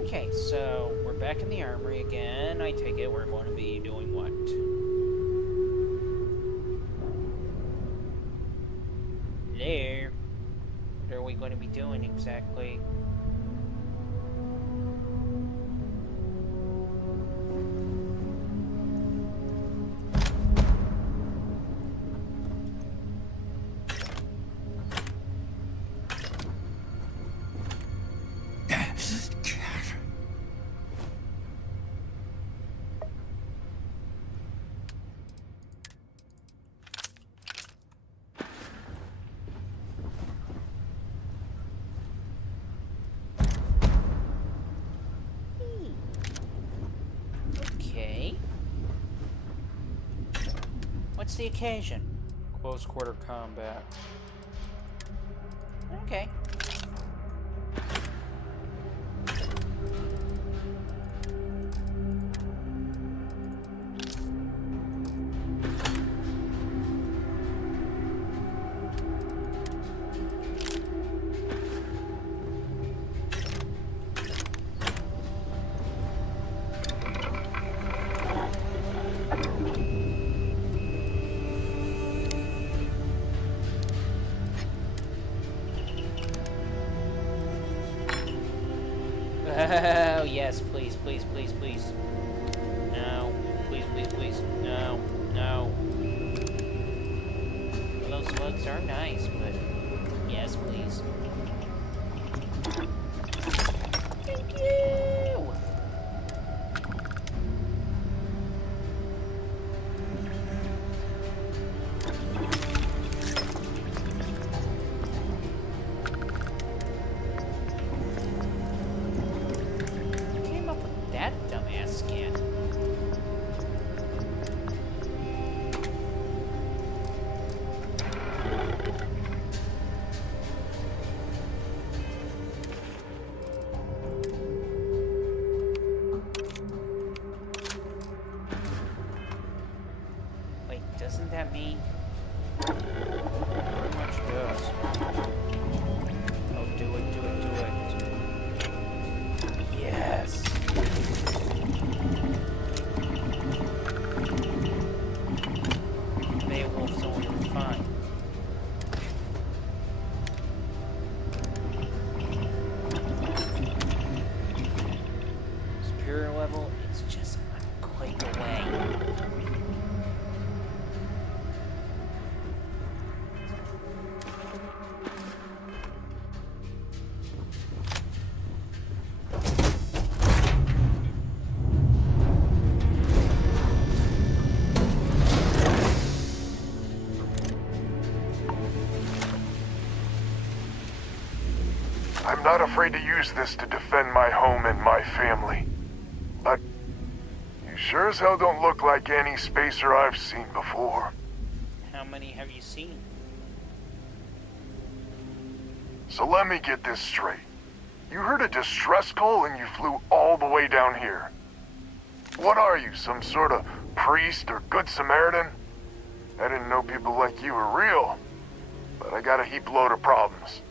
Okay, so we're back in the armory again. I take it we're going to be doing what? There. What are we going to be doing exactly? Okay. What's the occasion? Close quarter combat. Okay. Oh, yes, please, please, please, please. No. Please, please, please. No. No. Well, those slugs are nice, but yes, please. Thank you! Came up with that dumbass skin. Wait, doesn't that mean? Pretty much does. Oh, do it, do it, do it. Yes. Beowulf's only fine. Superior level, it's just a click away. I'm not afraid to use this to defend my home and my family. But you sure as hell don't look like any spacer I've seen before. How many have you seen? So let me get this straight. You heard a distress call and you flew all the way down here. What are you, some sort of priest or good Samaritan? I didn't know people like you were real, but I got a heap load of problems.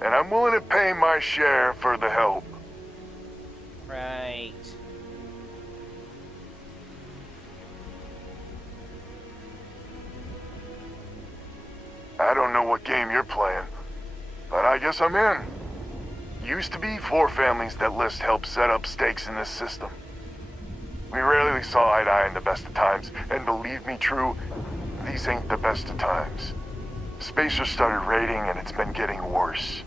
And I'm willing to pay my share for the help. Right. I don't know what game you're playing, but I guess I'm in. Used to be 4 families that List helped set up stakes in this system. We rarely saw eye to eye in the best of times, and believe me, True, these ain't the best of times. Spacers started raiding, and it's been getting worse.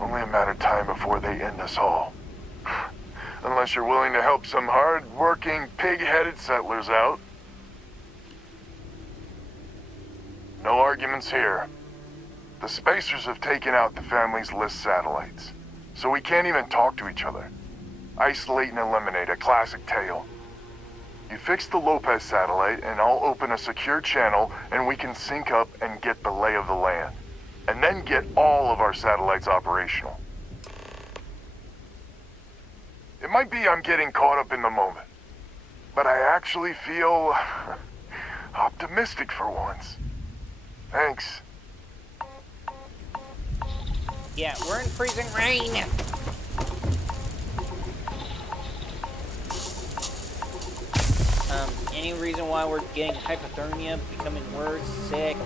Only a matter of time before they end us all. Unless you're willing to help some hard-working, pig-headed settlers out. No arguments here. The Spacers have taken out the family's List satellites, so we can't even talk to each other. Isolate and eliminate, a classic tale. You fix the Lopez satellite, and I'll open a secure channel, and we can sync up and get the lay of the land. And then get all of our satellites operational. It might be I'm getting caught up in the moment, but I actually feel optimistic for once. Thanks. Yeah, we're in freezing rain. Any reason why we're getting hypothermia, becoming worse, sick?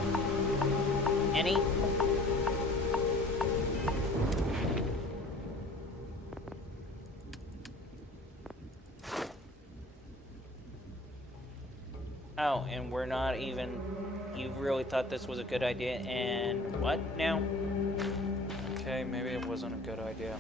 Any? Oh, and we're not even... You really thought this was a good idea, and what now? Okay, maybe it wasn't a good idea.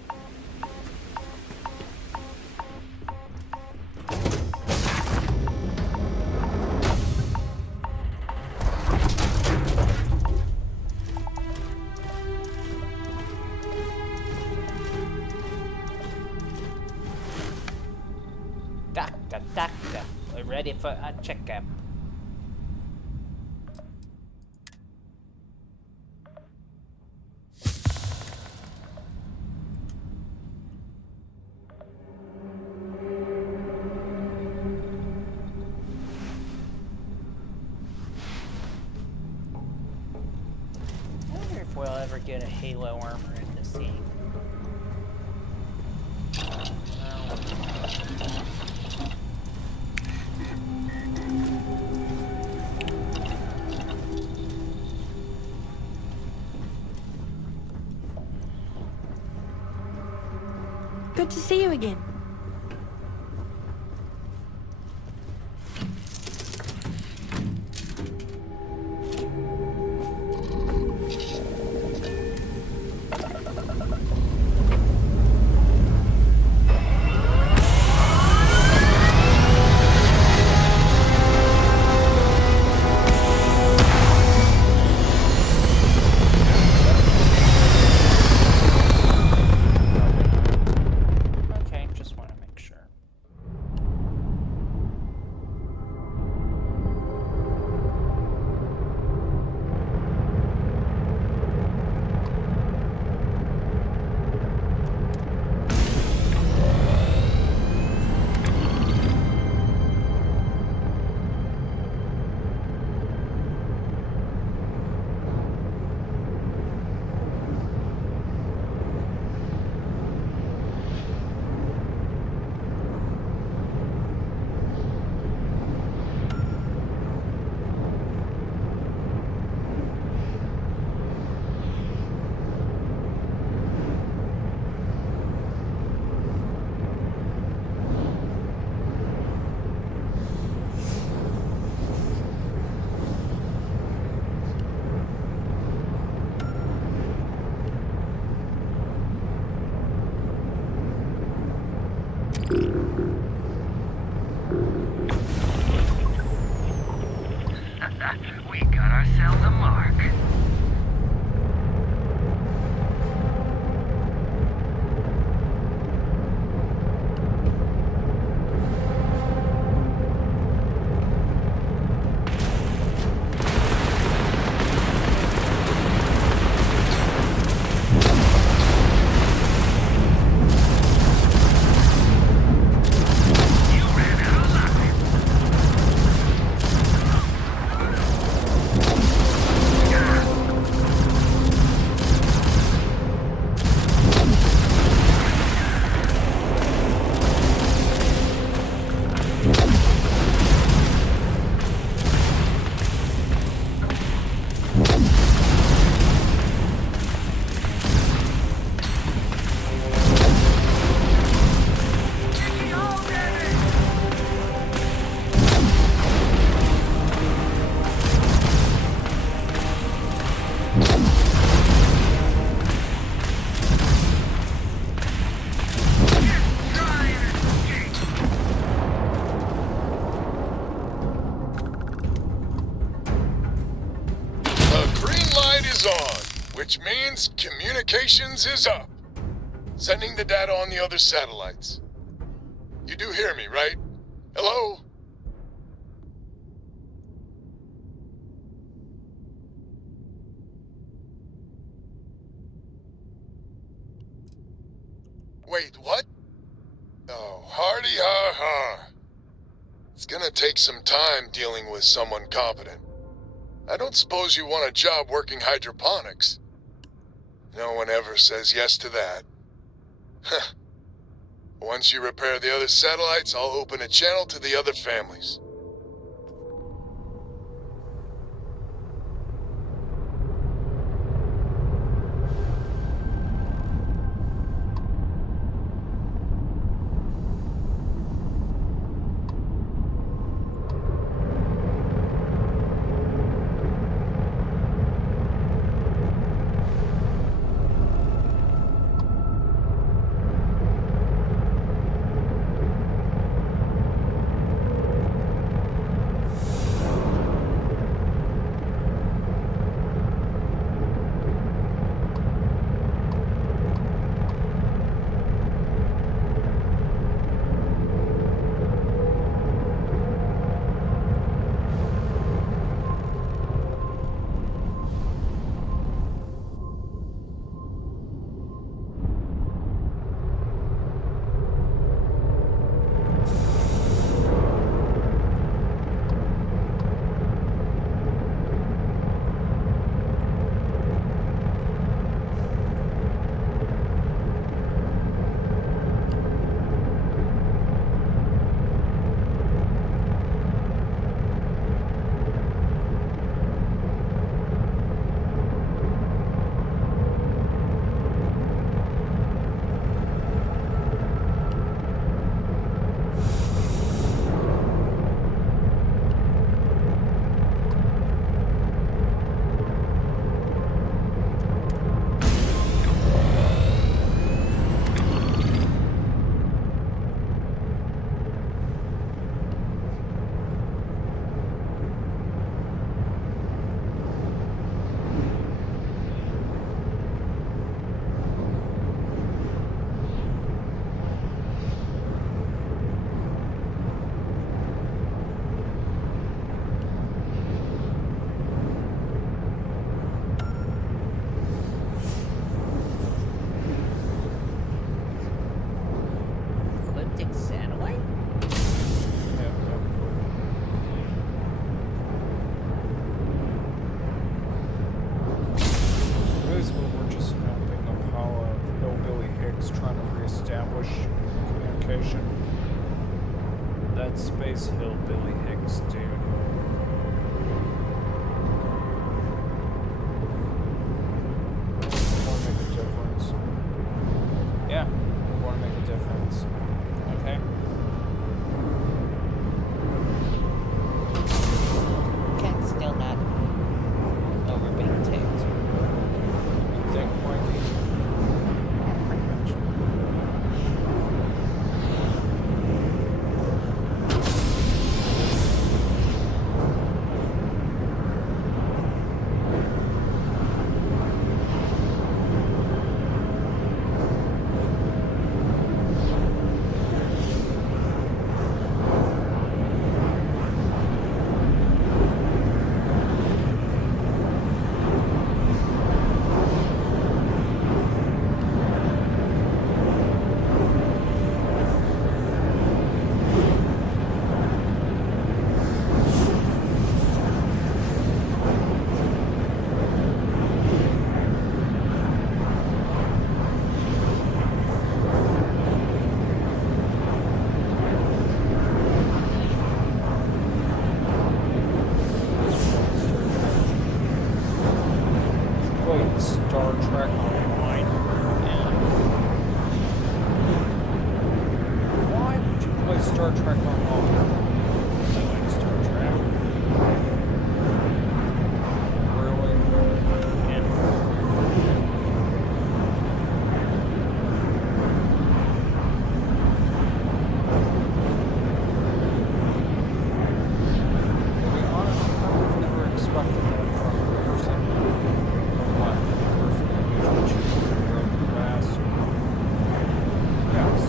Doctor, we're ready for a checkup. I wonder if we'll ever get a Halo armor in this scene. Good to see you again. Okay, just want to make sure. We got ourselves a mark. You ran out of luck. The green light is on, which means communications is up. Sending the data on the other satellites. You do hear me, right? Hello? Wait, what? Oh, hardy har har. It's gonna take some time dealing with someone competent. I don't suppose you want a job working hydroponics. No one ever says yes to that. Huh. Once you repair the other satellites, I'll open a channel to the other families. Ecliptic satellite? Basically, we're just helping the power of Hillbilly Hicks trying to reestablish communication. That space Hillbilly Hicks, dude. Want to make a difference. Yeah, we want to make a difference. Okay. Cat's still not over being ticked. You think, Mikey? Pretty much. Wait, Star Trek Online. Why would you play Star Trek Online? I like Star Trek. Really? To be honest, I would have never expected that from a person. From what? A person that usually chooses their own class. Yes.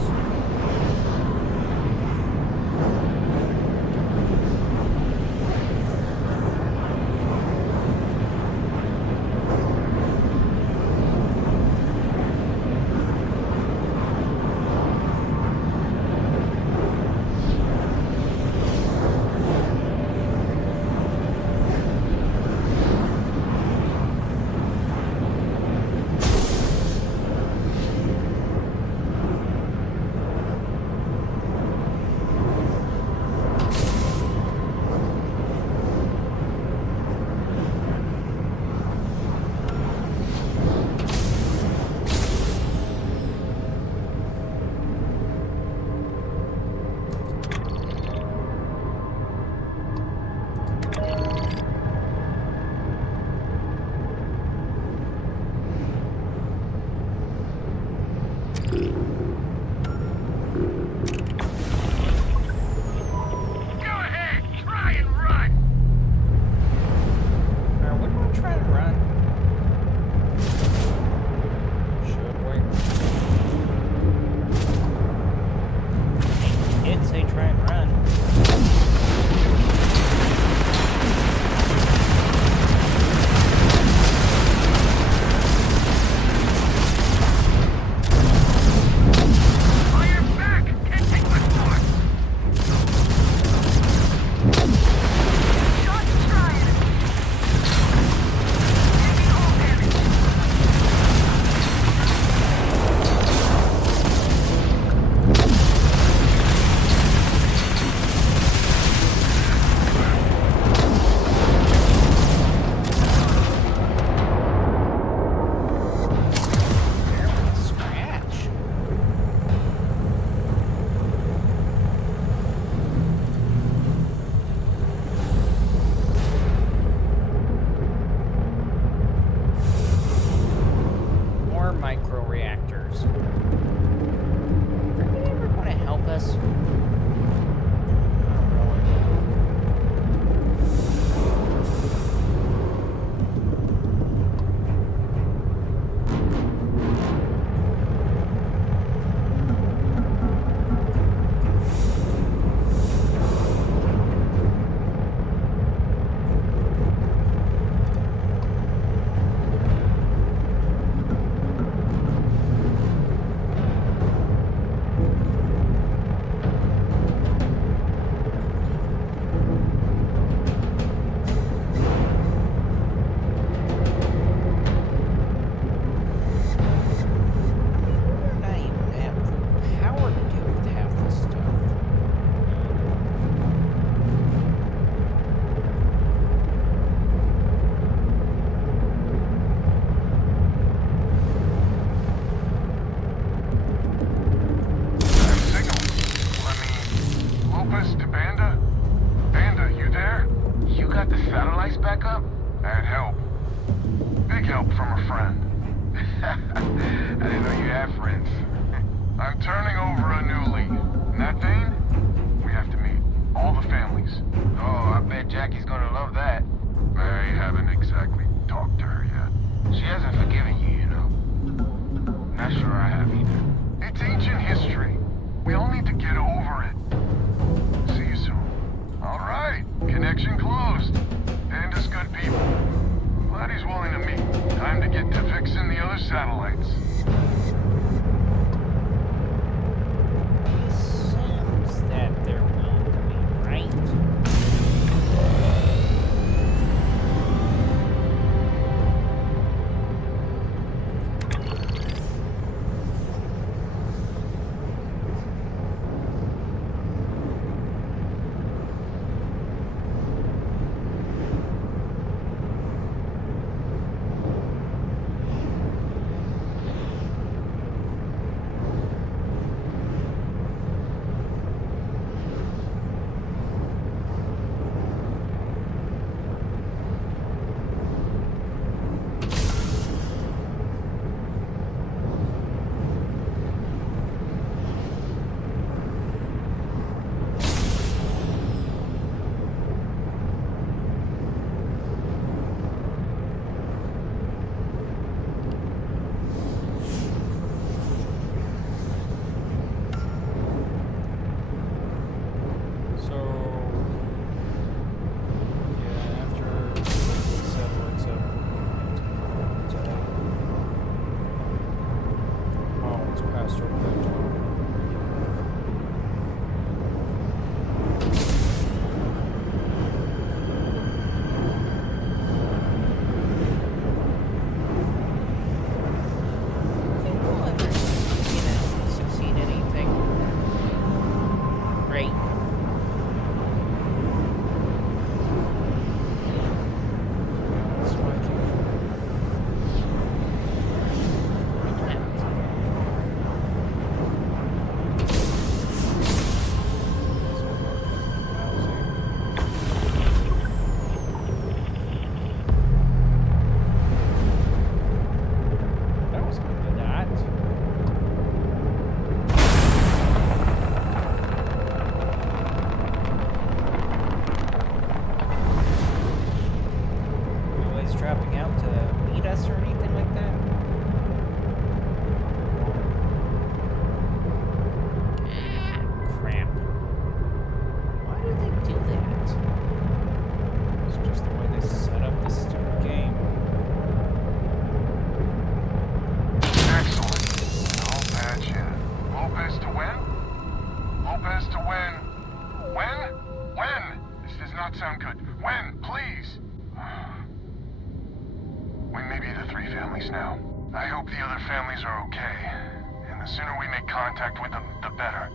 friend. I didn't know you had friends. I'm turning over a new leaf. In that vein, we have to meet. All the families. Oh, I bet Jackie's gonna love that. I haven't exactly talked to her yet. She hasn't forgiven you, you know. Not sure I have either. It's ancient history. We all need to get over it. See you soon. All right. Connection closed. Panda's good people. Glad he's willing to meet. Time to get to fixing the other satellites. Seems that they're willing to meet, right? Now. I hope the other families are okay. And the sooner we make contact with them, the better.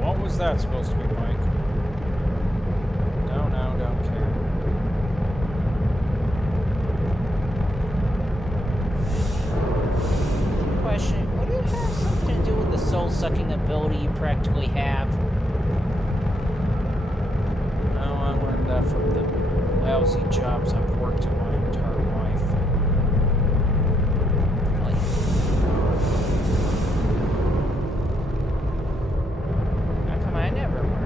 What was that supposed to be, Mike? No, don't care. Question, would it have something to do with the soul-sucking ability you practically have? No, I learned that from the lousy jobs I've worked in my entire life. Really? How come I never learned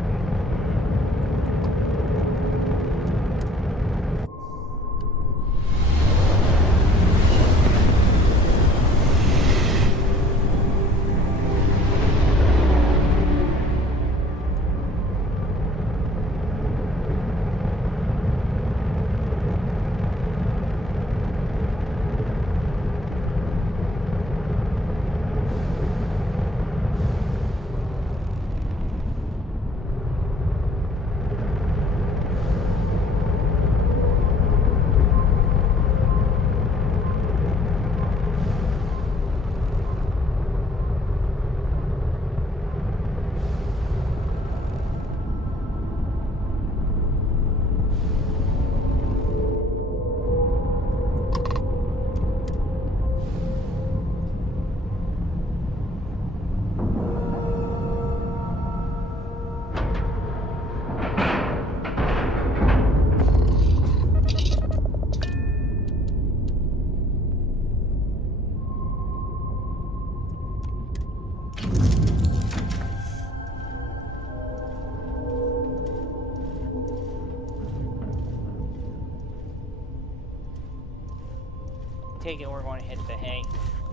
Take it we're going to hit the hay.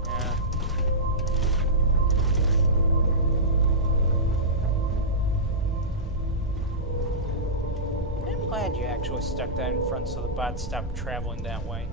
Yeah. I'm glad you actually stuck that in front so the bot stopped traveling that way.